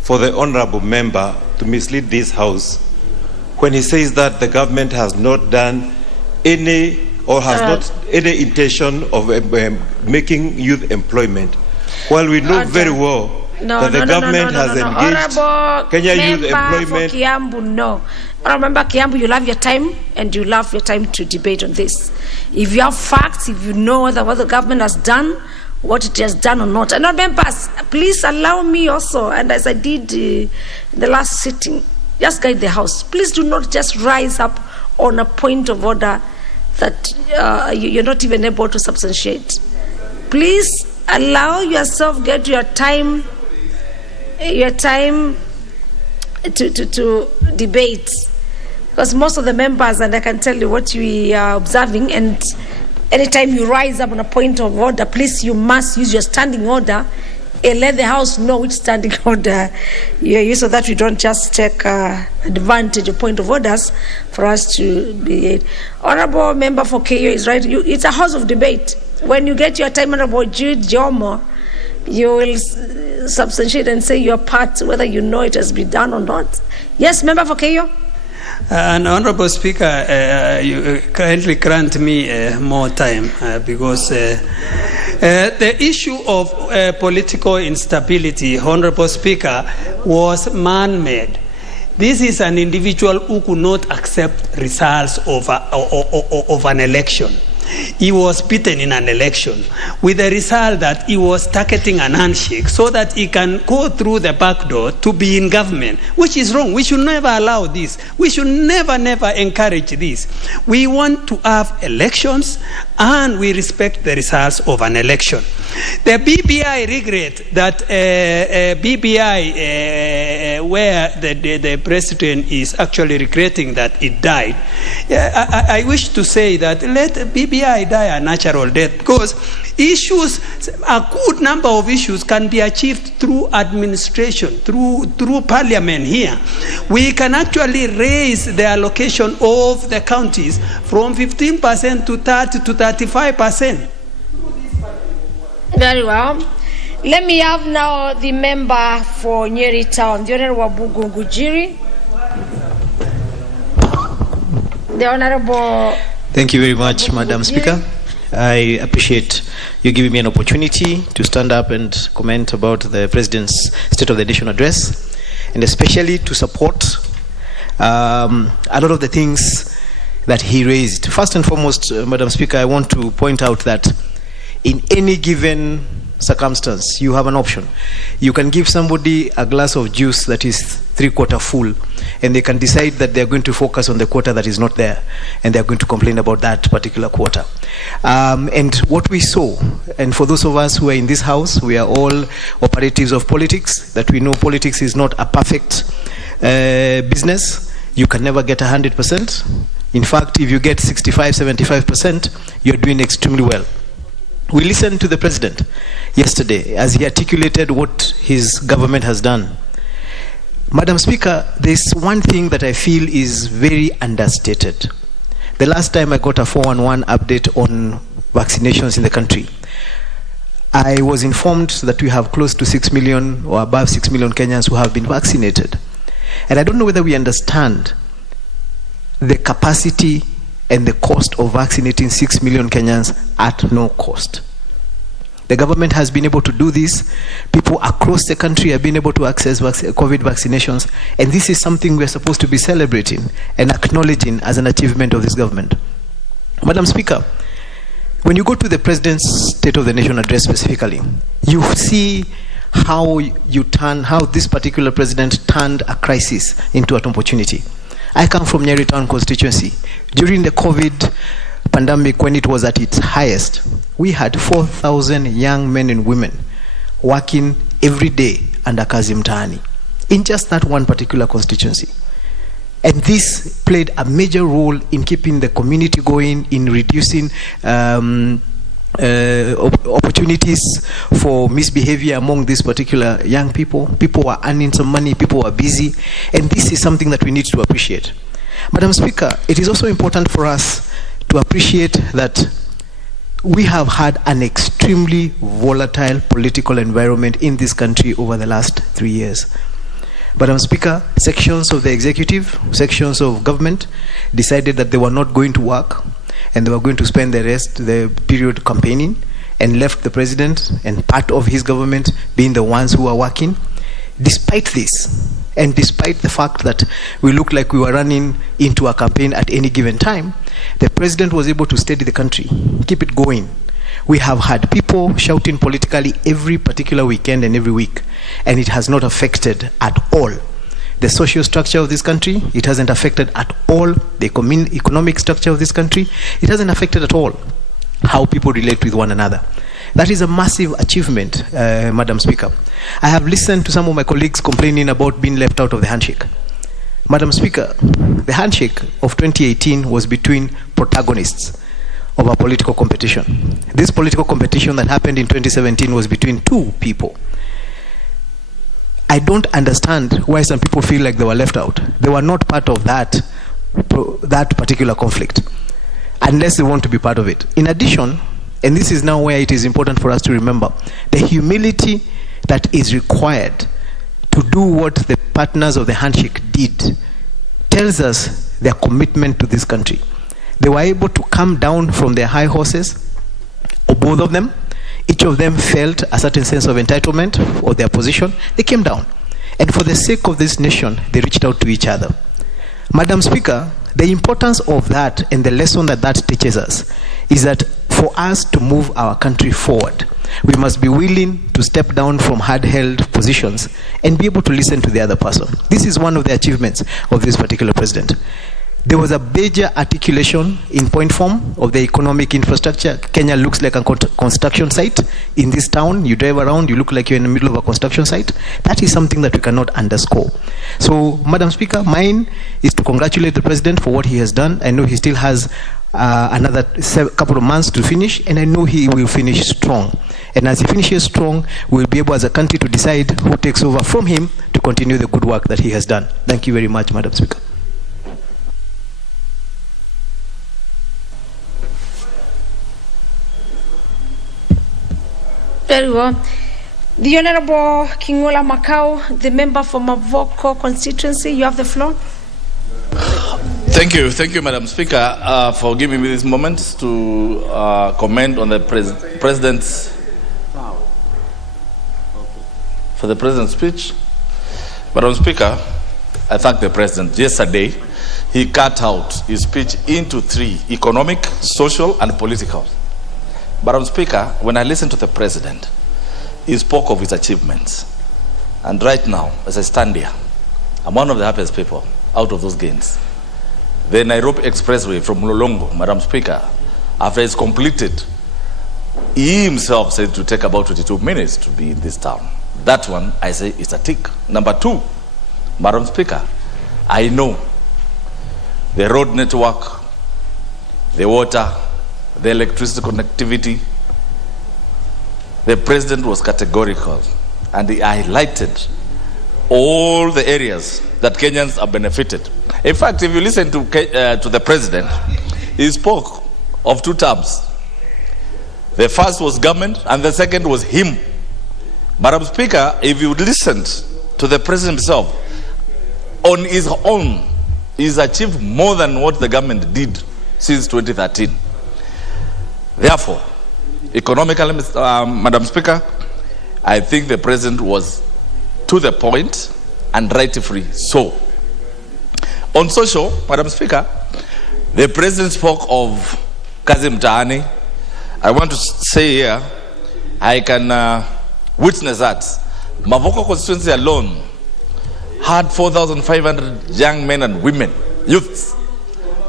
for the Honorable Member to mislead this House when he says that the government has not done any or has not any intention of making youth employment, while we know very well that the government has engaged Kenya youth employment? For Kiambu, no. Remember, Kiambu, you love your time, and you love your time to debate on this. If you have facts, if you know that what the government has done, what it has done or not. And members, please allow me also, and as I did in the last sitting, just guide the House. Please do not just rise up on a point of order that you're not even able to substantiate. Please allow yourself, get your time to debate, because most of the members, and I can tell you what we are observing, and anytime you rise up on a point of order, please, you must use your standing order and let the House know which standing order you use, so that we don't just take advantage of point of orders for us to be. Honorable Member for KO is right. It's a house of debate. When you get your time, Honorable Jude Jomo, you will substantiate and say your part, whether you know it has been done or not. Yes, Member for KO. And Honorable Speaker, you kindly grant me more time because the issue of political instability, Honorable Speaker, was man-made. This is an individual who could not accept results of an election. He was beaten in an election with the result that he was targeting an handshake so that he can go through the back door to be in government, which is wrong. We should never allow this. We should never encourage this. We want to have elections and we respect the results of an election. The BBI regret that BBI, where the president is actually regretting that it died. I wish to say that let BBI die a natural death, because issues, a good number of issues can be achieved through administration, through parliament here. We can actually raise the allocation of the counties from 15% to 30 to 35%. Very well. Let me have now the member for Nyeri Town, the Honorable Bugungujiri. The Honorable... Thank you very much, Madam Speaker. I appreciate you giving me an opportunity to stand up and comment about the President's State of the Nation address, and especially to support a lot of the things that he raised. First and foremost, Madam Speaker, I want to point out that in any given circumstance, you have an option. You can give somebody a glass of juice that is 3/4 full, and they can decide that they're going to focus on the quarter that is not there, and they're going to complain about that particular quarter. And what we saw, and for those of us who are in this house, we are all operatives of politics, that we know politics is not a perfect business. You can never get 100%. In fact, if you get 65-75%, you're doing extremely well. We listened to the President yesterday as he articulated what his government has done. Madam Speaker, there's one thing that I feel is very understated. The last time I got a 411 update on vaccinations in the country, I was informed that we have close to 6 million or above 6 million Kenyans who have been vaccinated. And I don't know whether we understand the capacity and the cost of vaccinating 6 million Kenyans at no cost. The government has been able to do this. People across the country have been able to access COVID vaccinations, and this is something we're supposed to be celebrating and acknowledging as an achievement of this government. Madam Speaker, when you go to the President's State of the Nation address specifically, you see how this particular president turned a crisis into an opportunity. I come from Nyeri Town Constituency. During the COVID pandemic, when it was at its highest, we had 4,000 young men and women working every day under kazi mtaani in just that one particular constituency. And this played a major role in keeping the community going, in reducing opportunities for misbehavior among these particular young people. People were earning some money, people were busy, and this is something that we need to appreciate. Madam Speaker, it is also important for us to appreciate that we have had an extremely volatile political environment in this country over the last 3 years. Madam Speaker, sections of the executive, sections of government decided that they were not going to work, and they were going to spend the period campaigning, and left the president and part of his government being the ones who are working. Despite this, and despite the fact that we looked like we were running into a campaign at any given time, the president was able to steady the country, keep it going. We have had people shouting politically every particular weekend and every week, and it has not affected at all the social structure of this country. It hasn't affected at all the economic structure of this country. It hasn't affected at all how people relate with one another. That is a massive achievement, Madam Speaker. I have listened to some of my colleagues complaining about being left out of the handshake. Madam Speaker, the handshake of 2018 was between protagonists of a political competition. This political competition that happened in 2017 was between two people. I don't understand why some people feel like they were left out. They were not part of that particular conflict, unless they want to be part of it. In addition, and this is now where it is important for us to remember, the humility that is required to do what the partners of the handshake did tells us their commitment to this country. They were able to come down from their high horses, or both of them. Each of them felt a certain sense of entitlement for their position. They came down And for the sake of this nation, they reached out to each other. Madam Speaker, the importance of that and the lesson that that teaches us is that for us to move our country forward, we must be willing to step down from hard-held positions and be able to listen to the other person. This is one of the achievements of this particular president. There was a major articulation in point form of the economic infrastructure. Kenya looks like a construction site. In this town, you drive around, you look like you're in the middle of a construction site. That is something that we cannot underscore. So, Madam Speaker, mine is to congratulate the President for what he has done. I know he still has another couple of months to finish, and I know he will finish strong. And as he finishes strong, we'll be able as a country to decide who takes over from him to continue the good work that he has done. Thank you very much, Madam Speaker. Very well. The Honorable Kingola Macau, the member for Mavoko Constituency, you have the floor. Thank you, Madam Speaker, for giving me this moment to comment on the President's speech. Madam Speaker, I thank the President. Yesterday, he cut out his speech into three: economic, social, and political. Madam Speaker, when I listened to the President, he spoke of his achievements. And right now, as I stand here, I'm one of the happiest people out of those gains. The Nairobi Expressway from Lolongo, Madam Speaker, after it's completed, he himself said to take about 22 minutes to be in this town. That one, I say, is a tick. Number two, Madam Speaker, I know the road network, the water, the electricity connectivity. The President was categorical, and he highlighted all the areas that Kenyans are benefited. In fact, if you listen to the President, he spoke of two terms. The first was government, and the second was him. Madam Speaker, if you listened to the President himself, on his own, he's achieved more than what the government did since 2013. Therefore, economically, Madam Speaker, I think the President was to the point and rightfully so. On social, Madam Speaker, the President spoke of Kazi Mtaani. I want to say here, I can witness that Mavoko constituency alone had 4,500 young men and women, youths,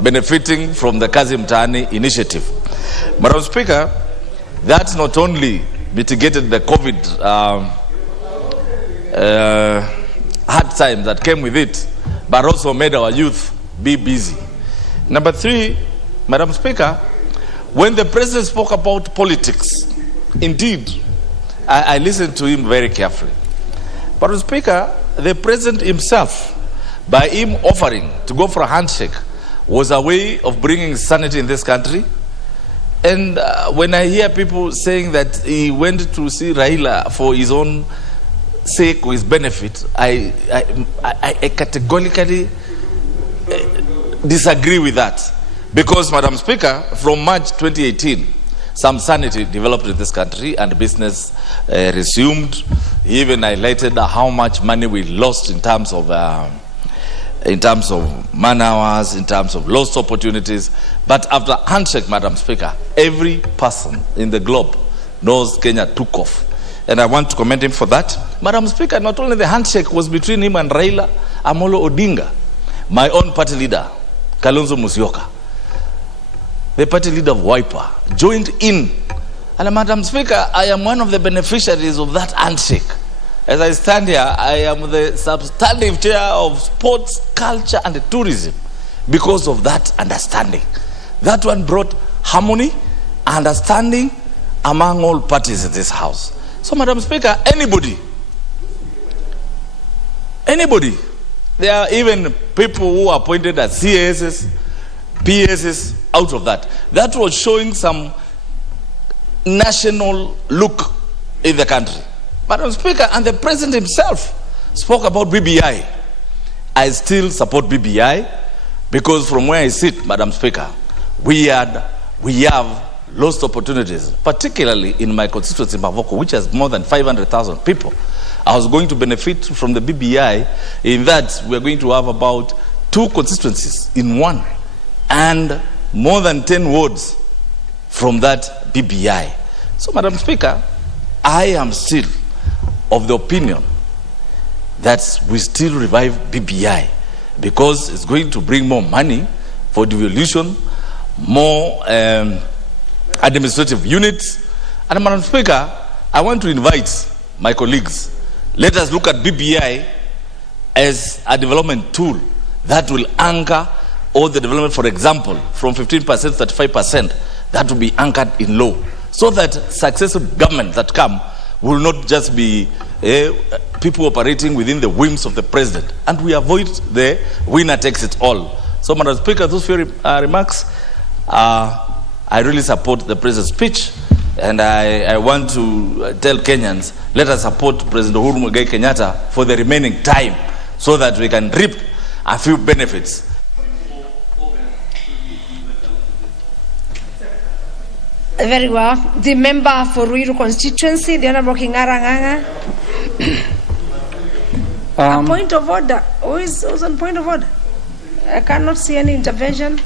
benefiting from the Kazi Mtaani initiative. Madam Speaker, that not only mitigated the COVID hard times that came with it, but also made our youth be busy. Number three, Madam Speaker, when the President spoke about politics, indeed, I listened to him very carefully. Madam Speaker, the President himself, by him offering to go for a handshake, was a way of bringing sanity in this country. And when I hear people saying that he went to see Raila for his own sake or his benefit, I categorically disagree with that. Because, Madam Speaker, from March 2018, some sanity developed in this country and business resumed. He even highlighted how much money we lost in terms of man hours, in terms of lost opportunities. But after handshake, Madam Speaker, every person in the globe knows Kenya took off. And I want to commend him for that. Madam Speaker, not only the handshake was between him and Raila Amolo Odinga, my own party leader, Kalonzo Musyoka, the party leader of Wiper, joined in. And Madam Speaker, I am one of the beneficiaries of that handshake. As I stand here, I am the substantive chair of sports, culture, and tourism because of that understanding. That one brought harmony, understanding among all parties in this house. So, Madam Speaker, anybody, there are even people who are appointed as CASs, PSs out of that. That was showing some national look in the country. Madam Speaker, and the President himself spoke about BBI. I still support BBI because from where I sit, Madam Speaker, we have lost opportunities, particularly in my constituency, Mavoko, which has more than 500,000 people. I was going to benefit from the BBI in that we are going to have about 2 constituencies in one and more than 10 wards from that BBI. So, Madam Speaker, I am still of the opinion that we still revive BBI because it's going to bring more money for devolution, more administrative units. And Madam Speaker, I want to invite my colleagues, let us look at BBI as a development tool that will anchor all the development, for example, from 15% to 35%, that will be anchored in law, so that successive governments that come will not just be people operating within the whims of the president, and we avoid the winner takes it all. So, Madam Speaker, those few remarks, I really support the president's speech, and I want to tell Kenyans, let us support President Uhuru Muigai Kenyatta for the remaining time so that we can reap a few benefits. Very well. The member for Ruiru constituency, the Honorable Kingara Nganga. A point of order. Who is on point of order? I cannot see any intervention.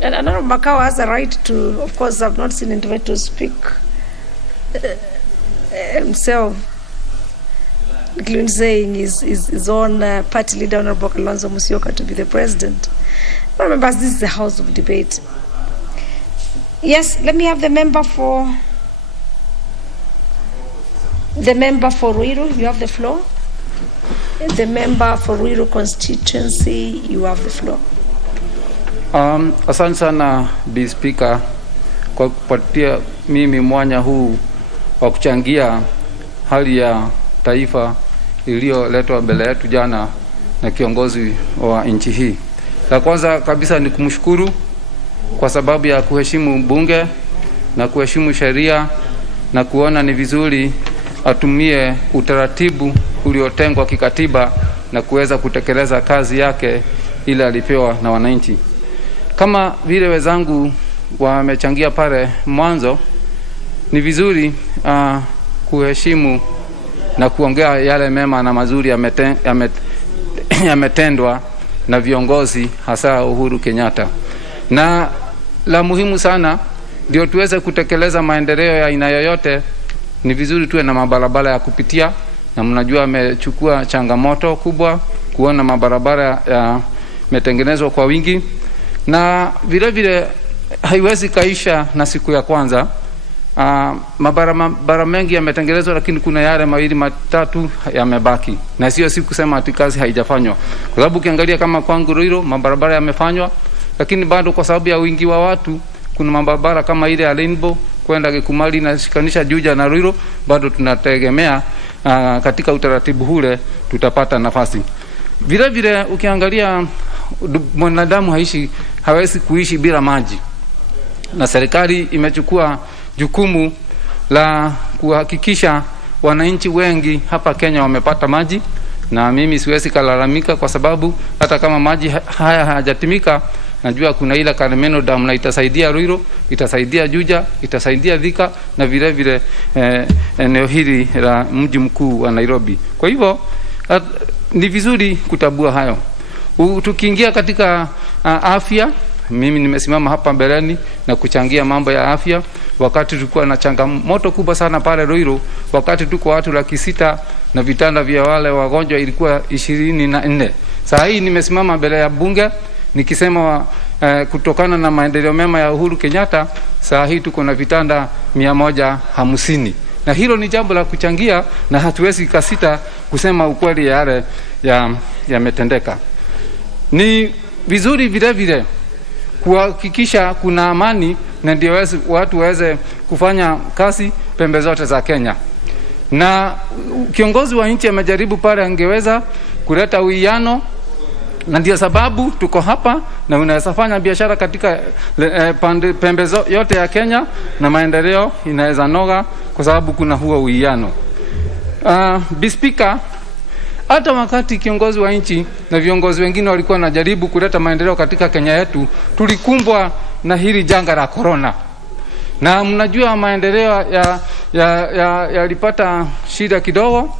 And Honorable Makau has a right to, of course, I've not seen intervention to speak himself, including saying his own party leader, Honorable Kalonzo Musyoka, to be the president. Remember, this is a house of debate. Yes, let me have the member for Ruiru. You have the floor. The member for Ruiru constituency, you have the floor. Asante sana Bi Speaker kwa kupatia mimi mwanya huu wa kuchangia hali ya taifa iliyoletwa mbele yetu jana na kiongozi wa nchi hii. La kwanza kabisa ni kumshukuru kwa sababu ya kuheshimu bunge na kuheshimu sheria na kuona ni vizuri atumie utaratibu uliotengwa kikatiba na kuweza kutekeleza kazi yake ile alipewa na wananchi. Kama vile wenzangu wamechangia pale mwanzo, ni vizuri kuheshimu na kuongea yale mema na mazuri yametendwa na viongozi hasa Uhuru Kenyatta. Na la muhimu sana ndio tuweze kutekeleza maendeleo ya aina yoyote, ni vizuri tuwe na mabarabara ya kupitia, na mnajua amechukua changamoto kubwa kuona mabarabara yametengenezwa kwa wingi, na vile vile haiwezi kaisha na siku ya kwanza. Mabarabara mengi yametengenezwa, lakini kuna yale mawili matatu yamebaki, na sio siku kusema ati kazi haijafanywa, kwa sababu ukiangalia kama kwangu Ruiru mabarabara yamefanywa, lakini bado kwa sababu ya wingi wa watu kuna mabarabara kama ile ya Rainbow kwenda Kikumali na shikanisha Juja na Ruiru, bado tunategemea katika utaratibu ule tutapata nafasi. Vile vile ukiangalia mwanadamu hawezi kuishi bila maji, na serikali imechukua jukumu la kuhakikisha wananchi wengi hapa Kenya wamepata maji, na mimi siwezi kalalamika kwa sababu hata kama maji haya hayajatimika, najua kuna ile Karemeno Dam na itasaidia Ruiru, itasaidia Juja, itasaidia Thika na vile vile eneo hili la mji mkuu wa Nairobi. Kwa hivyo ni vizuri kutabua hayo. Tukiingia katika afya, mimi nimesimama hapa mbeleni na kuchangia mambo ya afya. Wakati tulikuwa na changamoto kubwa sana pale Ruiru, wakati tuko watu 600 na vitanda vya wale wagonjwa ilikuwa 24. Sasa hii nimesimama mbele ya bunge nikisema kutokana na maendeleo mema ya Uhuru Kenyatta, sasa hii tuko na vitanda 150. Na hilo ni jambo la kuchangia, na hatuwezi kasita kusema ukweli yale yametendeka. Ni vizuri vile vile kuhakikisha kuna amani, na ndio watu waweze kufanya kazi pembe zote za Kenya. Na kiongozi wa nchi amejaribu pale angeweza kuleta uwiano, na ndio sababu tuko hapa na unaweza fanya biashara katika pembe yote ya Kenya na maendeleo inaweza noga kwa sababu kuna huo uwiano. Bi Speaker, hata wakati kiongozi wa nchi na viongozi wengine walikuwa wanajaribu kuleta maendeleo katika Kenya yetu, tulikumbwa na hili janga la corona. Na mnajua maendeleo yalipata shida kidogo,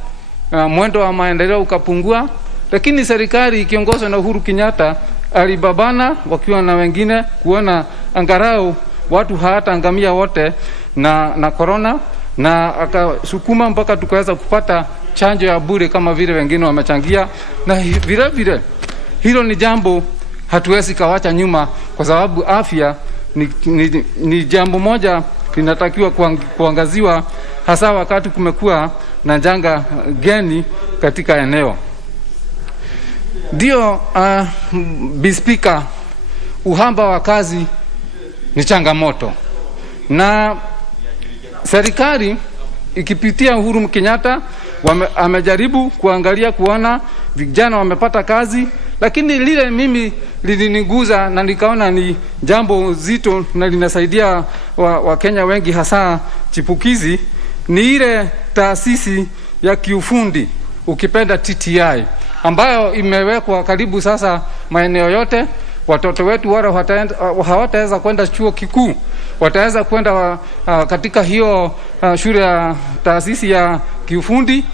mwendo wa maendeleo ukapungua, lakini serikali ikiongozwa na Uhuru Kenyatta alibabana wakiwa na wengine kuona angarau watu hawataangamia wote na corona, na akasukuma mpaka tukaweza kupata chanjo ya bure kama vile wengine wamechangia, na vile vile hilo ni jambo hatuwezi kawacha nyuma, kwa sababu afya ni jambo moja linatakiwa kuangaziwa, hasa wakati kumekuwa na janga geni katika eneo. Ndio Speaker, uhaba wa kazi ni changamoto, na serikali ikipitia Uhuru Kenyatta amejaribu kuangalia kuona vijana wamepata kazi, lakini lile mimi liliniguza na nikaona ni jambo zito na linasaidia Wakenya wengi hasa chipukizi, ni ile taasisi ya kiufundi, ukipenda TTI, ambayo imewekwa karibu sasa maeneo yote. Watoto wetu wale hawataweza kwenda chuo kikuu, wataweza kwenda katika hiyo shule ya taasisi ya kiufundi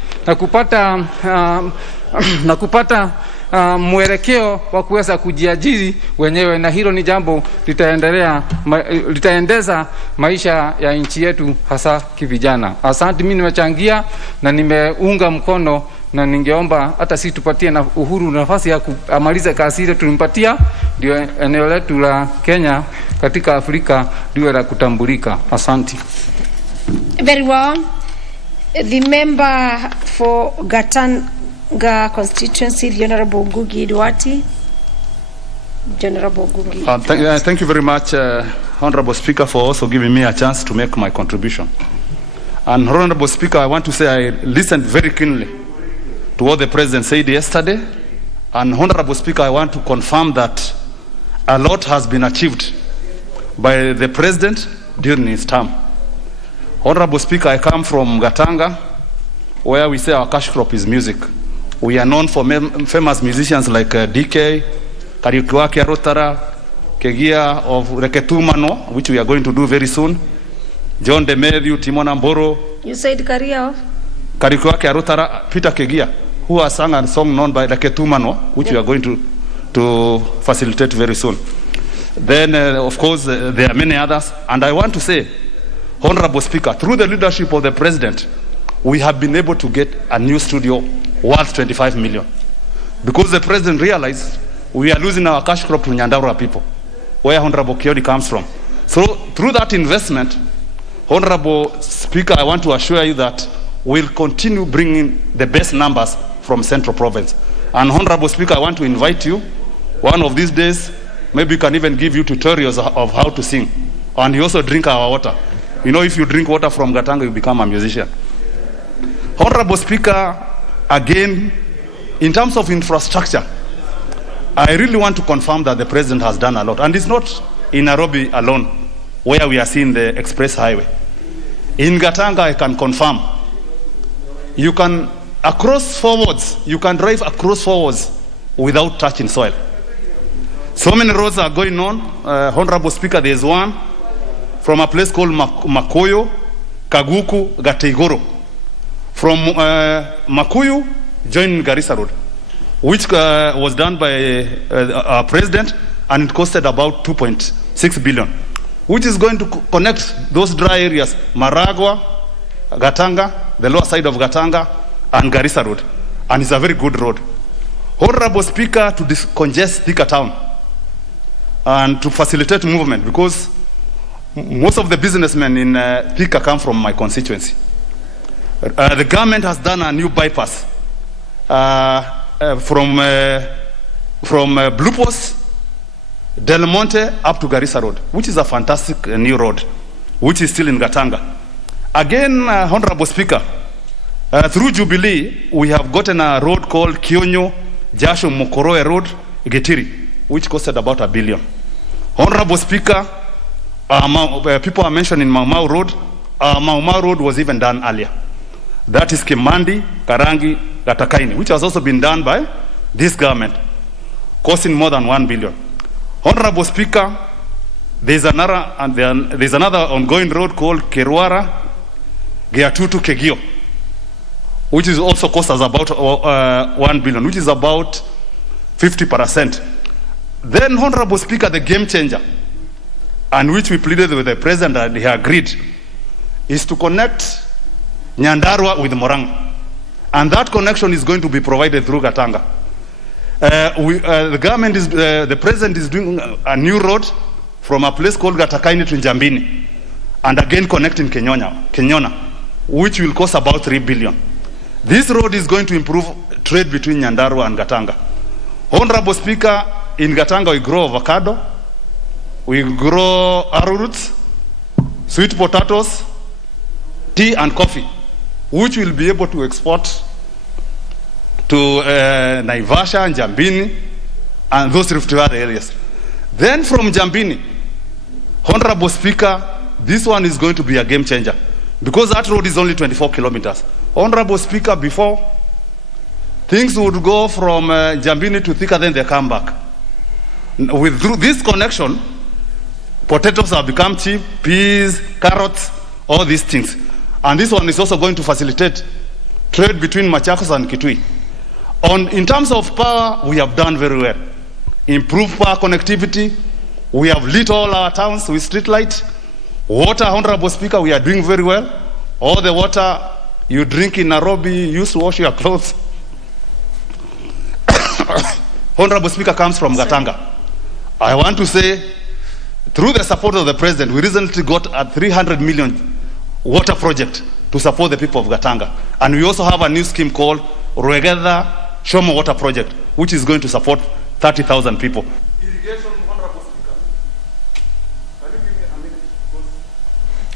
na kupata mwelekeo wa kuweza kujiajiri wenyewe, na hilo ni jambo litaendeza maisha ya nchi yetu hasa kivijana. Asante, mimi nimechangia na nimeunga mkono, na ningeomba hata si tupatie na Uhuru nafasi ya kumaliza kazi ile tulimpatia, ndio eneo letu la Kenya katika Afrika liwe la kutambulika. Asante. Very well. The member for Gatanga Constituency, the Honorable Ngugi Duati. Honorable Ngugi. Thank you very much, Honorable Speaker, for also giving me a chance to make my contribution. And Honorable Speaker, I want to say I listened very keenly to what the President said yesterday. And Honorable Speaker, I want to confirm that a lot has been achieved by the President during his term. Honorable Speaker, I come from Gatanga, where we say our cash crop is music. We are known for famous musicians like DK, Kariukiwaki Arotara, Kegia of Reketumano, which we are going to do very soon, John Demethiu, Timona Mboro. You said Karia of? Kariukiwaki Arotara, Peter Kegia, who has sung a song known by Reketumano, which we are going to facilitate very soon. Then, of course, there are many others. And I want to say, Honorable Speaker, through the leadership of the President, we have been able to get a new studio worth 25 million. Because the President realized we are losing our cash crop to Nyandarua people, where Honorable Kiodi comes from. So through that investment, Honorable Speaker, I want to assure you that we'll continue bringing the best numbers from Central Province. And Honorable Speaker, I want to invite you, one of these days, maybe we can even give you tutorials of how to sing. And you also drink our water. You know, if you drink water from Gatanga, you become a musician. Honorable Speaker, again, in terms of infrastructure, I really want to confirm that the President has done a lot. And it's not in Nairobi alone, where we are seeing the express highway. In Gatanga, I can confirm, you can drive across forwards without touching soil. So many roads are going on. Honorable Speaker, there's one from a place called Makoyo, Kaguku, Gateigoro. From Makuyu, joining Garissa Road, which was done by our President, and it costed about 2.6 billion, which is going to connect those dry areas, Maragua, Gatanga, the lower side of Gatanga, and Garissa Road. And it's a very good road. Honorable Speaker, to decongest Thika town and to facilitate movement, because most of the businessmen in Thika come from my constituency. The government has done a new bypass from Blue Post, Del Monte up to Garissa Road, which is a fantastic new road, which is still in Gatanga. Again, Honorable Speaker, through Jubilee, we have gotten a road called Kionyo Jasho Mokoroe Road, Getiri, which costed about $1 billion. Honorable Speaker, people are mentioning Mau Mau Road. Mau Mau Road was even done earlier. That is Kimandi, Karangi, Gatakaini, which has also been done by this government, costing more than $1 billion. Honorable Speaker, there's another ongoing road called Kerwara, Geatutu Kegio, which is also cost us about 1 billion, which is about 50%. Then, Honorable Speaker, the game changer, and which we pleaded with the President and he agreed, is to connect Nyandarua with Morang. And that connection is going to be provided through Gatanga. The President is doing a new road from a place called Gatakaini to Njambini, and again connecting Kenyona, which will cost about 3 billion. This road is going to improve trade between Nyandarua and Gatanga. Honorable Speaker, in Gatanga we grow avocado, we grow arrowroots, sweet potatoes, tea and coffee, which will be able to export to Naivasha and Njambini and those Rift Valley areas. Then from Njambini, Honorable Speaker, this one is going to be a game changer because that road is only 24 kilometers. Honorable Speaker, before, things would go from Njambini to Thika, then they come back. Through this connection, potatoes have become cheap, peas, carrots, all these things. And this one is also going to facilitate trade between Machakos and Kitui. In terms of power, we have done very well. Improved power connectivity. We have lit all our towns with street light. Water, Honorable Speaker, we are doing very well. All the water you drink in Nairobi, you use to wash your clothes. Honorable Speaker, comes from Gatanga. I want to say, through the support of the President, we recently got a 300 million water project to support the people of Gatanga. And we also have a new scheme called Ruegeda Shomo Water Project, which is going to support 30,000 people. Irrigation, Honorable Speaker. Can you give me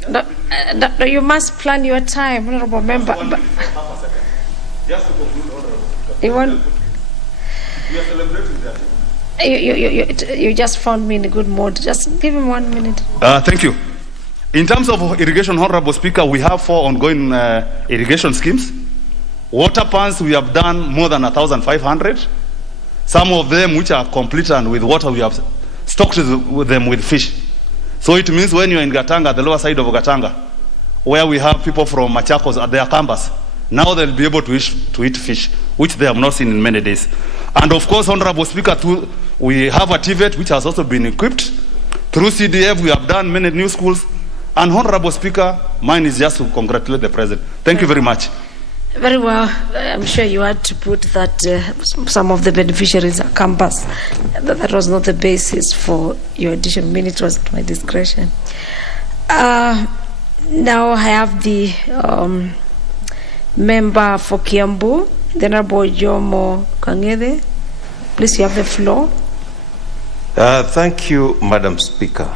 a minute? No, you must plan your time, Honorable Member. Just to conclude, Honorable Speaker. You want? We are celebrating that. You just found me in a good mood. Just give him 1 minute. Thank you. In terms of irrigation, Honorable Speaker, we have 4 ongoing irrigation schemes. Water pans, we have done more than 1,500. Some of them which are complete and with water, we have stocked them with fish. So it means when you're in Gatanga, the lower side of Gatanga, where we have people from Machakos at their campus, now they'll be able to eat fish, which they have not seen in many days. And of course, Honorable Speaker, we have a TVET which has also been equipped. Through CDF, we have done many new schools. And Honorable Speaker, mine is just to congratulate the President. Thank you very much. Very well. I'm sure you had to put that some of the beneficiaries are campus. That was not the basis for your additional minute. It was at my discretion. Now I have the member for Kiambu, the Honorable Jomo Kangede. Please, you have the floor. Thank you, Madam Speaker.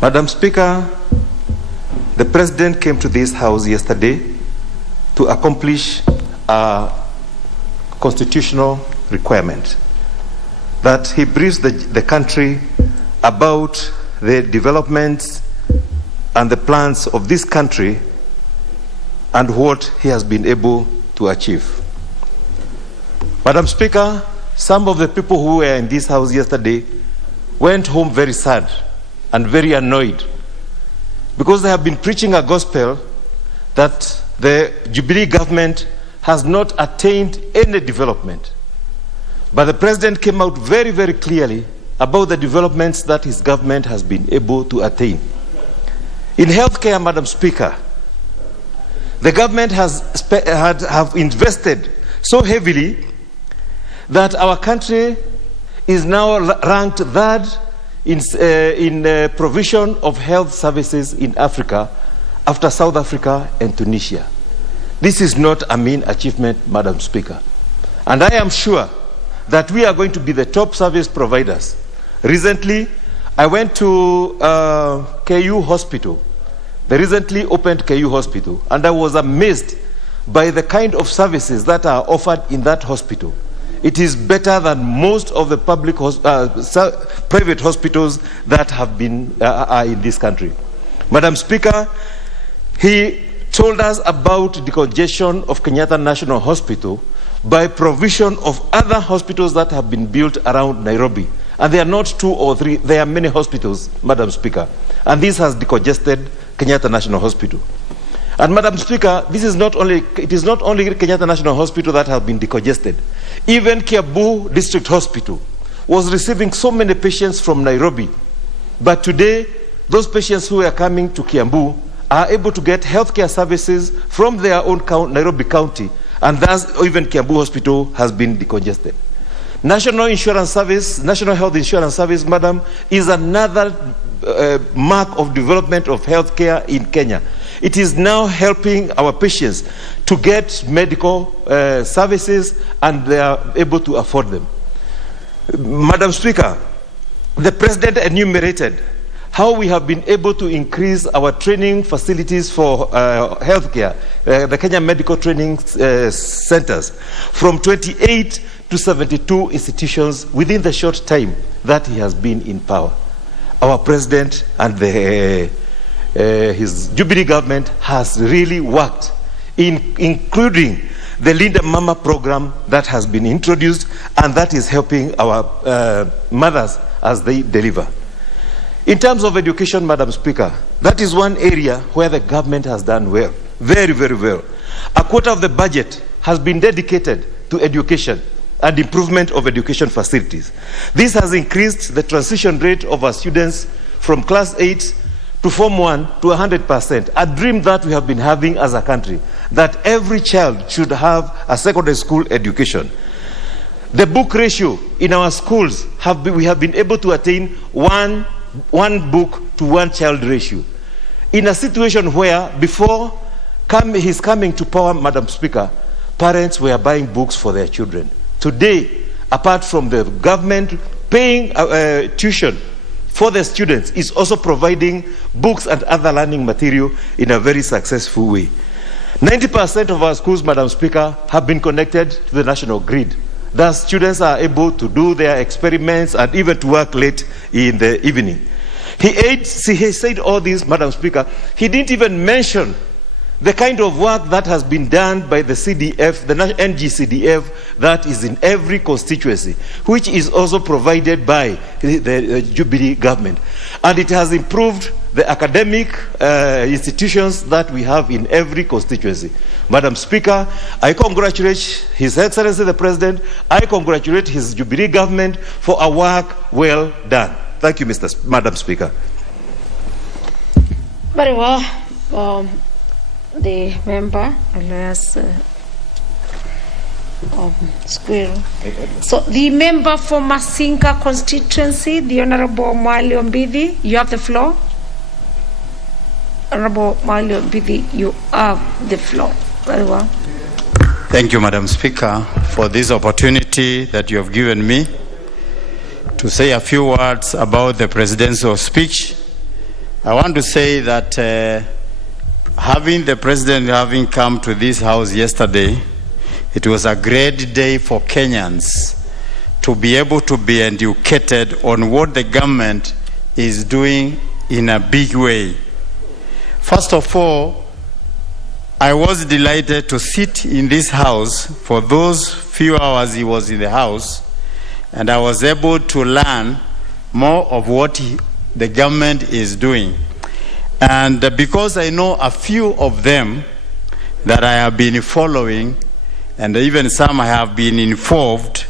Madam Speaker, the President came to this House yesterday to accomplish a constitutional requirement that he briefs the country about the developments and the plans of this country and what he has been able to achieve. Madam Speaker, some of the people who were in this House yesterday went home very sad and very annoyed because they have been preaching a gospel that the Jubilee government has not attained any development. But the President came out very, very clearly about the developments that his government has been able to attain. In healthcare, Madam Speaker, the government have invested so heavily that our country is now ranked third in provision of health services in Africa after South Africa and Tunisia. This is not a mean achievement, Madam Speaker. And I am sure that we are going to be the top service providers. Recently, I went to KU Hospital, the recently opened KU Hospital, and I was amazed by the kind of services that are offered in that hospital. It is better than most of the private hospitals that have been in this country. Madam Speaker, he told us about the decongestion of Kenyatta National Hospital by provision of other hospitals that have been built around Nairobi. And they are not 2 or 3, there are many hospitals, Madam Speaker. And this has decongested Kenyatta National Hospital. And Madam Speaker, it is not only Kenyatta National Hospital that has been decongested. Even Kiambu District Hospital was receiving so many patients from Nairobi. But today, those patients who are coming to Kiambu are able to get healthcare services from their own Nairobi County, and thus even Kiambu Hospital has been decongested. National Health Insurance Service, Madam, is another mark of development of healthcare in Kenya. It is now helping our patients to get medical services, and they are able to afford them. Madam Speaker, the President enumerated how we have been able to increase our training facilities for healthcare, the Kenya Medical Training Centers, from 28 to 72 institutions within the short time that he has been in power. Our President and his Jubilee government has really worked, including the Linda Mama program that has been introduced, and that is helping our mothers as they deliver. In terms of education, Madam Speaker, that is one area where the government has done well, very, very well. A quarter of the budget has been dedicated to education and improvement of education facilities. This has increased the transition rate of our students from class 8 to Form 1 to 100%, a dream that we have been having as a country, that every child should have a secondary school education. The book ratio in our schools, we have been able to attain one book to one child ratio. In a situation where before his coming to power, Madam Speaker, parents were buying books for their children. Today, apart from the government paying tuition for the students, is also providing books and other learning material in a very successful way. 90% of our schools, Madam Speaker, have been connected to the national grid. Thus, students are able to do their experiments and even to work late in the evening. He said all this, Madam Speaker. He didn't even mention the kind of work that has been done by the CDF, the NGCDF, that is in every constituency, which is also provided by the Jubilee government. And it has improved the academic institutions that we have in every constituency. Madam Speaker, I congratulate His Excellency the President. I congratulate his Jubilee government for a work well done. Thank you, Madam Speaker. Very well. The member, alias Squirrel. So the member for Masinga constituency, the Honorable Mwali Ombidi, you have the floor. Honorable Mwali Ombidi, you have the floor. Very well. Thank you, Madam Speaker, for this opportunity that you have given me to say a few words about the presidential speech. I want to say that having the president having come to this house yesterday, it was a great day for Kenyans to be able to be educated on what the government is doing in a big way. First of all, I was delighted to sit in this house for those few hours he was in the house, and I was able to learn more of what the government is doing. And because I know a few of them that I have been following, and even some I have been involved,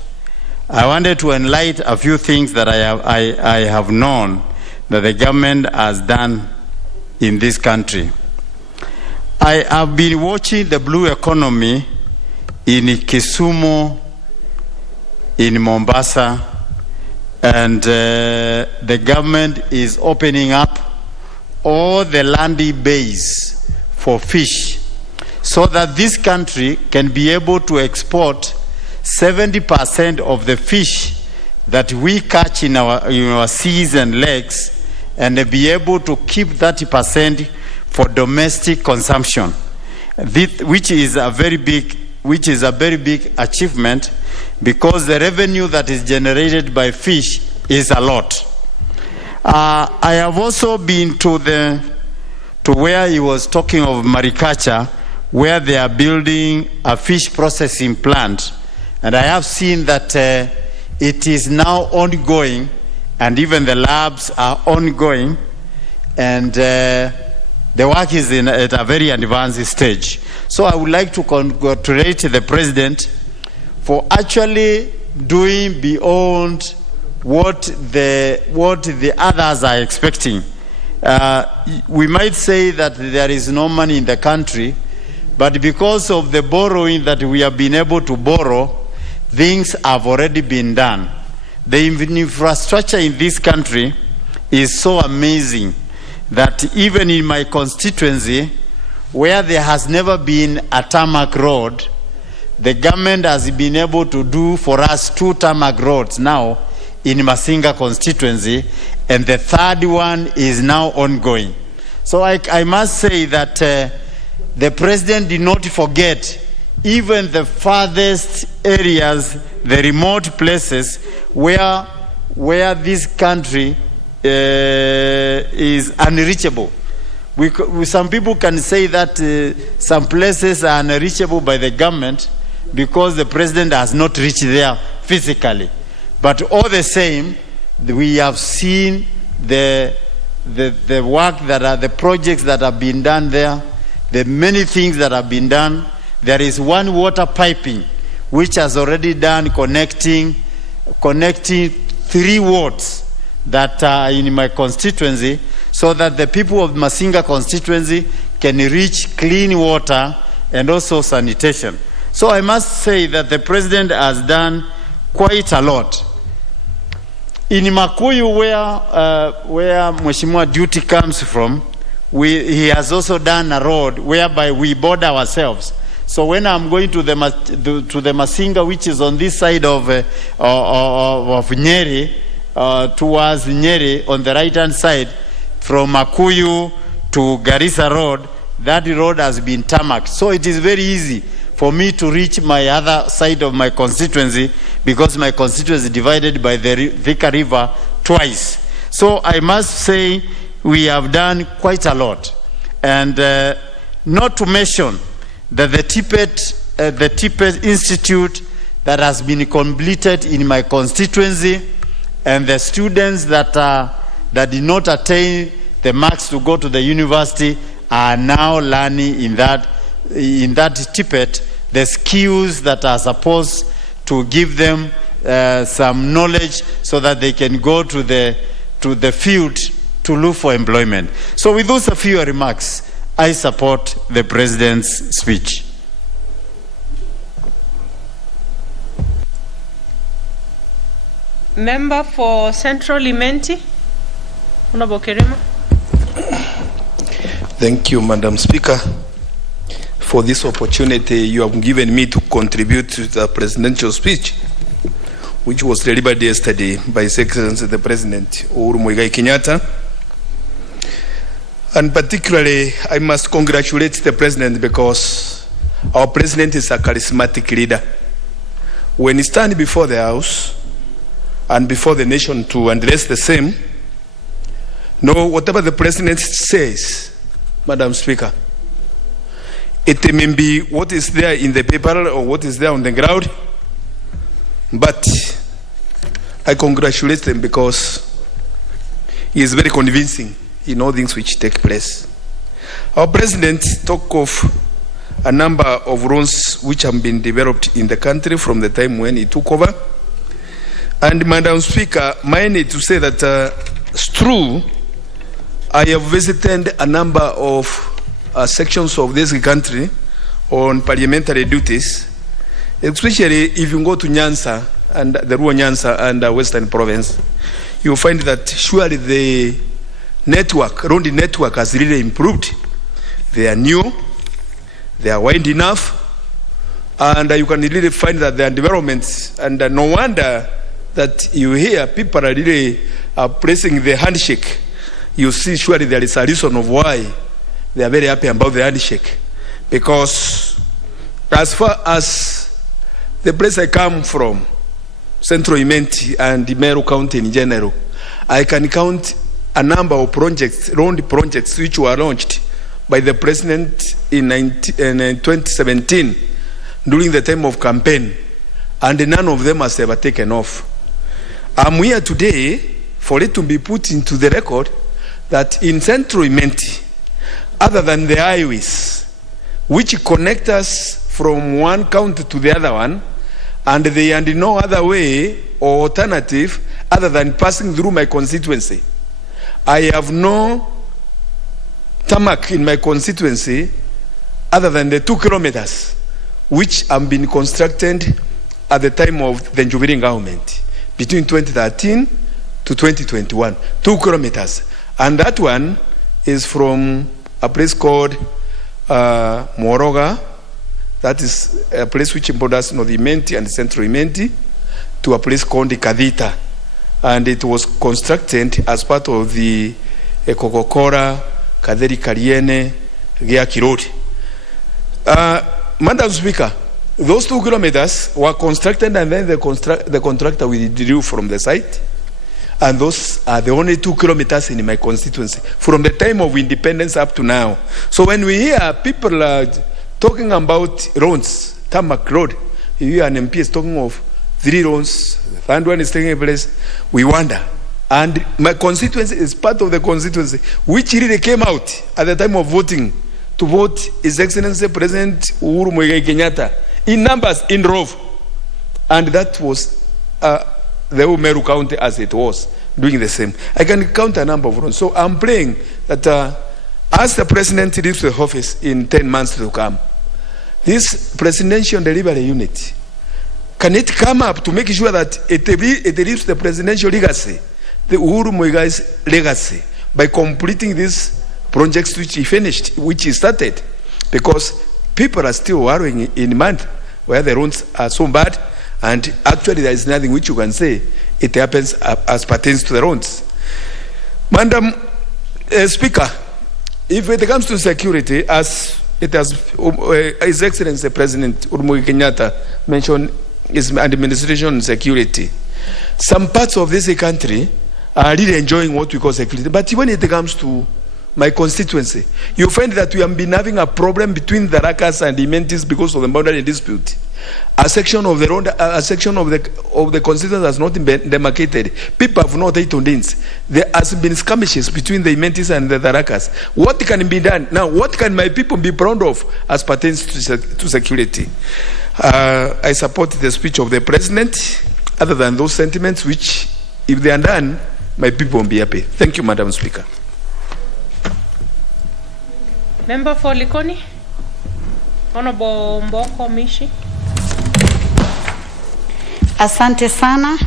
I wanted to enlighten a few things that I have known that the government has done in this country. I have been watching the blue economy in Kisumu, in Mombasa, and the government is opening up all the landing bays for fish so that this country can be able to export 70% of the fish that we catch in our seas and lakes, and be able to keep 30% for domestic consumption, which is a very big achievement, because the revenue that is generated by fish is a lot. I have also been to where he was talking of mariculture, where they are building a fish processing plant, and I have seen that it is now ongoing, and even the labs are ongoing, and the work is at a very advanced stage. So I would like to congratulate the President for actually doing beyond what the others are expecting. We might say that there is no money in the country, but because of the borrowing that we have been able to borrow, things have already been done. The infrastructure in this country is so amazing that even in my constituency, where there has never been a tarmac road, the government has been able to do for us 2 tarmac roads now in Masinga constituency, and the 3rd one is now ongoing. So I must say that the President did not forget even the farthest areas, the remote places where this country is unreachable. Some people can say that some places are unreachable by the government because the President has not reached there physically. But all the same, we have seen the work that are the projects that have been done there, the many things that have been done. There is one water piping which has already done connecting 3 wards that are in my constituency, so that the people of Masinga constituency can reach clean water and also sanitation. So I must say that the President has done quite a lot. In Makuyu, where Mheshimiwa duty comes from, he has also done a road whereby we board ourselves. So when I'm going to the Masinga, which is on this side of Nyeri, towards Nyeri, on the right-hand side, from Makuyu to Garissa Road, that road has been tarmacked. So it is very easy for me to reach my other side of my constituency, because my constituency is divided by the Thika River twice. So I must say we have done quite a lot. And not to mention that the Tippet Institute that has been completed in my constituency, and the students that did not attain the marks to go to the university are now learning in that Tippet the skills that are supposed to give them some knowledge so that they can go to the field to look for employment. So with those a few remarks, I support the President's speech. Member for Central Imenti, Honorable Kerema. Thank you, Madam Speaker, for this opportunity you have given me to contribute to the presidential speech, which was delivered yesterday by His Excellency the President Uhuru Muigai Kenyatta. And particularly, I must congratulate the President, because our President is a charismatic leader. When he stands before the House and before the nation to address the same, no, whatever the President says, Madam Speaker, it may be what is there in the paper or what is there on the ground, but I congratulate him because he is very convincing in all things which take place. Our President talked of a number of rules which have been developed in the country from the time when he took over. And Madam Speaker, mine is to say that it's true, I have visited a number of sections of this country on parliamentary duties, especially if you go to Nyanza and the Ruo Nyanza and the Western Province, you find that surely the road network has really improved. They are new, they are wide enough, and you can really find that there are developments, and no wonder that you hear people are really pressing the handshake. You see surely there is a reason of why they are very happy about the handshake. Because as far as the place I come from, Central Imenti and Meru County in general, I can count a number of projects, road projects, which were launched by the President in 2017 during the time of campaign, and none of them has ever taken off. I'm here today for it to be put into the record that in Central Imenti, other than the highways, which connect us from one county to the other one, and they had no other way or alternative other than passing through my constituency. I have no tarmac in my constituency other than the 2 kilometers which have been constructed at the time of the Jubilee government between 2013 to 2021. 2 kilometers. And that one is from a place called Moroga, that is a place which borders North Imenti and Central Imenti, to a place called Kadita. And it was constructed as part of the Kokokora, Kaderi Kariene, Geaki Road. Madam Speaker, those 2 kilometers were constructed and then the contractor withdrew from the site. And those are the only 2 kilometers in my constituency from the time of independence up to now. So when we hear people talking about roads, tarmac road, you hear an MP is talking of 3 roads, the third one is taking place, we wonder. And my constituency is part of the constituency which really came out at the time of voting to vote His Excellency President Uhuru Muigai Kenyatta in numbers, in rove. And that was the Umeru County as it was, doing the same. I can count a number of roads. So I'm praying that as the President leaves the office in 10 months to come, this Presidential Delivery Unit, can it come up to make sure that it leaves the presidential legacy, the Uhuru Muigai's legacy, by completing these projects which he finished, which he started? Because people are still worrying in month where the roads are so bad, and actually there is nothing which you can say it happens as pertains to the roads. Madam Speaker, if it comes to security, as it has His Excellency President Uhuru Kenyatta mentioned his administration on security, some parts of this country are really enjoying what we call security. But when it comes to my constituency, you find that we have been having a problem between the Rakas and the Imentis because of the boundary dispute. A section of the road, a section of the constituency has not been demarcated. People have not taken names. There has been skirmishes between the Imentis and the Rakas. What can be done now? What can my people be proud of as pertains to security? I support the speech of the President, other than those sentiments which, if they are done, my people will be happy. Thank you, Madam Speaker. Member for Likoni, Honorable Mboko Mishi. Asante sana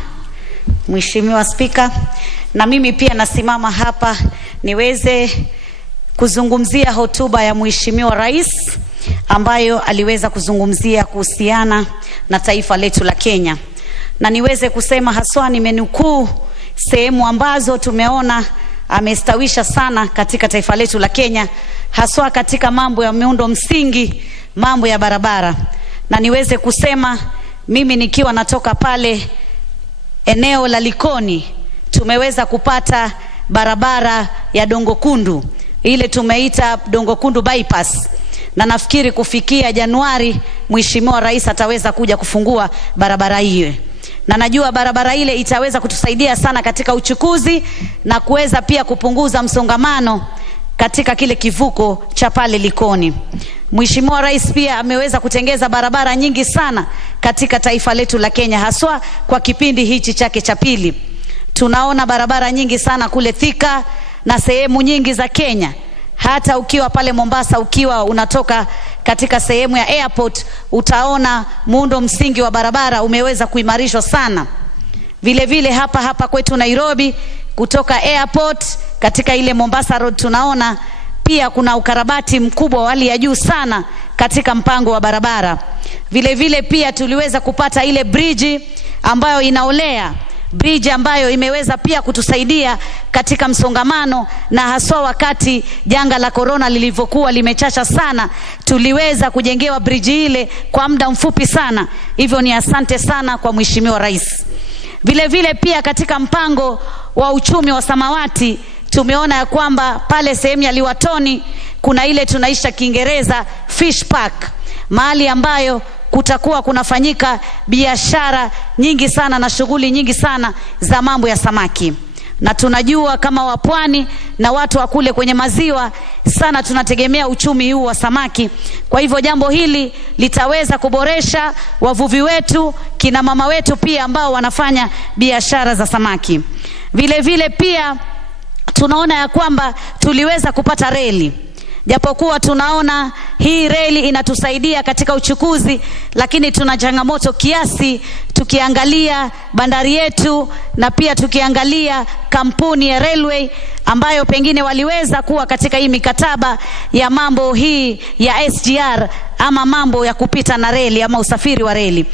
Mheshimiwa Spika, na mimi pia nasimama hapa niweze kuzungumzia hotuba ya Mheshimiwa Rais ambayo aliweza kuzungumzia kuhusiana na taifa letu la Kenya, na niweze kusema haswa nimenukuu sehemu ambazo tumeona amestawisha sana katika taifa letu la Kenya, haswa katika mambo ya miundo msingi, mambo ya barabara. Na niweze kusema mimi nikiwa natoka pale eneo la Likoni, tumeweza kupata barabara ya Dongo Kundu, ile tumeita Dongo Kundu bypass, na nafikiri kufikia Januari Mheshimiwa Rais ataweza kuja kufungua barabara hiyo. Na najua barabara ile itaweza kutusaidia sana katika uchukuzi na kuweza pia kupunguza msongamano katika kile kivuko cha pale Likoni. Mheshimiwa Rais pia ameweza kutengeza barabara nyingi sana katika taifa letu la Kenya, haswa kwa kipindi hichi chake cha pili. Tunaona barabara nyingi sana kule Thika na sehemu nyingi za Kenya. Hata ukiwa pale Mombasa, ukiwa unatoka katika sehemu ya airport, utaona muundo msingi wa barabara umeweza kuimarishwa sana. Vile vile hapa kwetu Nairobi, kutoka airport katika ile Mombasa Road, tunaona pia kuna ukarabati mkubwa wa hali ya juu sana katika mpango wa barabara. Vile vile pia tuliweza kupata ile bridge ambayo inaolea, bridge ambayo imeweza pia kutusaidia katika msongamano, na haswa wakati janga la corona lilivyokuwa limechacha sana, tuliweza kujengewa bridge ile kwa muda mfupi sana. Hivyo ni asante sana kwa Mheshimiwa Rais. Vile vile pia katika mpango wa uchumi wa samawati, tumeona ya kwamba pale sehemu ya Liwatoni kuna ile tunaisha Kiingereza fish park, mahali ambayo kutakuwa kunafanyika biashara nyingi sana na shughuli nyingi sana za mambo ya samaki. Na tunajua kama wapwani na watu wa kule kwenye maziwa, sana tunategemea uchumi huu wa samaki. Kwa hivyo jambo hili litaweza kuboresha wavuvi wetu, kina mama wetu pia ambao wanafanya biashara za samaki. Vile vile pia tunaona ya kwamba tuliweza kupata reli. Japokuwa tunaona hii reli inatusaidia katika uchukuzi, lakini tuna changamoto kiasi tukiangalia bandari yetu na pia tukiangalia kampuni ya railway ambayo pengine waliweza kuwa katika hii mikataba ya mambo hii ya SGR ama mambo ya kupita na reli ama usafiri wa reli.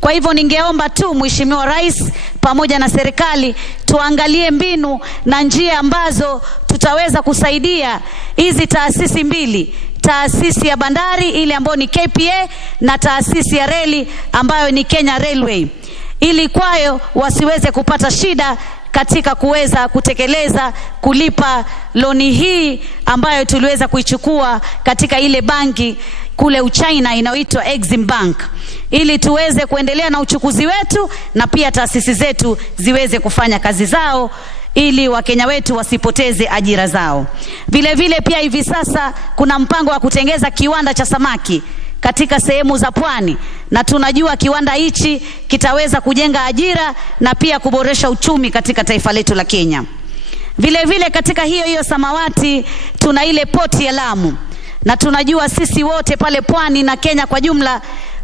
Kwa hivyo ningeomba tu Mheshimiwa Rais pamoja na serikali tuangalie mbinu na njia ambazo tutaweza kusaidia hizi taasisi mbili, taasisi ya bandari ile ambayo ni KPA na taasisi ya reli ambayo ni Kenya Railway, ili kwayo wasiweze kupata shida katika kuweza kutekeleza kulipa loni hii ambayo tuliweza kuichukua katika ile banki kule Uchina inayoitwa Exim Bank, ili tuweze kuendelea na uchukuzi wetu na pia taasisi zetu ziweze kufanya kazi zao, ili Wakenya wetu wasipoteze ajira zao. Vile vile pia hivi sasa kuna mpango wa kutengeza kiwanda cha samaki katika sehemu za pwani, na tunajua kiwanda hichi kitaweza kujenga ajira na pia kuboresha uchumi katika taifa letu la Kenya. Vile vile katika hiyo samawati tuna ile poti ya Lamu, na tunajua sisi wote pale pwani na Kenya kwa jumla,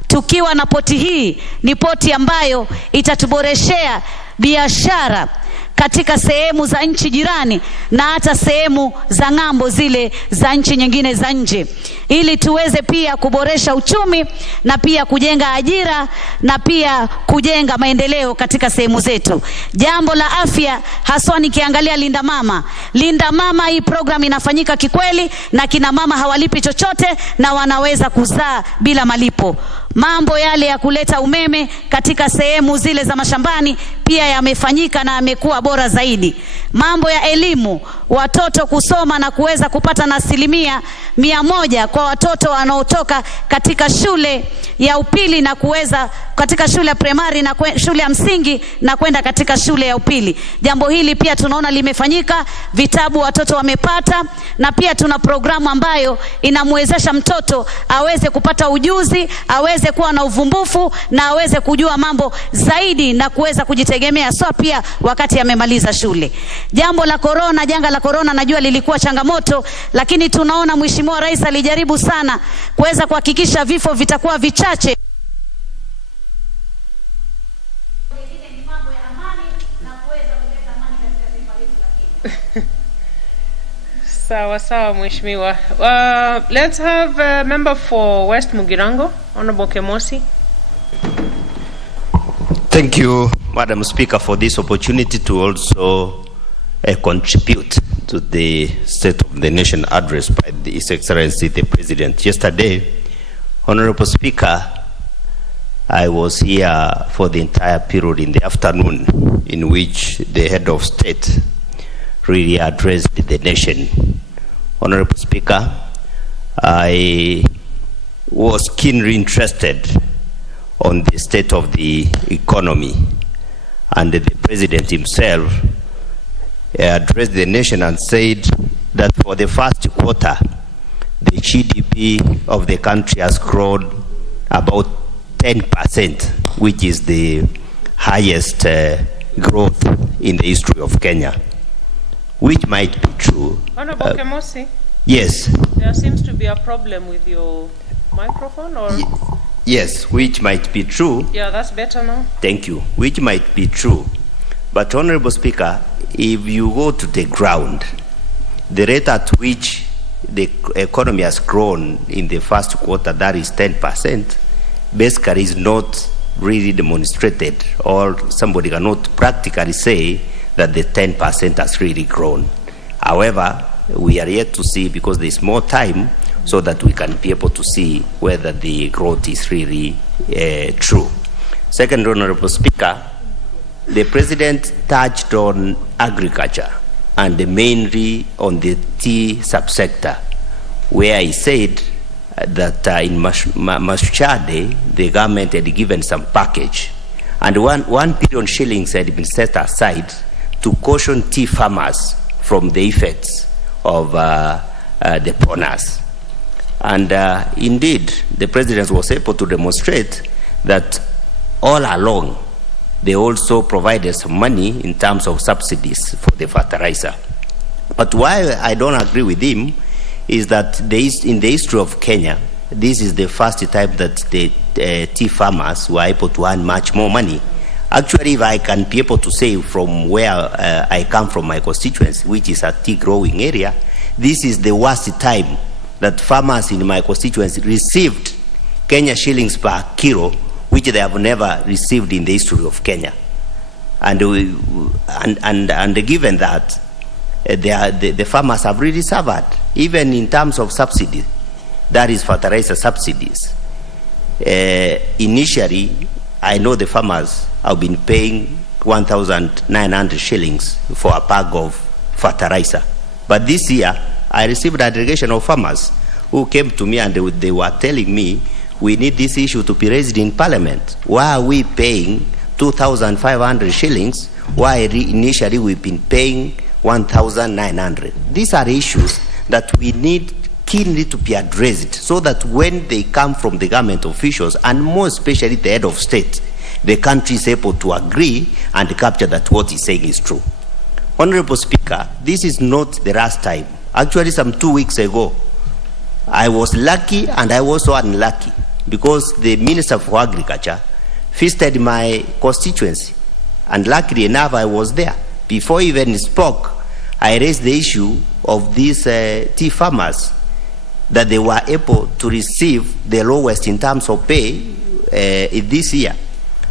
tukiwa na poti hii ni poti ambayo itatuboreshea biashara katika sehemu za nchi jirani na hata sehemu za ng'ambo zile za nchi nyingine za nje, ili tuweze pia kuboresha uchumi na pia kujenga ajira na pia kujenga maendeleo katika sehemu zetu. Jambo la afya haswa nikiangalia Linda Mama, hii program inafanyika kikweli na kina mama hawalipi chochote na wanaweza kuzaa bila malipo. Mambo yale ya kuleta umeme katika sehemu zile za mashambani pia yamefanyika na yamekuwa bora zaidi. Mambo ya elimu, watoto kusoma na kuweza kupata na 100% kwa watoto wanaotoka katika shule ya upili na kuweza katika shule ya primary na shule ya msingi na kwenda katika shule ya upili. Jambo hili pia tunaona limefanyika, vitabu watoto wamepata, na pia tuna programu ambayo inamwezesha mtoto aweze kupata ujuzi, aweze kuwa na uvumbufu na aweze kujua mambo zaidi na kuweza kujitegemea pia wakati amemaliza shule. Jambo la corona, janga la corona najua lilikuwa changamoto, lakini tunaona Mheshimiwa Rais alijaribu sana kuweza kuhakikisha vifo vitakuwa vichache. Sawa Mheshimiwa. Let's have a member for West Mugirango, Honorable Kemosi. Thank you, Madam Speaker, for this opportunity to also contribute to the State of the Nation address by His Excellency the President. Yesterday, Honorable Speaker, I was here for the entire period in the afternoon in which the head of state really addressed the nation. Honorable Speaker, I was keenly interested on the state of the economy, and the President himself addressed the nation and said that for the first quarter, the GDP of the country has grown about 10%, which is the highest growth in the history of Kenya, which might be true. Honorable Kemosi? Yes. There seems to be a problem with your microphone, or? Yes, which might be true. Yeah, that's better now. Thank you. Which might be true. But Honorable Speaker, if you go to the ground, the rate at which the economy has grown in the first quarter, that is 10%, basically is not really demonstrated, or somebody cannot practically say that the 10% has really grown. However, we are yet to see, because there is more time, so that we can be able to see whether the growth is really true. Second, Honorable Speaker, the President touched on agriculture and mainly on the tea subsector, where he said that in Mashchade, the government had given some package, and 1 billion shillings had been set aside to caution tea farmers from the effects of the pawns. And indeed, the president was able to demonstrate that all along, they also provided some money in terms of subsidies for the fertilizer. But why I don't agree with him is that in the history of Kenya, this is the first time that the tea farmers were able to earn much more money. Actually, if I can be able to say from where I come from, my constituency, which is a tea growing area, this is the worst time that farmers in my constituency received Kenya shillings per kilo, which they have never received in the history of Kenya. And given that, the farmers have really suffered, even in terms of subsidy, that is fertilizer subsidies. Initially, I know the farmers have been paying 1,900 shillings for a bag of fertilizer. But this year, I received a delegation of farmers who came to me and they were telling me, we need this issue to be raised in Parliament. Why are we paying 2,500 shillings, while initially we've been paying 1,900? These are issues that we need keenly to be addressed, so that when they come from the government officials, and more especially the head of state, the country is able to agree and capture that what he's saying is true. Honorable Speaker, this is not the last time. Actually, some 2 weeks ago, I was lucky and I was so unlucky, because the Minister for Agriculture visited my constituency, and luckily enough I was there. Before he even spoke, I raised the issue of these tea farmers, that they were able to receive the lowest in terms of pay this year.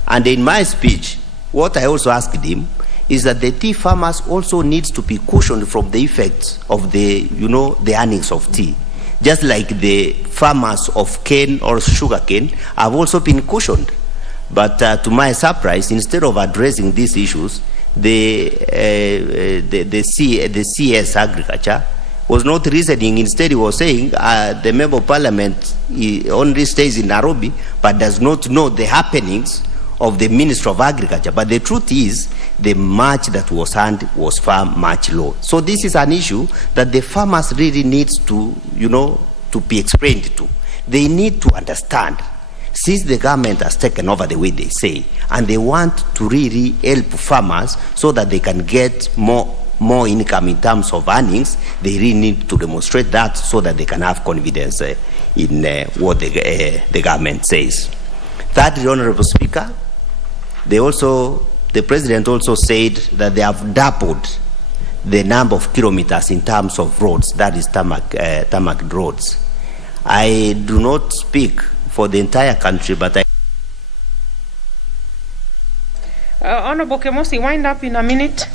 And in my speech, what I also asked him is that the tea farmers also needs to be cushioned from the effects of the earnings of tea. Just like the farmers of cane or sugarcane have also been cushioned. But to my surprise, instead of addressing these issues, the CS Agriculture was not reasoning. Instead, he was saying the Member of Parliament only stays in Nairobi but does not know the happenings of the Minister of Agriculture. But the truth is, the match that was earned was far much low. So this is an issue that the farmers really needs to, to be explained to. They need to understand, since the government has taken over the way they say, and they want to really help farmers so that they can get more income in terms of earnings, they really need to demonstrate that so that they can have confidence in what the government says. Thirdly, Honorable Speaker, the President also said that they have doubled the number of kilometers in terms of roads, that is tarmac roads. I do not speak for the entire country, but Honorable Kemosi, wind up in a minute.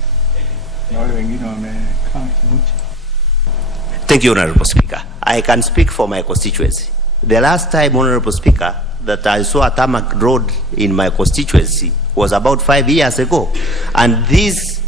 Thank you, Honorable Speaker. I can speak for my constituency. The last time, Honorable Speaker, that I saw a tarmac road in my constituency was about 5 years ago. And this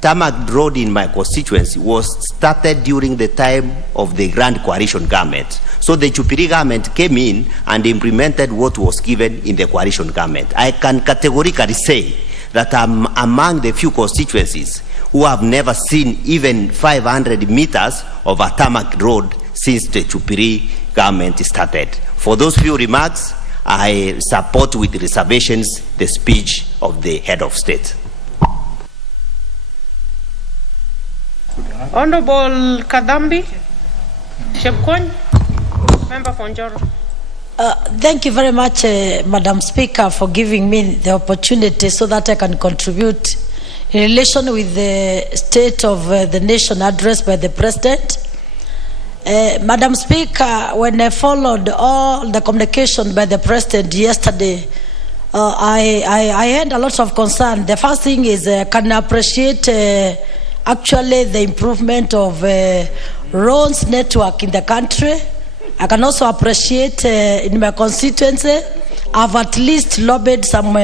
tarmac road in my constituency was started during the time of the Grand Coalition government. So the Jubilee government came in and implemented what was given in the coalition government. I can categorically say that I'm among the few constituencies who have never seen even 500 meters of a tarmac road since the Jubilee government started. For those few remarks, I support with reservations the speech of the head of state. Honorable Kadambi Shepkon, member for Njoro. Thank you very much, Madam Speaker, for giving me the opportunity so that I can contribute in relation with the State of the Nation address by the President. Madam Speaker, when I followed all the communication by the President yesterday, I had a lot of concern. The first thing is, can I appreciate actually the improvement of roads network in the country. I can also appreciate in my constituency, I've at least lobbied some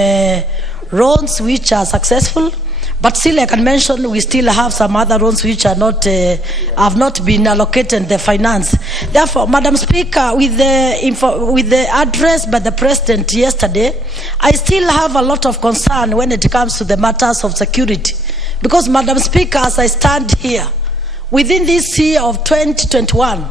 roads which are successful. But still, I can mention we still have some other roads which are not have not been allocated the finance. Therefore, Madam Speaker, with the address by the President yesterday, I still have a lot of concern when it comes to the matters of security. Because, Madam Speaker, as I stand here, within this year of 2021,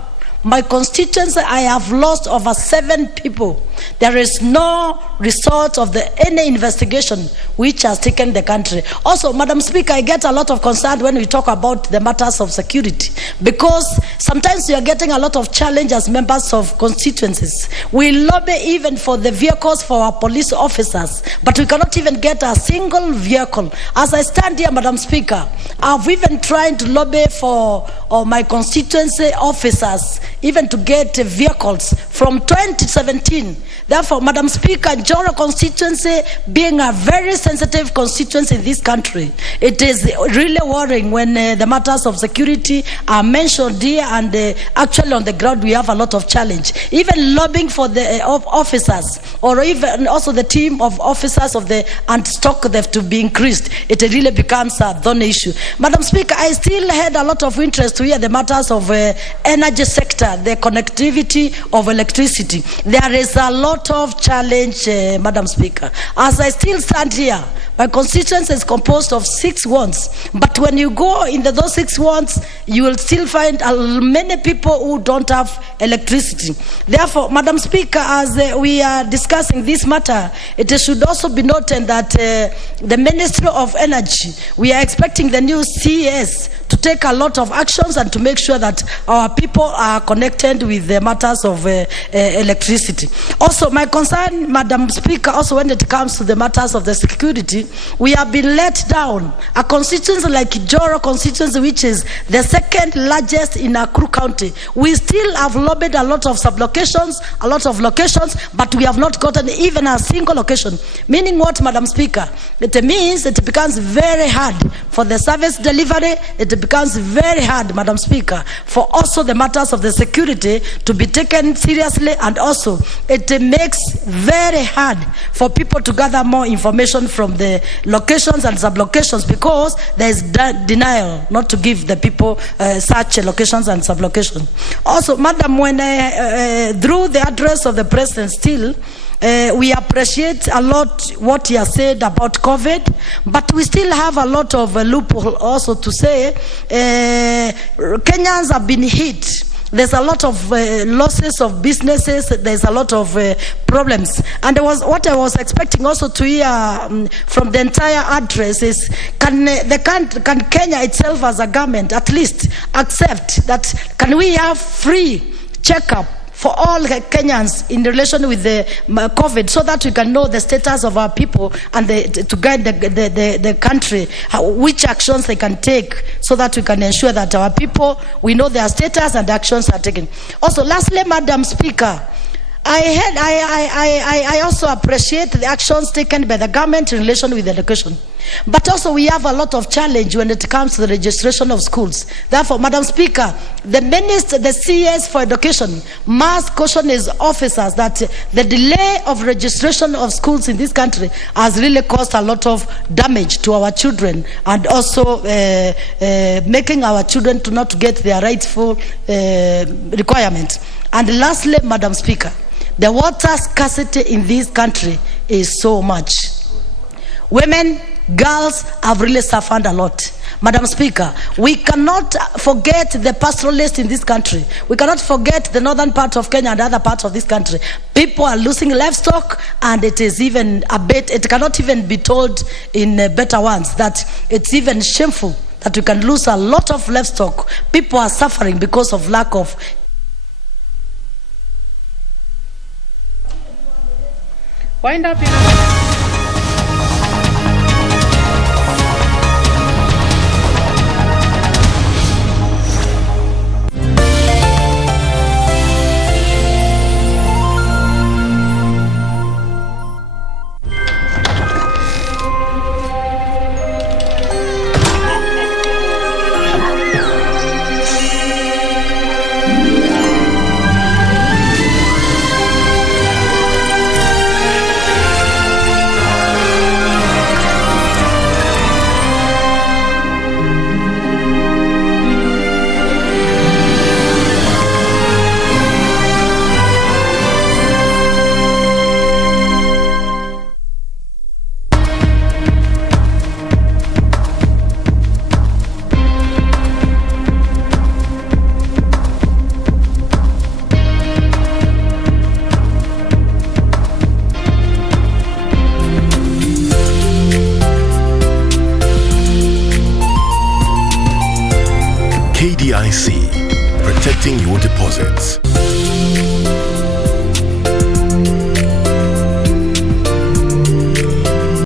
my constituency, I have lost over 7 people. There is no result of any investigation which has taken the country. Also, Madam Speaker, I get a lot of concern when we talk about the matters of security, because sometimes we are getting a lot of challenge as members of constituencies. We lobby even for the vehicles for our police officers, but we cannot even get a single vehicle. As I stand here, Madam Speaker, I've even tried to lobby for my constituency officers, even to get vehicles from 2017. Therefore, Madam Speaker, Joro constituency being a very sensitive constituency in this country, it is really worrying when the matters of security are mentioned here, and actually on the ground we have a lot of challenge. Even lobbying for the officers, or even also the team of officers of the anti-stock theft to be increased, it really becomes a thorny issue. Madam Speaker, I still had a lot of interest to hear the matters of energy sector, the connectivity of electricity. There is a lot of challenge, Madam Speaker. As I still stand here, my constituency is composed of 6 wards, but when you go in those 6 wards, you will still find many people who don't have electricity. Therefore, Madam Speaker, as we are discussing this matter, it should also be noted that the Ministry of Energy, we are expecting the new CES to take a lot of actions and to make sure that our people are connected with the matters of electricity. Also, my concern, Madam Speaker, also when it comes to the matters of the security, we have been let down. A constituency like Joro constituency, which is the 2nd largest in Nakuru County, we still have lobbied a lot of sublocations, a lot of locations, but we have not gotten even a single location. Meaning what, Madam Speaker? It means it becomes very hard for the service delivery. It becomes very hard, Madam Speaker, for also the matters of the security to be taken seriously, and also it makes very hard for people to gather more information from the locations and sublocations, because there is denial not to give the people such locations and sublocations. Also, Madam, when through the address of the President still, we appreciate a lot what he has said about COVID, but we still have a lot of loophole also to say. Kenyans have been hit. There's a lot of losses of businesses. There's a lot of problems. And what I was expecting also to hear from the entire address is, can Kenya itself as a government at least accept that, can we have free checkup for all Kenyans in relation with the COVID, so that we can know the status of our people and to guide the country, which actions they can take, so that we can ensure that our people, we know their status and actions are taken. Also, lastly, Madam Speaker, I also appreciate the actions taken by the government in relation with education. But also we have a lot of challenge when it comes to the registration of schools. Therefore, Madam Speaker, the CS for education must caution his officers that the delay of registration of schools in this country has really caused a lot of damage to our children, and also making our children to not get their rightful requirements. And lastly, Madam Speaker, the water scarcity in this country is so much. Women, girls have really suffered a lot. Madam Speaker, we cannot forget the pastoralists in this country. We cannot forget the northern part of Kenya and other parts of this country. People are losing livestock, and it is even a bit, it cannot even be told in better words that it's even shameful that we can lose a lot of livestock. People are suffering because of lack of. Wind up. KDIC, protecting your deposits.